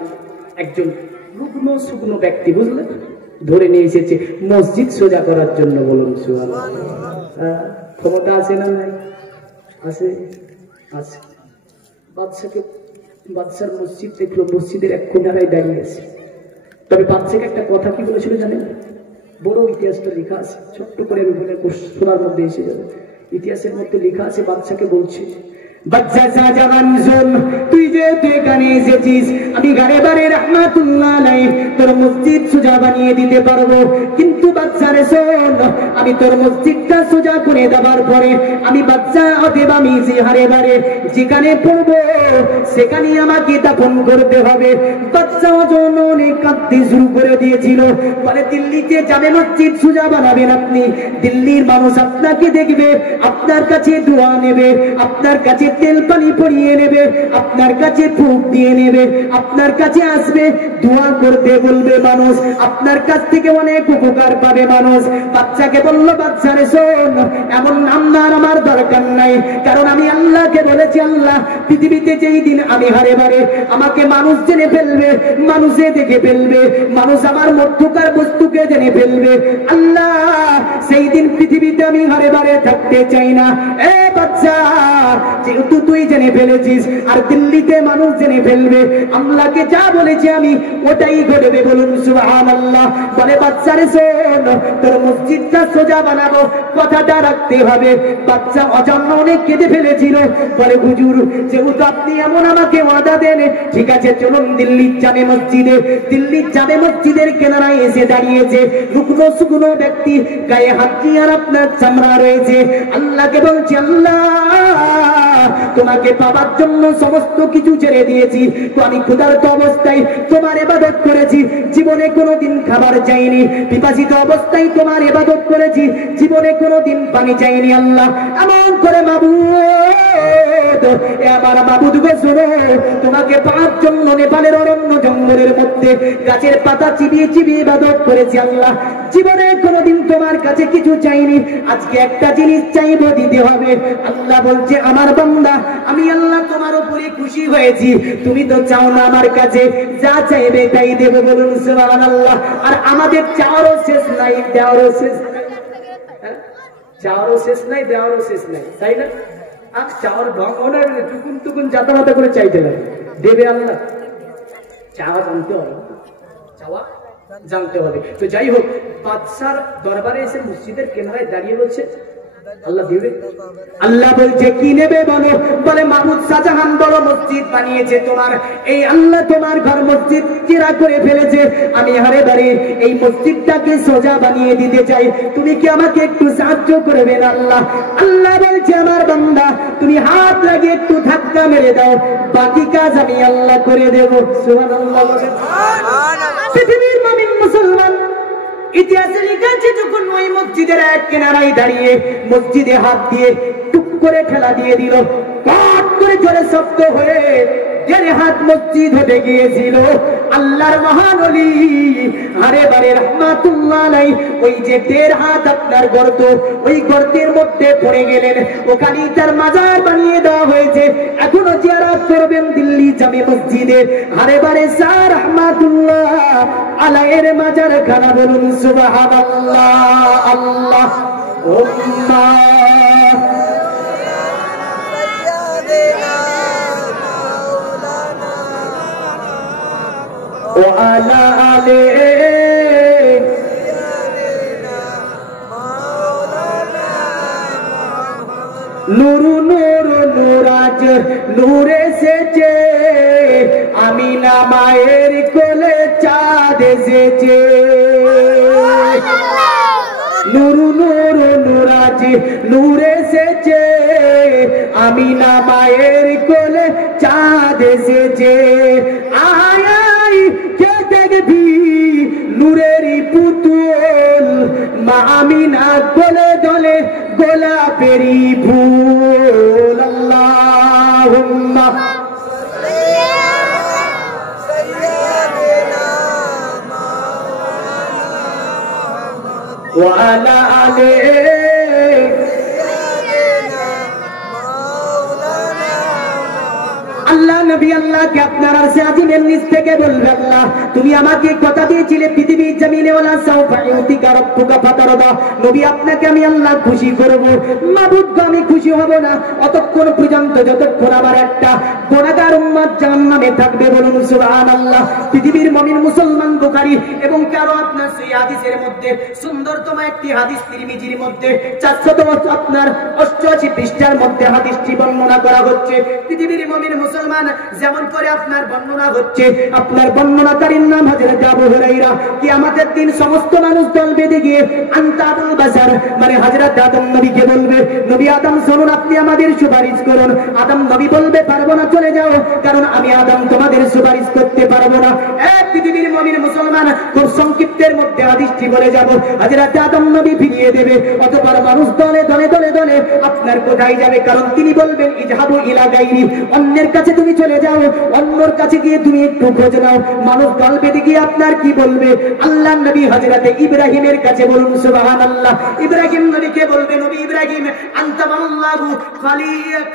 একজন রুগ্ন শুকনো ব্যক্তি, বুঝলেন, ধরে নিয়ে এসেছে মসজিদ সোজা করার জন্য, বলুন সুবহানাল্লাহ। ক্ষমতা আছে না নাই? আছে, আছে। বাদশার মসজিদ দেখলো, মসজিদের এক কোনায় দাঁড়িয়ে আছে। তবে বাদশাকে একটা কথা কি বলেছিল জানেন? বড় ইতিহাসটা লেখা আছে, ছোট্ট করে আমি বলে শোনার মধ্যে এসে যাবে। ইতিহাসের মধ্যে লেখা আছে, বাদশাকে বলছে, বাদশা শাহজাহান শোন, তুই যে এখানে এসেছিস, আমি ঘরে বারে রহমাতুল্লাহ আলাইহি তোর মসজিদ সোজা বানিয়ে দিতে পারবো, কিন্তু বাদশা রে শোন, আমি তোর মসজিদটা সোজা করে দেওয়ার পরে আমি বাদশা অতএব আমি যে হারে বারে যেখানে পড়বো সেখানে আমাকে দাফন করতে হবে। বাদশা অজননে কাঁদতে শুরু করে দিয়েছিল, বলে দিল্লিতে জামে মসজিদ সোজা বানাবেন আপনি, দিল্লির মানুষ আপনাকে দেখবে, আপনার কাছে দোয়া নেবে, আপনার কাছে তেল পানি পরিয়ে নেবে, আপনার কাছে ফুক দিয়ে নেবে, আপনার কাছে আসবে, দোয়া করতে বলবে মানুষ, আপনার কাছ থেকে অনেক উপকার পাবে মানুষ। বাচ্চাকে বলল, বাচ্চা রে শোন, এমন নামদার আমার দরকার নাই, কারণ আমি আল্লাহকে বলেছি, আল্লাহ পৃথিবীতে যেই দিন আমি হারে বারে আমাকে মানুষ জেনে ফেলবে, মানুষে দেখে ফেলবে, মানুষ আমার মধ্যকার বস্তুকে জেনে ফেলবে, আল্লাহ সেই দিন পৃথিবীতে আমি হারে বারে থাকতে চাই না। এ বাচ্চা, যেহেতু তুই জেনে ফেলেছিস আর দিল্লিতে মানুষ জেনে ফেলবে, আল্লাহকে যা বলেছি আমি ওটাই ঘটবে, বলুন সুবহানাল্লাহ। বলে বাচ্চা রে শোন, তোর মসজিদটা সোজা বানাবো, কথাটা রাখতে হবে। বাচ্চা অজন্য অনেক কেঁদে ফেলেছিল, বলে হুজুর যেহেতু আপনি এমন আমাকে ওয়াদা দেন, ঠিক আছে চলুন দিল্লির জামে মসজিদে। দিল্লির জামে মসজিদের কেনারায় এসে দাঁড়িয়েছে রুগ্ন শুকনো ব্যক্তি, গায়ে হাত দিয়ে আর আপনার চামড়া রয়েছে। আল্লাহকে বলছে, আল্লাহ তোমাকে পাবার জন্য সমস্ত কিছু ছেড়ে দিয়েছি, তো আমি ক্ষুধার্ত অবস্থায় তোমার ইবাদত করেছি, জীবনে কোনোদিন খাবার চাইনি, পিপাসিত অবস্থায় তোমার ইবাদত করেছি, জীবনে কোনোদিন পানি চাইনি। আল্লাহ এমন করে মাবুদ, এ আমার মাবুদ গো শোনো, তোমাকে পাওয়ার জন্য নেপালের অরণ্য জঙ্গলের মধ্যে গাছের পাতা চিবিয়ে চিবিয়ে ইবাদত করেছি। আল্লাহ জীবনে কোনোদিন তোমার কাছে কিছু চাইনি, আজকে একটা জিনিস চাইবো, দিতে হবে। আল্লাহ বলছে আমার বান্দা, আমি আল্লাহ তোমার উপরে খুশি হয়েছি, তুমি তো চাও না আমার কাছে, যা চাইবে তাই দেবো। বলুন সুবহানাল্লাহ। আর আমাদের চাওয়ারও শেষ নাই, দেওয়ারও শেষ নাই, চাওয়ারও শেষ নাই, দেওয়ারও শেষ নাই, তাই না? আর চাওয়ার ঢং ওনার টুকুন টুকুন যাতা মাতা করে চাইতে লাগে, দেবে আল্লাহ। চাওয়া জানতে হবে, চাওয়া জানতে হবে। তো যাই হোক, বাদশার দরবারে এসে মসজিদের কেনারায় দাঁড়িয়ে বলছে আল্লাহ দেবে। আল্লাহ বলছে কি নেবে বলো? বলে মাহমুদ শাহজাহান বড় মসজিদ বানিয়েছে তোমার, এই আল্লাহ তোমার ঘর মসজিদ চিরা করে ফেলেছে, আমি হারে বারে এই মসজিদটাকে সোজা বানিয়ে দিতে চাই, তুমি কি আমাকে একটু সাহায্য করবে না? আল্লাহ আল্লাহ বলছে আমার বান্দা, তুমি হাত লাগিয়ে একটু ধাক্কা মেরে দাও, বাকি কাজ আমি আল্লাহ করে দেব। সুবহানাল্লাহ। পৃথিবীর মুমিন মুসলমান ইতিহাসে লেখা আছে, যখন ওই মসজিদের এক কিনারায় দাঁড়িয়ে মসজিদে হাত দিয়ে টুক করে ঠেলা দিয়ে দিল, কট করে জোরে শব্দ হয়ে দেড় হাত মসজিদ হতে গিয়েছিল। আল্লাহর মহান ওলি আরে বারে রাহমাতুল্লাহ আলাইহি ওই যে দেড় হাত আপনার গর্ত, ওই গর্তের মধ্যে পড়ে গেলেন, ওখানে তার মাজার বানিয়ে দেওয়া হয়েছে। এখনো জিয়ারত করবেন দিল্লি জামে মসজিদে, আরে বারে শাহ রাহমাতুল্লাহ আলাইহির মাজার খানা। বলুন সুবহানাল্লাহ। আল্লাহ وعلى آله नूर नूर नूराज नूरे एसेছে, আমিনা মায়ের কোলে চাঁদ এসেছে। নূর নূর নূরাজ নূরে এসেছে, আমিনা মায়ের কোলে চাঁদ এসেছে। আয় আয় কে দেখবি নূরেরই পুতুল, মা আমিনা কোলে দলে গোলাপেরই ফুল। আল্লাহুম্মা وعلى آله আল্লাহ নবী আল্লাহকে আপনার আরশে আজিমের নিচ থেকে বলবে, আল্লাহ তুমি আমাকে কথা দিয়েছিলে পৃথিবীর জমিনে ওয়ালা সাউফা ইউতিকা রাব্বুকা ফাতারদা, নবী আপনাকে আমি আল্লাহ খুশি করব। মাবুদ আমি খুশি হব না অতক্ষণ পর্যন্ত যতক্ষণ আমার একটা গুনাহগার উম্মত জাহান্নামে থাকবে। বলুন সুবহানাল্লাহ। পৃথিবীর মুমিন মুসলমান বুখারী এবং কারো আপনার সেই হাদিসের মধ্যে সুন্দরতম একটি হাদিস তিরমিজির মধ্যে 400 আপনার 88 পৃষ্ঠার মধ্যে হাদিসটি বর্ণনা করা হচ্ছে। পৃথিবীর মুমিন মুসলমান যেমন করে আপনার বর্ণনা হচ্ছে, আপনার বর্ণনাকারীর নাম হযরত আবু হুরায়রা। কিয়ামতের দিন সমস্ত মানুষ দল বেঁধে গিয়ে আনতা আবুল বাশার মানে হযরত আদম নবীকে বলবে, নবী আদম শুনুন আপনি আমাদের সুপারিশ করুন। আদম নবী বলবে পারবো না, চলে যাও, কারণ আমি আদম তোমাদের সুপারিশ করতে পারবো না। এক পৃথিবীর মুমিন মুসলমান খুব সংক্ষিপ্তের মধ্যে হাদিসটি বলে যাব, হযরত আদম নবী ফিরিয়ে দেবে, অতঃপর মানুষ দলে দলে দলে দলে আপনার কোথায় যাবে? কারণ তিনি বলবেন ইজহাবু ইলা গায়রি, অন্যের কাছে তুমি চলে যাও, অন্যর কাছে গিয়ে তুমি একটু খোঁজ নাও। মানুষ দল বেঁধে গিয়ে আপনার কি বলবে? আল্লাহ নবী হযরত ইব্রাহিমের কাছে, বলুন সুবহানাল্লাহ। ইব্রাহিম নবীকে বলবে, নবী ইব্রাহিম আনতা আল্লাহু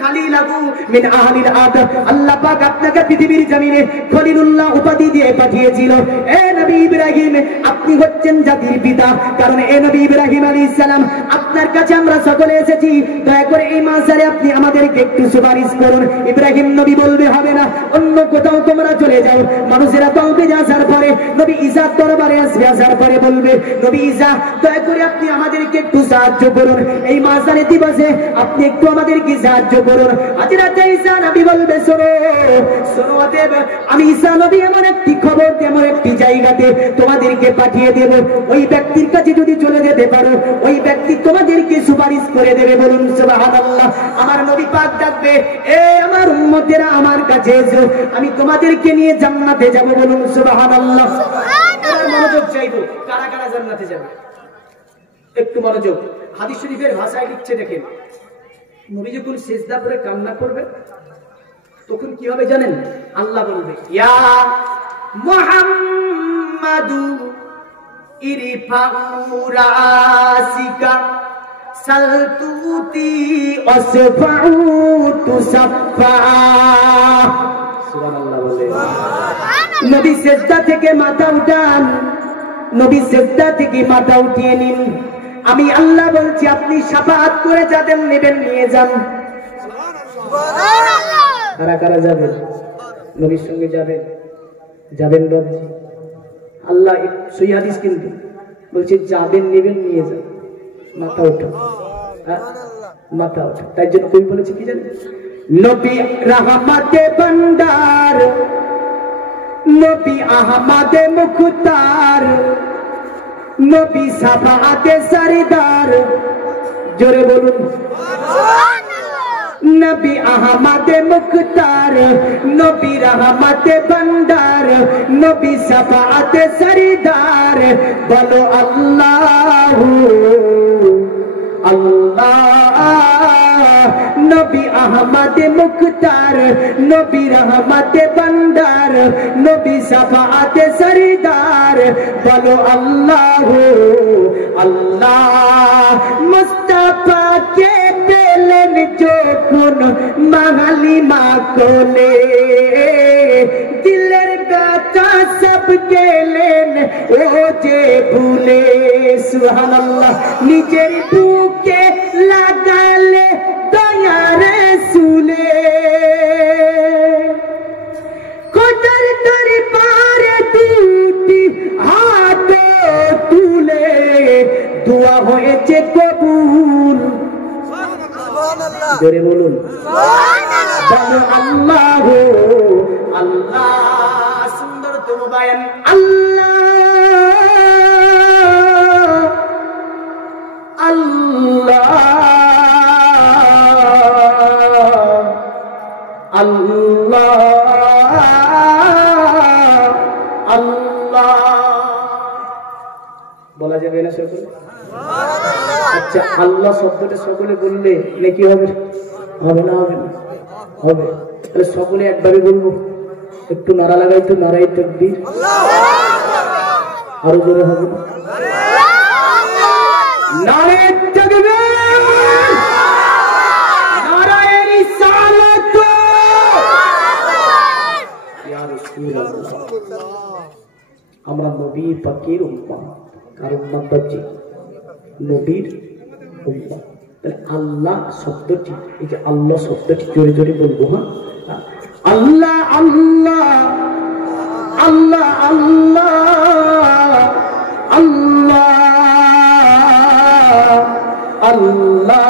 খলিলাহু মিন আহলিল আরদ, আল্লাহ পাক আপনাকে পৃথিবীর জমিনে খলিলুল্লাহ উপাধি দিয়ে পাঠিয়েছিল। এ নবী ইব্রাহিম আপনি হচ্ছেন জাতির পিতা, কারণ এ নবী ইব্রাহিম আলাইহিস সালাম আপনার কাছে আমরা সকলে এসেছি, দয়া করে এই মাঝারে আপনি আমাদেরকে একটু সুপারিশ করুন। ইব্রাহিম নবী বলবে হবে না, অন্য কোথাও তোমরা চলে যাও। মানুষেরা তওবে আসার পরে নবী ঈসা দরবারে আসবে, আসার পরে বলবে নবী ঈসা দয়া করে আপনি আমাদেরকে একটু সাহায্য করুন, এই মাঝারে দিবসে আপনি একটু আমাদেরকে সাহায্য করুন। হযরত ঈসা নবী বলবে শোনো শোনো অতএব আমি ঈসা নবী এমন একটি খবর এমন একটি একটি জায়গাতে তোমাদেরকে পাঠিয়ে দেব, ওই ব্যক্তির কাছে যদি চলে যেতে পারো ওই ব্যক্তি তোমাদেরকে সুপারিশ করে দেবে। বলুন সুবহানাল্লাহ। আমার নবী পাক ডাকবে, এ আমার উম্মতেরা আমার কাছে এসো, আমি তোমাদেরকে নিয়ে জান্নাতে যাব। বলুন সুবহানাল্লাহ। মনোযোগ চাইবো, কারা কারা জান্নাতে যাবে একটু মনোযোগ। হাদিস শরীফের ভাষায় লিখছে দেখেন, নবী যখন সিজদা করে কান্না করবে তখন কি হবে জানেন? আল্লাহ বলবে, ইয়া মুহাম্মাদু ইরফাউ রাসিকা সালতুতি ওয়াসফাউ তুসাফা। সুবহানাল্লাহ বলে। নবী সিজদা থেকে মাথা উঠান, নবী সিজদা থেকে মাথা উঠিয়ে নিন, আমি আল্লাহ বলছি আপনি শাফাআত করে যাবেন, নেবেন, নিয়ে যান। কারা কারা যাবেন? নবীর সঙ্গে যাবেন, যাবেন বাবজি। আল্লাহ সহি হাদিস কিন্তু বলছে যাবেন, নেবেন, নিয়ে যান। মাথা ওঠা, মাথা ওঠা। তাই জন্য কবি বলেছে কি জানেন? নবী রাহমাতে বান্দার, নবী আহমদে মুখতার, নবী সাফাআতে সরদার। জোরে বলুন নবী আহমদে মুখতার, নবী রহমতে বান্দার, নবী সাফাআতে সরদার। বলো আল্লাহু আল্লাহ। নবী আহমদে মুখতার, নবী রহমতে বান্দার, নবী সাফাআতে সরদার। বলো আল্লাহু আল্লাহ। মুস্তাফা কে পেলেন যখন মাহালিমা কোলে, দিলের ব্যথা সব গেলেন ও যে ভুলে। সুবহানাল্লাহ। নিজের বুকে লাগালে দয়া রাসূলে, কদর দরবারে দুটি হাত তুলে দোয়া হয়েছে কবুল। জোরে বলুন আল্লাহু আল্লাহ। সুন্দরতম বায়ান আল্লাহ আল্লাহ আল্লাহ আল্লাহ। বলা যাবে না সকলে? আচ্ছা, আল্লাহ শব্দটা সকলে বললে নাকি হবে? হবে না? হবে না? হবে। তাহলে সকলে একবারে বলবো। একটু নারা লাগাই তো, নারাই তাকবীর। আরো জোরে হবে না? নারে তাকবীর, নারায়ে রিসালাত। ইয়া রাসূলুল্লাহ। আমরা নবী পাকের উম্মত। কার উম্মত বাচ্চা? নবীর উম্মত। তাহলে আল্লাহ শব্দটি, এই যে আল্লাহ শব্দটি জোরে জোরে বলবো। হ্যাঁ, আল্লাহ আল্লাহ আল্লাহ আল্লাহ আল্লাহ আল্লাহ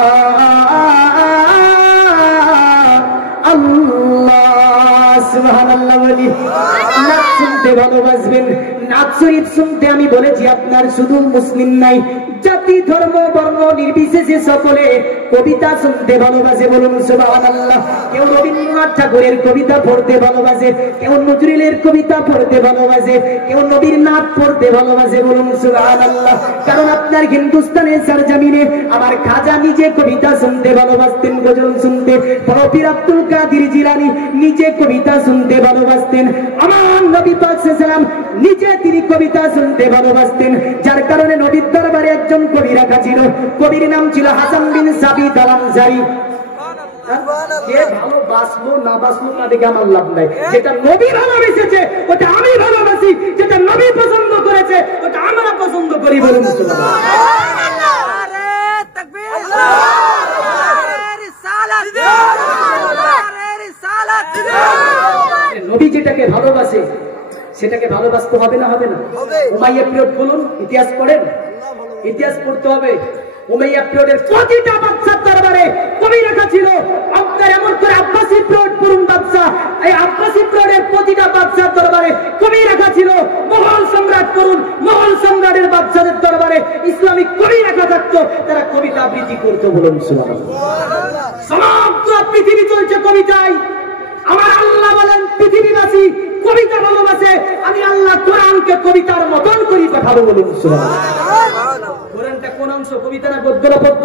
আল্লাহ। সুবহানাল্লাহ বলি। নাচ শুনতে ভালোবাসবেন, নাচ শরীফ শুনতে আমি বলেছি আপনার শুধু মুসলিম নাই, জাতি ধর্ম বর্ণ নির্বিশেষে সকলে কবিতা শুনতে ভালোবাসে। বলুন সুবহানাল্লাহ। কেউ রবীন্দ্রনাথ ঠাকুরের কবিতা পড়তে ভালোবাসে, কেউ নজরুলের কবিতা পড়তে ভালোবাসে, কেউ নবীর নাথ পড়তে ভালোবাসে। বলুন সুবহানাল্লাহ। কারণ আপনার হিন্দুস্তানের সরজমিনে আমার খাজা নিজে কবিতা শুনতে ভালোবাসতেন, গজল শুনতে। বড় পীর আব্দুল কাদের জিলানী নিজে কবিতা শুনতে ভালোবাসতেন। আমার নবী পাক সাল্লাল্লাহু আলাইহি ওয়াসাল্লাম নিজে তিনি কবিতা শুনতে ভালোবাসতেন। যার কারণে নবীর দরবারে একজন কবি রাখা ছিল, কবির নাম ছিল হাসান বিন সাবিত আল আনসারী। কে ভালোবাসলো না বাসলো তাদেরকে আমার লাভ নাই। যেটা নবী ভালোবেসেছে ওটা আমি ভালোবাসি, যেটা নবী পছন্দ করেছে ওটা আমরা পছন্দ করি। বলুন সুবহানাল্লাহ। নারে তাকবীর, নারে রিসালাত, নারে রিসালাত। নবী যেটাকে ভালোবাসে সেটাকে ভালোবাসতে হবে না? হবে না? উমাইয়া পিরিয়ড বলুন, ইতিহাস পড়েন, ইতিহাস পড়তে হবে। উমাইয়া পিরিয়ডের প্রতিটা বাদশার দরবারে কবি রাখা ছিল। আপনার এমন করে আব্বাসি পিরিয়ড পড়ুন বাদশা, এই আব্বাসি পিরিয়ডের প্রতিটা বাদশার দরবারে কবি রাখা ছিল। মহান শহরে ইসলামিক কবি লেখা থাকতো, তারা কবিতা আবৃত্তি করতো। বলুন সুবহানাল্লাহ। সমগ্র পৃথিবী চলছে কবিতায়। আমার আল্লাহ বলেন পৃথিবীবাসী কবিতা ভালোবাসে, আমি আল্লাহ কোরআনকে কবিতার মতন করে পাঠাবো। বলুন সুবহানাল্লাহ। কোরআনটা কোন অংশ কবিতা না গদ্য না পদ্য?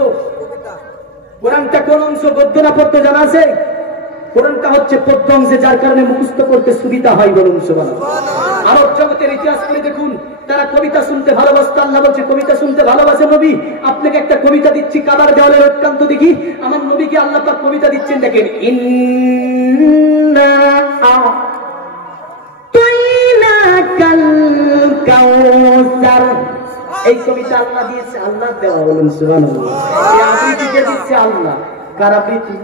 কোরআনটা কোন অংশ গদ্য না পদ্য জানা আছে? কোরআনটা হচ্ছে পদ্য অংশে, যার কারণে মুখস্থ করতে সুবিধা হয়। বলুন সুবহানাল্লাহ। আরব জগতের ইতিহাস করে দেখুন, তারা কবিতা শুনতে ভালোবাসত। আল্লাহ বলছে কবিতা শুনতে ভালোবাসে নবী, আপনাকে একটা কবিতা দিচ্ছি, কাবার দেওয়ালের অত্যন্ত দেখি আমার নবীকে আল্লাহ পাক কবিতা দিচ্ছেন। দেখেন, ইন্না আতাইনাকাল কাউসার, এই কবিতা আল্লাহ দিয়েছে, আল্লাহ দেওয়া। বলুন সুবহানাল্লাহ। এই আবৃত্তি দিচ্ছে আল্লাহ। কার আবৃত্তি?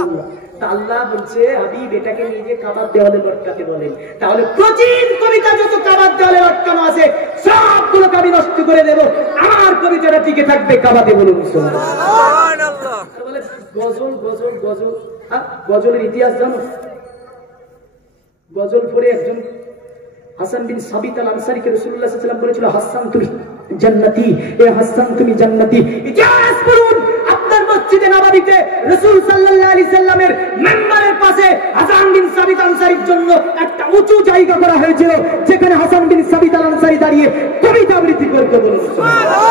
আল্লাহ। আল্লাহ বলছে হাবিব এটাকে নিজে কাবার দেওয়ালে লটকাতে বলেন। তাহলে প্রাচীন কবিতা যত কাবার দেওয়ালে লটকানো আছে সবগুলোকে আমি নষ্ট করে দেব, আমার কবিতাটা টিকে থাকবে কাবাতে। বলুন সুবহানাল্লাহ। বলে গজল গজল গজল, গজলের ইতিহাস জানো? গজল পড়ে একজন হাসান বিন সাবিত আল আনসারীকে রাসূলুল্লাহ সাল্লাল্লাহু আলাইহি ওয়াসাল্লাম বলেছিল হাসান তুমি জান্নাতি, এ হাসান তুমি জান্নাতি। ইতিহাস পড়ুন, আপনার মসজিদে নববীতে রাসূল সাল্লাল্লাহু আলাইহি সাল্লামের মিম্বারের পাশে হাসান বিন সাবিত আনসারীর জন্য একটা উঁচু জায়গা করা হয়েছিল, যেখানে হাসান বিন সাবিত আল আনসারী দাঁড়িয়ে কবিতা আবৃত্তি করতে। বলুন সুবহানাল্লাহ।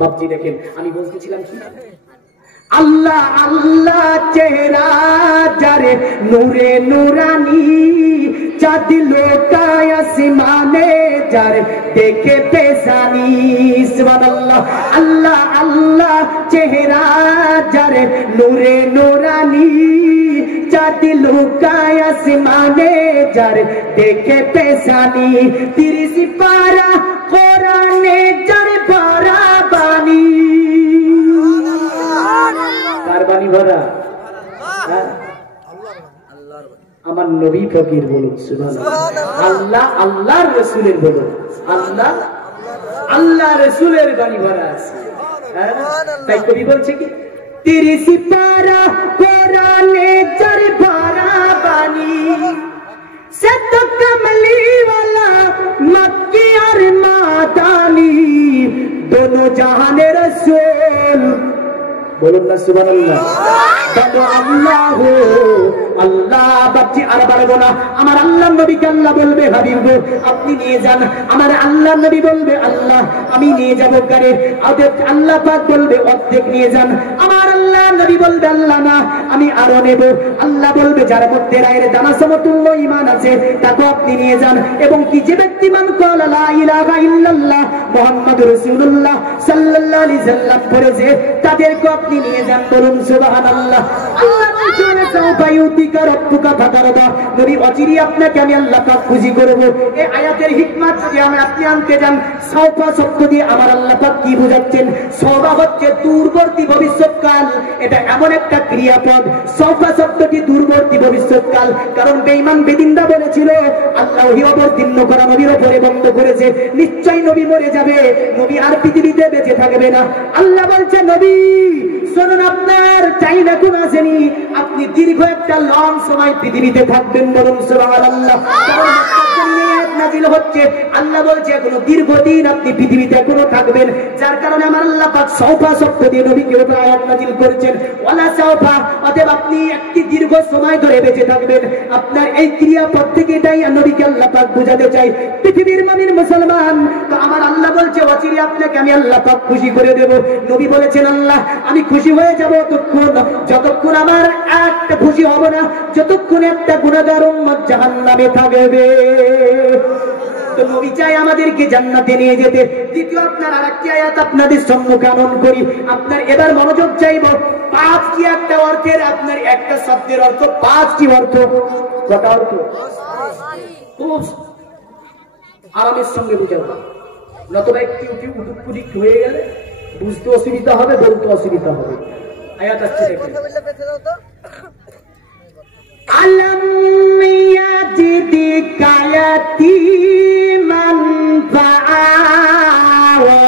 বাপজি দেখেন, আমি বলতেছিলাম কি, আল্লাহ আল্লাহ চেহারা যারে নূরে নূরানি, চাঁদ লোকায় আসমানে যারে দেখে পেশানি। সুবহানাল্লাহ। আল্লাহ আল্লাহ চেহারা যারে নূরে নূরানি, চাঁদ লোকায় আসমানে যারে দেখে পেশানি। 30 পারা কোরআনে যারে ভরা বাণী, বাণী ভরা আমার নবী ফকির। বলুন সুবহানাল্লাহ। আল্লাহ আল্লাহর রাসূলের, বলুন আল্লাহ আল্লাহ রাসূলের বাণী ভরা আছে। তাই কবি বলছে কি, 30 পারা কোরআনে যার ভরা বাণী, সে তো কমলি ওয়ালা মক্কি আর মাদানী, দোনো জাহানের রাসূল। বলুন না সুবহানাল্লাহ। আল্লাহ আল্লাহ বাপজি আর পারবো না। আমার আল্লাহ নবীকে আল্লাহ বলবে হাবিব গো আপনি নিয়ে যান। আমার আল্লাহ নবী বলবে আল্লাহ আমি নিয়ে যাবো গাড়ি। আল্লাহ পাক বলবে অর্ধেক নিয়ে যান। আমার আল্লাহ নবী বলবে আল্লাহ না আমি আরো নেব। আল্লাহ বলবে যার মধ্যে রায়ের দানা সমতুল্য ঈমান আছে তাকে আপনি নিয়ে যান। এবং কি যে ব্যক্তি মান ক্বালা লা ইলাহা ইল্লাল্লাহ মুহাম্মাদুর রাসূলুল্লাহ সাল্লাল্লাহু আলাইহি সাল্লাম পড়েছে তাদেরকে আপনি নিয়ে যান। বলুন সুবহানাল্লাহ। আল্লাহ বলেন সাউফা ইউতিকা রাব্বুকা ফাতারদা। নবী অচিরে আপনাকে আমি আল্লাহ পাক খুশি করব। এই আয়াতের হিকমত যদি আপনি আনতে যান, সাউফা শব্দ দিয়ে আমার আল্লাহ পাক কি বোঝাচ্ছেন? সাউফা হচ্ছে দূরবর্তী ভবিষ্যৎকাল। এটা এমন একটা ক্রিয়াপদ। সাউফা শব্দটি দূরবর্তী ভবিষ্যৎকাল। কারণ বেঈমান বেদিনরা বলেছিল আল্লাহ ওহী অবতীর্ণ করা নবীর উপরে বন্ধ করেছে, নিশ্চয়ই নবী মরে যাবে, নবী আর পৃথিবীতে বেঁচে থাকবে না। আল্লাহ বলছে নবী শুনুন আপনার টাইম এখন আসেনি, আপনি দীর্ঘ একটা লং সময় পৃথিবীতে থাকবেন। বলুন সুবহানাল্লাহ। নাজিল হচ্ছে আল্লাহ বলছে এখনো দীর্ঘদিন আপনি পৃথিবীতে এখনো থাকবেন, যার কারণে আমার আল্লাহ পাক সাউফা শব্দ দিয়ে নবীকে উপরে আয়াত নাজিল করেছেন ওয়ালা সাউফা। অতএব আপনি একটি দীর্ঘ সময় ধরে বেঁচে থাকবেন। আপনার এই ক্রিয়াপদ থেকে এটাই নবীকে আল্লাহ পাক বোঝাতে চাই। পৃথিবীর মুমিন মুসলমান তো আমার আল্লাহ বলছে অচিরে আপনাকে আমি আল্লাহ পাক খুশি করে দেব। নবী বলেছেন আল্লাহ আমি খুশি হয়ে যাব যতক্ষণ আমার একটা খুশি হব না যতক্ষণ একটা গুনাহগার উম্মত জাহান্নামে থাকবে। তো নবী চাই আমাদেরকে জান্নাতে নিয়ে যেতে। দ্বিতীয় আপনার আরেকটি আয়াত আপনাদের সম্মুখে আমল করি। আপনার এবার মনোযোগ চাইব। 5টি একটা অর্থের আপনার একটা শব্দের অর্থ 5টি অর্থ। কটা অর্থ? খুব আরামের সঙ্গে বুঝাবো, নতুবা একটু উটুকুদিক হয়ে গেলে বুঝতে অসুবিধা হবে, বলতে অসুবিধা হবে। আয়াত আসছে দেখেন আলম ইয়াজিদিকা ইয়াতীমান ফাআওয়া।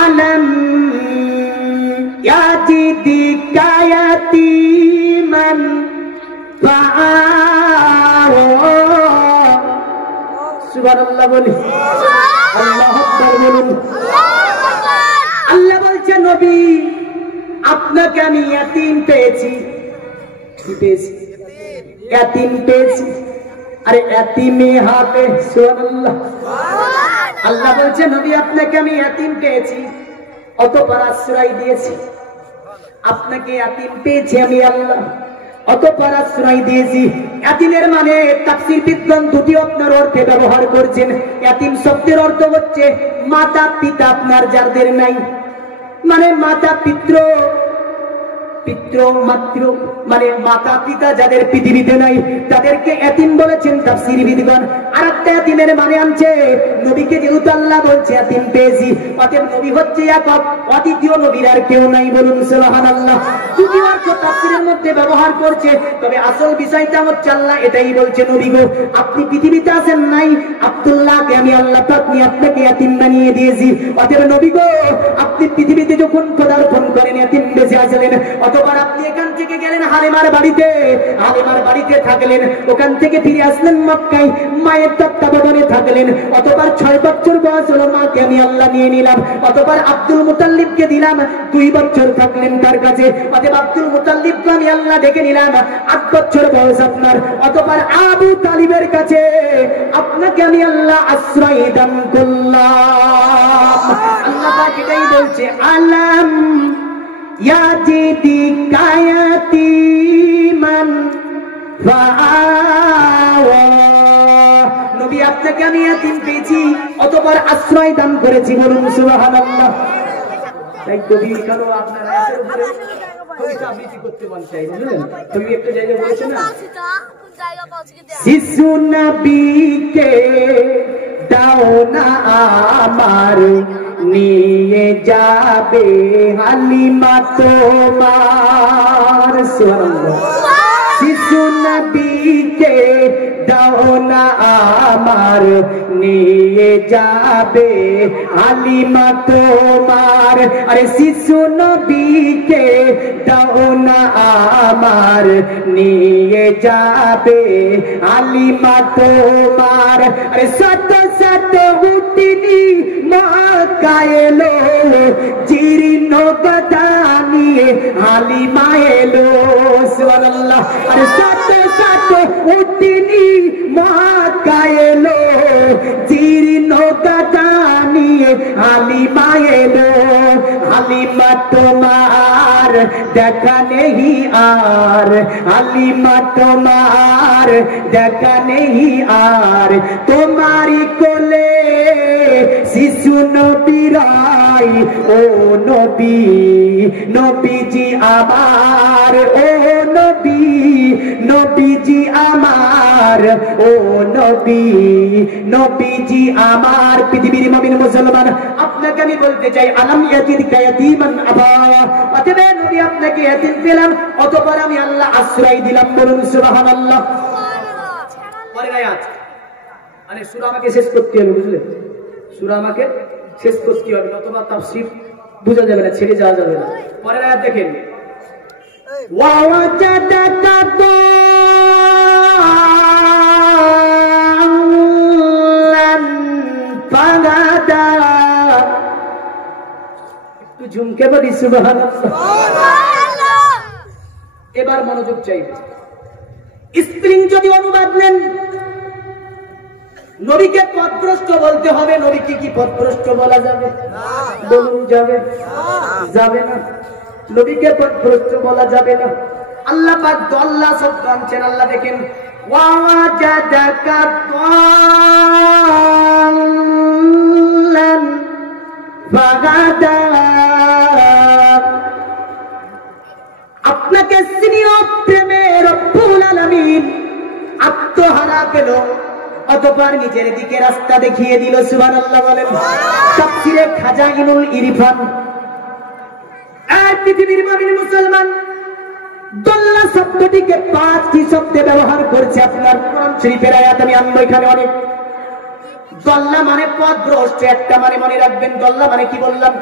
আলম ইয়াজিদিকা ইয়াতীমান সুবহানাল্লাহ বলি, আল্লাহু আকবার বলুন। আল্লাহ বলছে নবী আপনাকে আমি ইয়াতীম পেয়েছি। কি পেয়েছি? ইয়াতীম পেয়েছি। আরে ইয়াতীমে হাতে সুবহানাল্লাহ। আল্লাহ বলছে নবী আপনাকে আমি ইয়াতীম পেয়েছি, অতঃপর আশ্রয় দিয়েছি। আপনাকে ইয়াতীম পেয়েছি আমি আল্লাহ, অতঃপর আশ্রয় দিয়েছি। ইয়াতীমের মানে তাফসীর বিদ্বান দুটি আপনার অর্থে ব্যবহার করছেন। ইয়াতীম শব্দের অর্থ হচ্ছে মাতা পিতা আপনার যাদের নাই, মানে মাতা পিতৃ মাতৃ, মানে মাতা পিতা যাদের পৃথিবীতে নাই তাদেরকে ইয়াতীম বলেছেন তাফসীরবিদগণ। আর একটা ইয়াতীমের মানে আনছে নবীকে যেহেতু আল্লাহ বলছে ইয়াতীম পেয়েছি, অতএব নবী হচ্ছে ইয়াকুব, অদ্বিতীয় নবীর আর কেউ নাই, বলুন সুবহানাল্লাহ। দুটি অর্থ তাফসীরের মধ্যে ব্যবহার করছে, তবে আসল বিষয়টা হচ্ছে আল্লাহ এটাই বলছে নবী গো আপনি পৃথিবীতে আছেন নাই, আব্দুল্লাহকে আমি আল্লাহ আপনাকে ইয়াতীম বানিয়ে দিয়েছি। অতএব নবী গো আপনি পৃথিবীতে যখন পদার্পণ করেন ইয়াতীম বেঁচে আসলেন, অতঃপর আপনি এখান থেকে গেলেন হালিমার বাড়িতে থাকলেন, ওখান থেকে ফিরে আসলেন মক্কায়, মায়ের তত্ত্বাবধানে থাকলেন। অতঃপর 6 বছর বয়স হলো, মাকে আমি আল্লাহ নিয়ে নিলাম। অতঃপর আব্দুল মুতাল্লিবকে দিলাম, 2 বছর থাকলেন তার কাছে। অতএব আব্দুল মুতাল্লিবকে আমি আল্লাহ ডেকে নিলাম, 8 বছর বয়স আপনার। অতঃপর আবু তালিবের কাছে আপনাকে আমি আল্লাহ আশ্রয় দান করলাম। আল্লাহ পাক এটাই বলছে আলাম ইয়াজিদি কায়াতিমান ফাআওয়া। নবী আপনাকে আমি ইয়াতীম পেয়েছি, অতঃপর আশ্রয় দান করেছি, বলুন সুবহানাল্লাহ। তাই কবি কারো আপনার আয়াতের উপরে কবিতা আবৃত্তি করতে মন চাই, বুঝলেন? তুমি একটা জায়গায় বলেছো না, শিশু নবীকে দাও না আমার, নিয়ে যাবে হালিমা তোমার। সুবহানাল্লাহ। শিশু নবীকে দাও না আমার, নিয়ে যাবে হালিমা তোমার। আরে শিশু নবীকে দাও না আমার, নিয়ে যাবে হালিমা তোমার। আরে শত শত উটনি মক্কা এলো, জীর্ণ গদা নিয়ে হালিমা এলো। সুবহানাল্লাহ। আরে শত শত উটনি মক্কা এলো, জীর্ণ গদা নিয়ে হালিমা এলো। হালিমা তোমার দেখা নেই আর, হালিমা তোমার দেখা নেই আর, তোমারি কোলে শিশু নবীরাই। ও নবী নবীজি আমার, ও নবী নবীজি আমার, ও নবী নবীজি আমার। পৃথিবীর মুমিন মুসলমান আপনাকে আমি বলতে চাই আলাম ইয়াজিদকা ইয়াতীমান আবা। অতএব নবী আপনাকে ইয়াতীম পেলাম, অতঃপর আমি আল্লাহ আশ্রয় দিলাম, বলুন সুবহানাল্লাহ। পরের আয়াত, মানে সূরা আমাকে শেষ করতে হবে, বুঝলেন? সূরা আমাকে শেষ করতে হবে, অথবা তাফসীর বোঝা যাবে না, ছেড়ে যাওয়া যাবে না। পরের আয়াত দেখেন, ওয়াজাদাকা দাল্লান ফাগাদা। একটু ঝুমকে বলি সুবহানাল্লাহ। এবার মনোযোগ চাইবে। স্ত্রী যদি অনুবাদ নেন, নবীকে পথভ্রষ্ট বলতে হবে। নবীকে কি পথভ্রষ্ট বলা যাবে? বলুন যাবে? যাবে না। নবীকে পথভ্রষ্ট বলা যাবে না। আল্লাহ পাক দল্লা শব্দ আনছেন। আল্লাহ দেখেন, ওয়াজাদাকা দাল্লান ফাগাদা। আপনাকে স্নেহ প্রেমে রব্বুল আলামিন আত্মহারা পেল, অতঃপর নিজের দিকে রাস্তা দেখিয়ে দিল। সুবহানাল্লাহ বলেন। তাফসীরে খাজাইনুল ইরফান। পৃথিবীর মুমিন মুসলমান দল্লা শব্দটিকে 5টি শব্দে ব্যবহার করছে। আপনার কোরআন শরীফের আয়াত আমি আনবো এখানে অনেক। দল্লা মানে পথভ্রষ্ট, একটা মানে মনে রাখবেন, দল্লা মানে কি বললাম?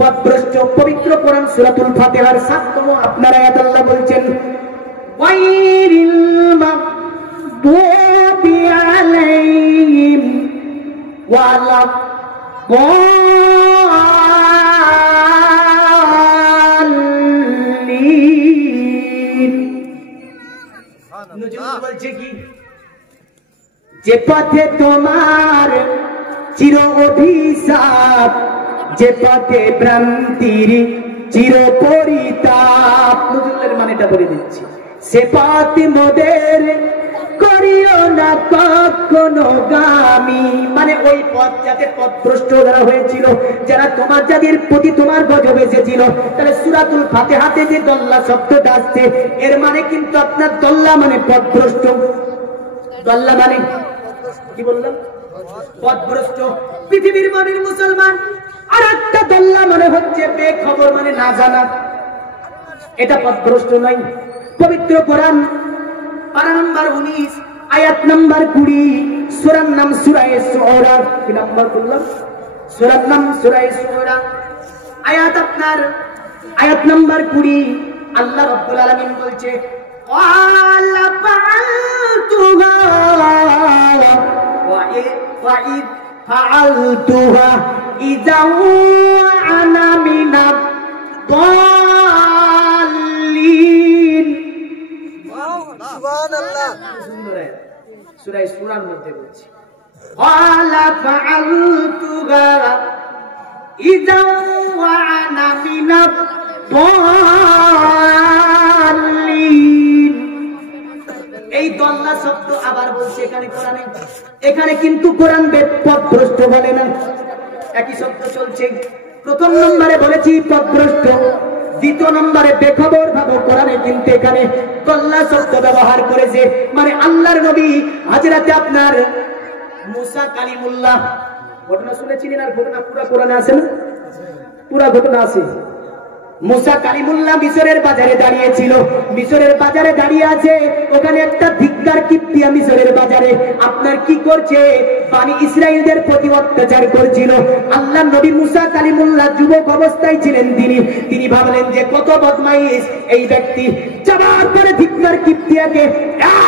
পথভ্রষ্ট। পবিত্র কোরআন সূরাতুল ফাতিহার 7তম আপনার আয়াত আল্লাহ বলছেন, ওয়াইরিল মাগদুবি আলাইহিম ওয়ালা বলছে কি, যে পথে তোমার চির অভিশাপ, যে পথে ভ্রান্তির চির পরিতাপ। নজরুলের মানেটা বলে দিচ্ছি, সে পথ মোদের করিও না কখনো গামী। মানে ওই পথ যাতে পথভ্রষ্ট যারা হয়েছিল, যারা তোমার যাদের প্রতি তোমার গজব এসেছিল, তাহলে সূরাতুল ফাতিহাতে যে দল্লা শব্দটা আসছে, এর মানে কিন্তু আপনার দল্লা মানে পথভ্রষ্ট। দল্লা মানে কি বললাম? পথভ্রষ্ট। পৃথিবীর মানের মুসলমান। আর একটা দল্লা মানে হচ্ছে বেখবর, মানে না জানা, এটা পথভ্রষ্ট নয়। পবিত্র কোরআন পারা নাম্বার 19 আয়াত নাম্বার 20, সূরার নাম সূরা শুআরা। কি নাম্বার বললাম? সূরার নাম সূরা শুআরা, আয়াত নাম্বার 20। আল্লাহ রাব্বুল আলামিন বলছে, ক্বালা ফাআলতুহা ওয়া ইদ ফাআলতুহা ইযা আনা মিনাদ দাল্লিন। সুবহানাল্লাহ। সুন্দর আয়াত, সূরা শুরার মধ্যে বলছে, ক্বালা ফাআলতুহা ইযা আনা মিনাদ দাল্লিন। এই দল্লা শব্দ আবার বলছে এখানে কোরআনে। এখানে কিন্তু কোরআন পথভ্রষ্ট বলে না, একই শব্দ চলছে। প্রথম নম্বরে বলেছি পথভ্রষ্ট, দ্বিতীয় নম্বরে বেখবর ভাবে কোরআনে কিন্তু এখানে দল্লা শব্দ ব্যবহার করেছে। মানে আল্লাহর নবী হযরতে আপনার মুসা কালিমুল্লাহ, ঘটনা শুনেছিলেন? আর ঘটনা পুরা কোরআনে আছে না? পুরা ঘটনা আছে। মুসা কালিমুল্লাহ মিশরের বাজারে দাঁড়িয়েছিল। মিশরের বাজারে দাঁড়িয়ে আছে, ওখানে একটা ধিক্কার কিপ্তিয়া মিশরের বাজারে আপনার কি করছে, বানি ইসরাইলদের প্রতি অত্যাচার করছিল। আল্লাহর নবী মুসা কালিমুল্লাহ যুবক অবস্থায় ছিলেন। তিনি ভাবলেন যে কত বদমাইশ এই ব্যক্তি, যাবার পরে ধিক্কার কিপ্তিয়াকে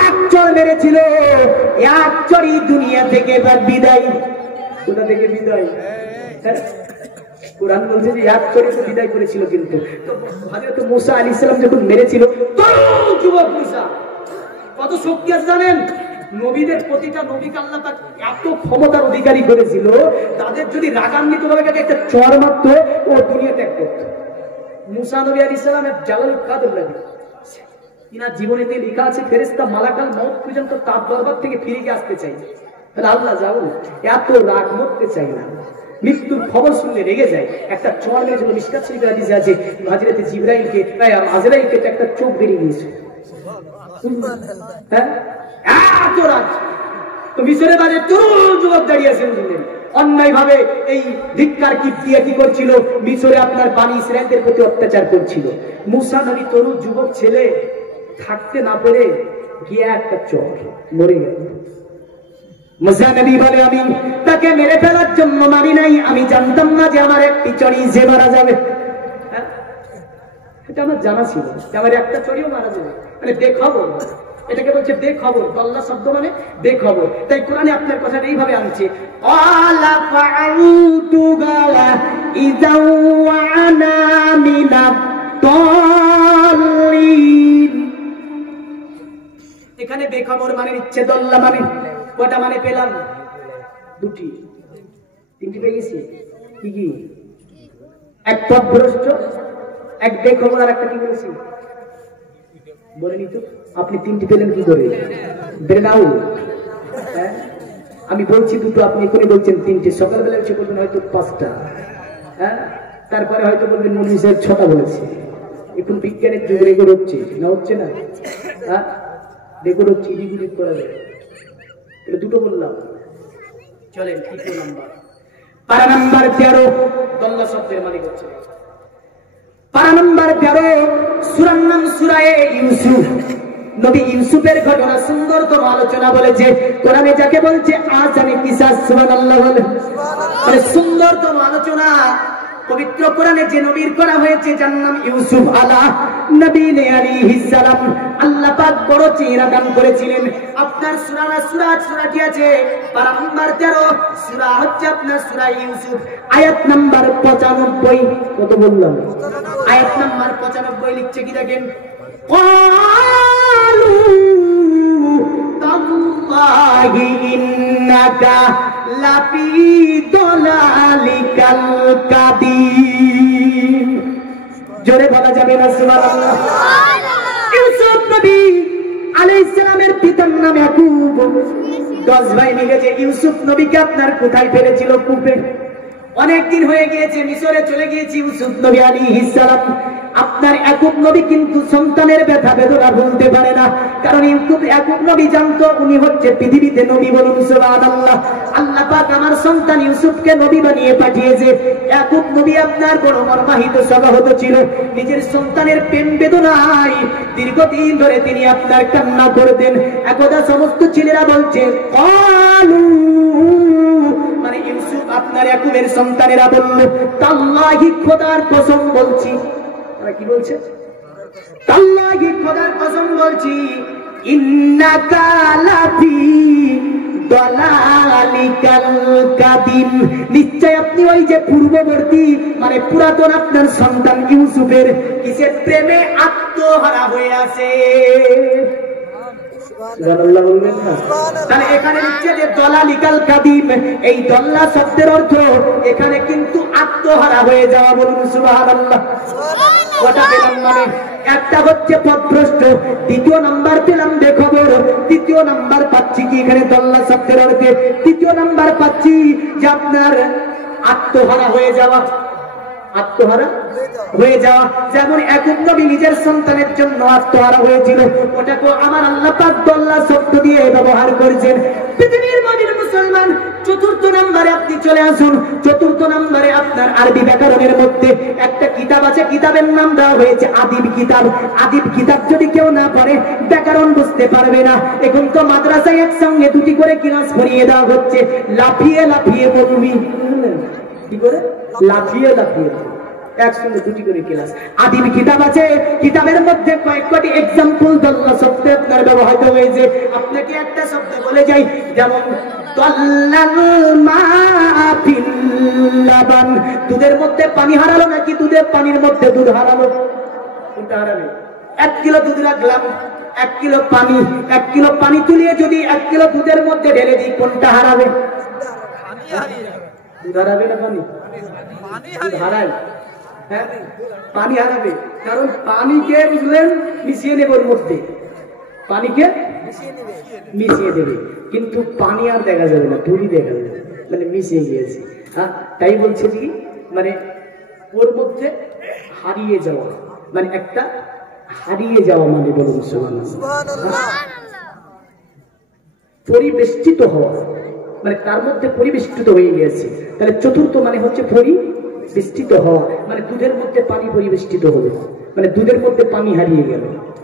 এক চড় মেরেছিল। এক চড়ই দুনিয়া থেকে বিদায়। কোথা থেকে বিদায়? কোরআন বলছে যে এক চড়ে বিদায় করেছিল। কিন্তু হযরত মুসা আলাইহিস সালাম যখন মেরেছিল, তরুণ যুবক মুসা, কত শক্তি আছে জানেন? নবীদের প্রতিটা নবীকে আল্লাহ পাক এত ক্ষমতার অধিকারী করেছিল, তাদের যদি রাগান্বিত ভাবে একটা চড় মারতো, ও দুনিয়া ত্যাগ করত। মুসা নবী আলাইহিস সালামের জালালুল কদর লাগে, ইনার জীবনেতে লেখা আছে ফেরেশতা মালাকাল মউত পর্যন্ত তার দরবার থেকে ফিরে গিয়ে আসতে চাই। তাহলে আল্লাহ যাও এত রাগ মরতে চাই না, মৃত্যুর খবর শুনলে রেগে যায়। একটা চড় মেরেছিল, মিশকাত শরীফের হাদিসে আছে, হযরত জিবরাইলকে আজরাইলকে একটা চোখ বেরিয়ে গিয়েছে। হ্যাঁ, এত রাগ। তো মিশরের বাজারে তরুণ যুবক দাঁড়িয়ে আছে, বুঝলেন? অন্যায় ভাবে এই ধিক্কার কিপ্তিয়া কি করছিল, মিশরে আপনার বানি ইসরাইলদের প্রতি অত্যাচার করছিল। মুসা নবী তরুণ যুবক ছেলে থাকতে না পেরে গিয়ে একটা চড় মরে গেল। মুসা নবী বলে, আমি তাকে মেরে ফেলার জন্য মারি নাই, আমি জানতাম না যে আমার একটি চড়ি যে মারা যাবে। এটা আমার জানা ছিল যে আমার একটা চড়িও মারা যাবে। মানে বেখবর, এটাকে বলছে বেখবর। দল্লা শব্দ মানে বেখবর। তাই কোরআনে আপনার কথাটা এইভাবে আনছে, ক্বালা ফাআলতুহা ইযা আনা মিনাদ দাল্লিন। এখানে বেখবর মানে নিচ্ছে, দল্লা মানে কটা মানে পেলাম? দুটি, তিনটি পেয়ে গেছি। কি কি? এক পথভ্রষ্ট, এক বেখবর, আর একটা কি বলেছি বলেনি তো? আপনি তিনটি পেলেন কি করে? বেনাও। হ্যাঁ, আমি বলছি দুটো, আপনি এখানে বলছেন তিনটি। সকালবেলা এসে বলবেন হয়তো 5টা, হ্যাঁ, তারপরে হয়তো বলবেন মৌলভী সাহেব 6টা বলেছে। এখন বিজ্ঞানের যুগ, রেকর্ড হচ্ছে না? হচ্ছে না? হ্যাঁ, রেকর্ড হচ্ছে, ইডিগুলি করা যায়। এটা দুটো বললাম। চলেন তৃতীয় নাম্বার, পারা নাম্বার 13, দল্লা শব্দের মালিক হচ্ছে। পারা নাম্বার 13, সূরার নাম সূরা ইউসুফ। নবী ইউসুফের ঘটনা সুন্দরতম আলোচনা বলেছে কোরআনে, যাকে বলছে আযানে কিসাস। সুবহানাল্লাহ বলে, মানে সুন্দরতম আলোচনা। পবিত্র কোরআনে যে নবীর করা হয়েছে যার নাম ইউসুফ আলাইহিস সালাম, আল্লাহ পাক বড় চেহারা দান করেছিলেন। আপনার সূরাটি আছে পারা নাম্বার 13, সূরা হচ্ছে আপনার সূরা ইউসুফ, আয়াত নাম্বার 95। কত বললাম? আয়াত নাম্বার 95 লিখছে কি দেখেন, ক্বালু তাল্লাহি ইন্নাকা লাফি দালালিকাল কাদিম। জোরে বলা যাবে না সুবহানাল্লাহ? ইউসুফ নবী আলাইহিস সালামের পিতার নাম ইয়াকুব। 10 ভাই মিলে যে ইউসুফ নবীকে আপনার কোথায় ফেলেছিল? কূপে। অনেকদিন হয়ে গিয়েছে, মিশরে চলে গিয়েছে ইউসুফ নবী আলাইহিস সালাম। আপনার ইয়াকুব নবী কিন্তু সন্তানের ব্যথা বেদনা ভুলতে পারে না, কারণ ইয়াকুব নবী জানতো উনি হচ্ছে পৃথিবীতে নবী। বলুন সুবহানাল্লাহ। আল্লাহ পাক আমার সন্তান ইউসুফকে নবী বানিয়ে পাঠিয়েছে। ইয়াকুব নবী আপনার বড় মর্মাহিত স্বভাবত ছিল, নিজের সন্তানের প্রেম বেদনায় দীর্ঘদিন ধরে তিনি আপনার কান্না করতেন। একদা সমস্ত ছেলেরা বলছে ক্বালু, মানে ইউসুফ আপনার ইয়াকুবের সন্তানেরা বলল, তাল্লাহি খোদার কসম বলছি। তারা কি বলছে? তাল্লাহি খোদার কসম বলছি, ইন্নাকা লাফি দালালিকাল কাদিম, নিশ্চয় আপনি ওই যে পূর্ববর্তী মানে পুরাতন আপনার সন্তান ইউসুফের কিসের প্রেমে আত্মহারা হয়ে আছে। তাহলে এখানে লিখছে যে দলালিকাল কাদিম, এই দল্লা শব্দের অর্থ এখানে কিন্তু আত্মহারা হয়ে যাওয়া। বলুন সুবহানাল্লাহ। কটা পেলাম? মানে একটা হচ্ছে পথভ্রষ্ট, দ্বিতীয় নাম্বার পেলাম বেখবর, তৃতীয় নাম্বার পাচ্ছি কি এখানে দল্লা শব্দের অর্থে, তৃতীয় নাম্বার পাচ্ছি যে আপনার আত্মহারা হয়ে যাওয়া। আত্মহারা হয়ে যাওয়া, যেমন ইয়াকুব নবী নিজের সন্তানের জন্য আত্মহারা হয়েছিল, ওটাকে আমার আল্লাহ পাক দল্লা শব্দ দিয়ে ব্যবহার করেছেন। পৃথিবীর মাটির মুসলমান, চতুর্থ নম্বরে আপনি চলে আসুন। চতুর্থ নম্বরে আপনার আরবি ব্যাকরণের মধ্যে একটা কিতাব আছে, কিতাবের নাম দেওয়া হয়েছে আদিব কিতাব। আদিব কিতাব যদি কেউ না পড়ে ব্যাকরণ বুঝতে পারবে না। এখন তো মাদ্রাসায় একসঙ্গে দুটি করে ক্লাস পড়িয়ে দেওয়া হচ্ছে, লাফিয়ে লাফিয়ে বলবি। কি করে? লাফিয়ে লাফিয়ে একসঙ্গে দুটি করে ক্লাস। আদিব কিতাব আছে, কিতাবের মধ্যে কয়েকটি এক্সাম্পল দল্লা শব্দ আপনার ব্যবহৃত হয়েছে। আপনাকে একটা শব্দ বলে যাই, যেমন দুধের মধ্যে পানি হারালো নাকি দুধের পানির মধ্যে দুধ হারালো? কোনটা হারাবে? 1 কিলো দুধ রাখলাম, 1 কিলো পানি, 1 কিলো পানি তুলিয়ে যদি 1 কিলো দুধের মধ্যে ঢেলে দিই, কোনটা হারাবে? দুধ হারাবে না পানি? দুধ হারায়। হ্যাঁ, পানি হারাবে, কারণ পানিকে বুঝলেন মিশিয়ে নেব ওর মধ্যে, পানিকে মিশিয়ে দেবে, কিন্তু পানি আর দেখা যাবে না, দুধই দেখা যাবে, মানে মিশিয়ে গিয়েছে। হ্যাঁ, তাই বলছে কি মানে ওর মধ্যে হারিয়ে যাওয়া, মানে একটা হারিয়ে যাওয়া, মানে বলুন সুবহানাল্লাহ। পরিবেষ্টিত হওয়া, মানে তার মধ্যে পরিবেষ্টিত হয়ে গিয়েছে। তাহলে চতুর্থ মানে হচ্ছে পরিবেষ্টিত হওয়া, মানে দুধের মধ্যে পানি পরিবেষ্টিত হবে, মানে দুধের মধ্যে পানি হারিয়ে গেল।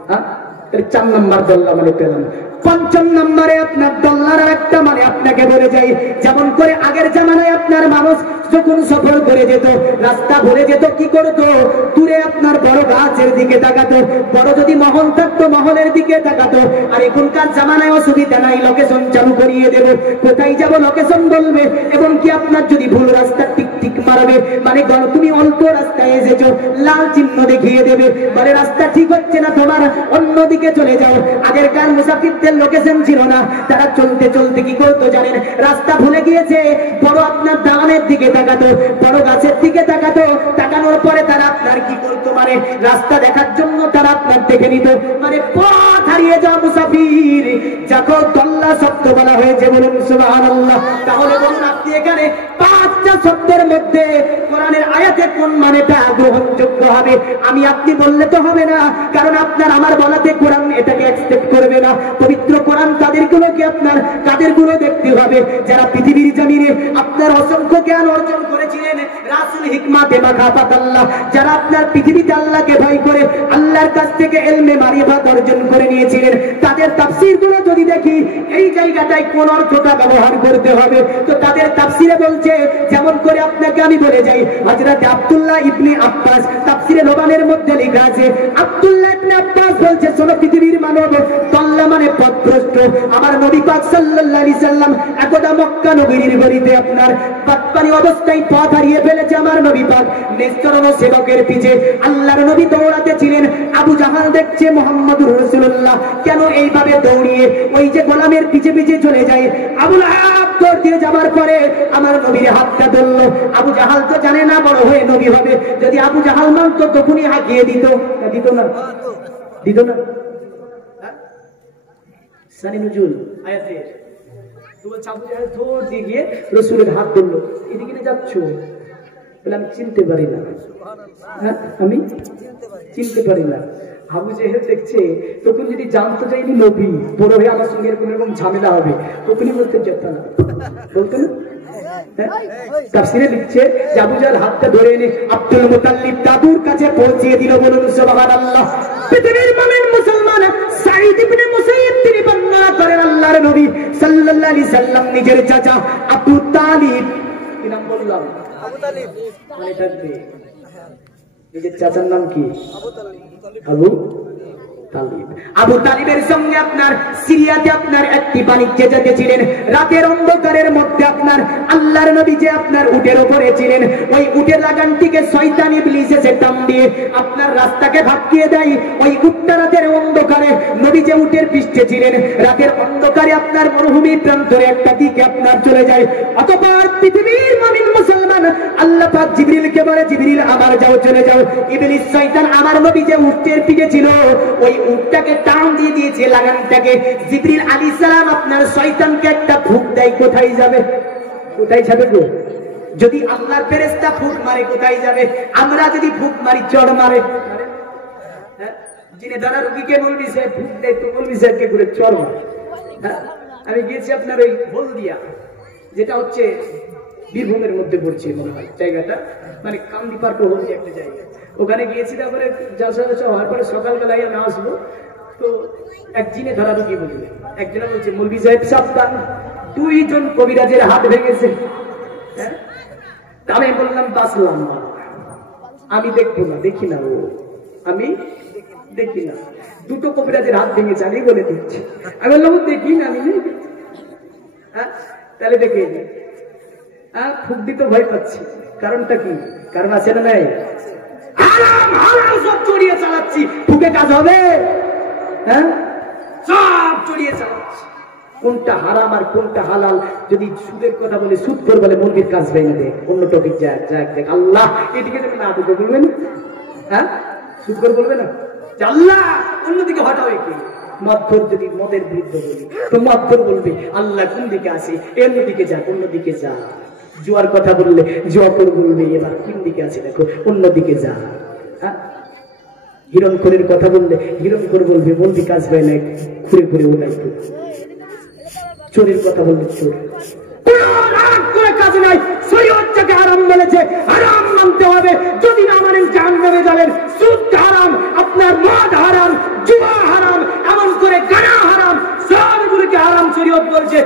হ্যাঁ, তাহলে 4 নাম্বার দল্লা মানে পেলাম। 5ম নম্বরে আপনার দল্লার একটা মানে আপনাকে বলে যাই, যেমন করে আগের জামানায় আপনার মানুষ যখন সফর করে যেত, রাস্তা ভরে যেত, কি করতো? দূরে আপনার বড় গাছের দিকে তাকাতো, বড় যদি মহল থাকতো মহলের দিকে তাকাতো। আর এখনকার জামানায় অসুবিধা নাই, লোকেশন চালু করিয়ে দেব, কোথায় যাব লোকেশন বলবে, এবং কি আপনার যদি ভুল রাস্তা টিক টিক মারবে, মানে তুমি অল্প রাস্তায় এসেছো, লাল চিহ্ন দেখিয়ে দেবে, বলে রাস্তা ঠিক হচ্ছে না তোমার, অন্যদিকে চলে যাও। আগেরকার মুসাফিরদের লোকেশন ছিল না, তারা চলতে চলতে কি করতো জানেন? রাস্তা ভুলে গিয়েছে, বড় আপনার দালানের দিকে তাকাতো, বড় গাছের দিকে তাকাতো, তাকানোর পরে তারা আপনার কি করতো, মানে রাস্তা দেখার জন্য তারা আপনার দেখে নিত, মানে পথ হারিয়ে যাওয়া মুসাফির যাকে দল্লা শব্দ বলা হয়েছে। বলুন সুবহানাল্লাহ। তাহলে বলুন আপনি এখানে 5টা শব্দের মধ্যে কোরআনের আয়াতে কোন মানেটা গ্রহণযোগ্য হবে? আমি আপনি বললে তো হবে না, কারণ আপনার আমার বলাতে কোরআন এটাকে অ্যাকসেপ্ট করবে না। পবিত্র কোরআন তাদের গুলোকে আপনার কাদের গুলো দেখতে হবে যারা পৃথিবীর জমিনে আপনার অসংখ্য জ্ঞান অর্জন করেছিলেন, রাসূল হিকমাতে মাখাফাতাল্লাহ, যারা আপনার পৃথিবীতে আল্লাহকে ভয় করে আল্লাহর কাছ থেকে ইলমে মারিফাত অর্জন করে নিয়েছিলেন, তাদের তাফসীরগুলো যদি দেখি এই জায়গাটায় কোন অর্থটা ব্যবহার করতে হবে, তো তাদের তাফসীরে বলছে, যেমন করে আপনাকে আমি বলে যাই, হযরত আব্দুল্লাহ ইবনে আব্বাস তাফসীরে লোবানের মধ্যে লেখা আছে, আব্দুল্লাহ ইবনে আব্বাস বলছে, শোনো পৃথিবীর মানব, তল্লা মানে পথভ্রষ্ট, আমার নবী পাক সাল্লাল্লাহু আলাইহি সাল্লাম একদা মক্কা নগরীর গলিতে আপনার পাতপানি অবস্থায় পথ হারিয়ে ফেলেছে আমার নবী পাক নিষ্কর্ম সেবকের পিছে আল্লাহর নবী দৌড়াতে ছিলেন। আবু জাহাল দেখছে মুহাম্মদুর রাসূলুল্লাহ কেন এইভাবে দৌড়িয়ে ওই যে গোলামের পিছে পিছে চলে যায়। আবু লাহাব দৌড় দিয়ে যাবার পরে আমার নবীর হাতটা ধরল। আবু জাহাল তো জানে না বড় হয়ে নবী হবে, যদি আবু জাহাল মানত তখনই হাঁকিয়ে দিত, দিত না, দিত না। সানি নজুল আয়াতে তো বলছে আবু জাহাল দৌড় দিয়ে গিয়ে রাসূলের হাত ধরল, এদিকে যাচ্ছ? বলে আমি চিনতে পারি না, আমি চিনতে পারি না। আবু জাহেল দেখছে তখন যদি জানতে চাইনি নবী বড় হয়ে আমার সঙ্গে এরকম এরকম ঝামেলা হবে, তখনই বলতে যেত না, বলতো না। তাফসীরে লিখছে যে আবু জাহেল হাতটা ধরে এনে আব্দুল মুতাল্লিব দাদুর কাছে পৌঁছিয়ে দিল। বলুন সুবহানাল্লাহ। পৃথিবীর মুমিন মুসলমান সাঈদ ইবনে মুসাইয়্যিব তিনি বর্ণনা করেন আল্লাহর নবী সাল্লাল্লাহু আলাইহি সাল্লাম নিজের চাচা আবু তালিব, কি নাম বললাম? আবু তালিব। মানে থাকবে নিজের চাচার নাম কি? আবু তালিব। আবু তালিবের সঙ্গে আপনার সিরিয়াতে আপনার একটি বাণিজ্যে যেতেছিলেন। রাতের অন্ধকারের মধ্যে আপনার আল্লাহর নবী যে আপনার উটের উপরে ছিলেন, ওই উটের লাগানটিকে শয়তান ইবলিস এসে টান দিয়ে আপনার রাস্তাকে ভাগিয়ে দেয়। ওই উটটা রাতের অন্ধকারে নবী যে উটের পৃষ্ঠে ছিলেন, রাতের অন্ধকারে আপনার মরুভূমি প্রান্তরে একটা দিকে আপনার চলে যায়। অতঃপর পৃথিবীর মুমিন মুসলমান আল্লাহ পাক জিবরিলকে বলে, জিবরিল আমার যাও, চলে যাও। ইবলিস শয়তান আমার নবী যে উটের পিঠে ছিল ওই উটটাকে টান দিয়ে দিয়েছে লাগানটাকে। জিবরিল আলাইহিস সালাম আপনার শয়তানকে একটা ফুঁক দেয়, কোথায় যাবে? কোথায় যাবে গো? যদি আল্লাহর ফেরেশতা ফুঁক মারে কোথায় যাবে? আমরা যদি ফুঁক মারি চড় মারে, যিনি দ্বারা রোগীকে বলবি সে ফুঁক দেয়, তো বলবি স্যারকে করে চড় মারে। আমি গিয়েছি আপনার ওই হলদিয়া, যেটা হচ্ছে বীরভূমের মধ্যে পড়ছে মনে হয় জায়গাটা, মানে কান্দিপার তো হলদিয়া একটা জায়গা, ওখানে গিয়েছি। তারপরে জলসা হওয়ার পরে সকালবেলায় না আসবো তো একদিনে ধরা রুগী বলবে, একজনে বলছে মৌলভী সাহেব সাবধান, 2 জন কবিরাজের হাত ভেঙেছে। হ্যাঁ, আমি বললাম বাঁচলাম না, আমি দেখবো না, দেখি না, ও আমি দেখি না, 2 কবিরাজের হাত ভেঙেছে আমি বলে দিচ্ছি। আমি বললাম দেখি না, আমি হ্যাঁ তাহলে দেখে নি। ফুক দিতে ভয় পাচ্ছি, কারণটা কি? কারণ আছে না নাই? হারাম হারাম সব চড়িয়ে চালাচ্ছি, ফুকে কাজ হবে? হ্যাঁ, সব চড়িয়ে চালাচ্ছি। কোনটা হারাম আর কোনটা হালাল যদি সুদের কথা বলে, সুদ করে বলে মুরগির কাজ ভেঙে দেয়, অন্য টপিক যাক যাক দেখ। আল্লাহ এদিকে তুমি না বুঝে বলবে না, হ্যাঁ সুদ করে বলবে না আল্লাহ অন্যদিকে হটাও। কি মদখোর যদি মদের বিরুদ্ধে বলি তো মদখোর বলবে আল্লাহ কোন দিকে আছে, অন্যদিকে যাক, অন্যদিকে যা। জুয়ার কথা বললে জুয়াখোর বলবে এবার কোন দিকে আছে দেখো, অন্যদিকে যা। হিরণখোরের কথা বললে হিরণখোর বলবে বলবি কাজ হয় না, ঘুরে ঘুরে ওটাই তো। চোরের কথা বললে চোর, কাজ নাই। শরীয়তটাকে হারাম বলেছে, হারাম মানতে হবে। যদি না মানেন জাহান্নামে যাবেন। সুদ হারাম, আপনার মদ হারাম, জুয়া হারাম, এমন করে গানা হারাম, সবগুলোকে হারাম শরীয়ত বলছে।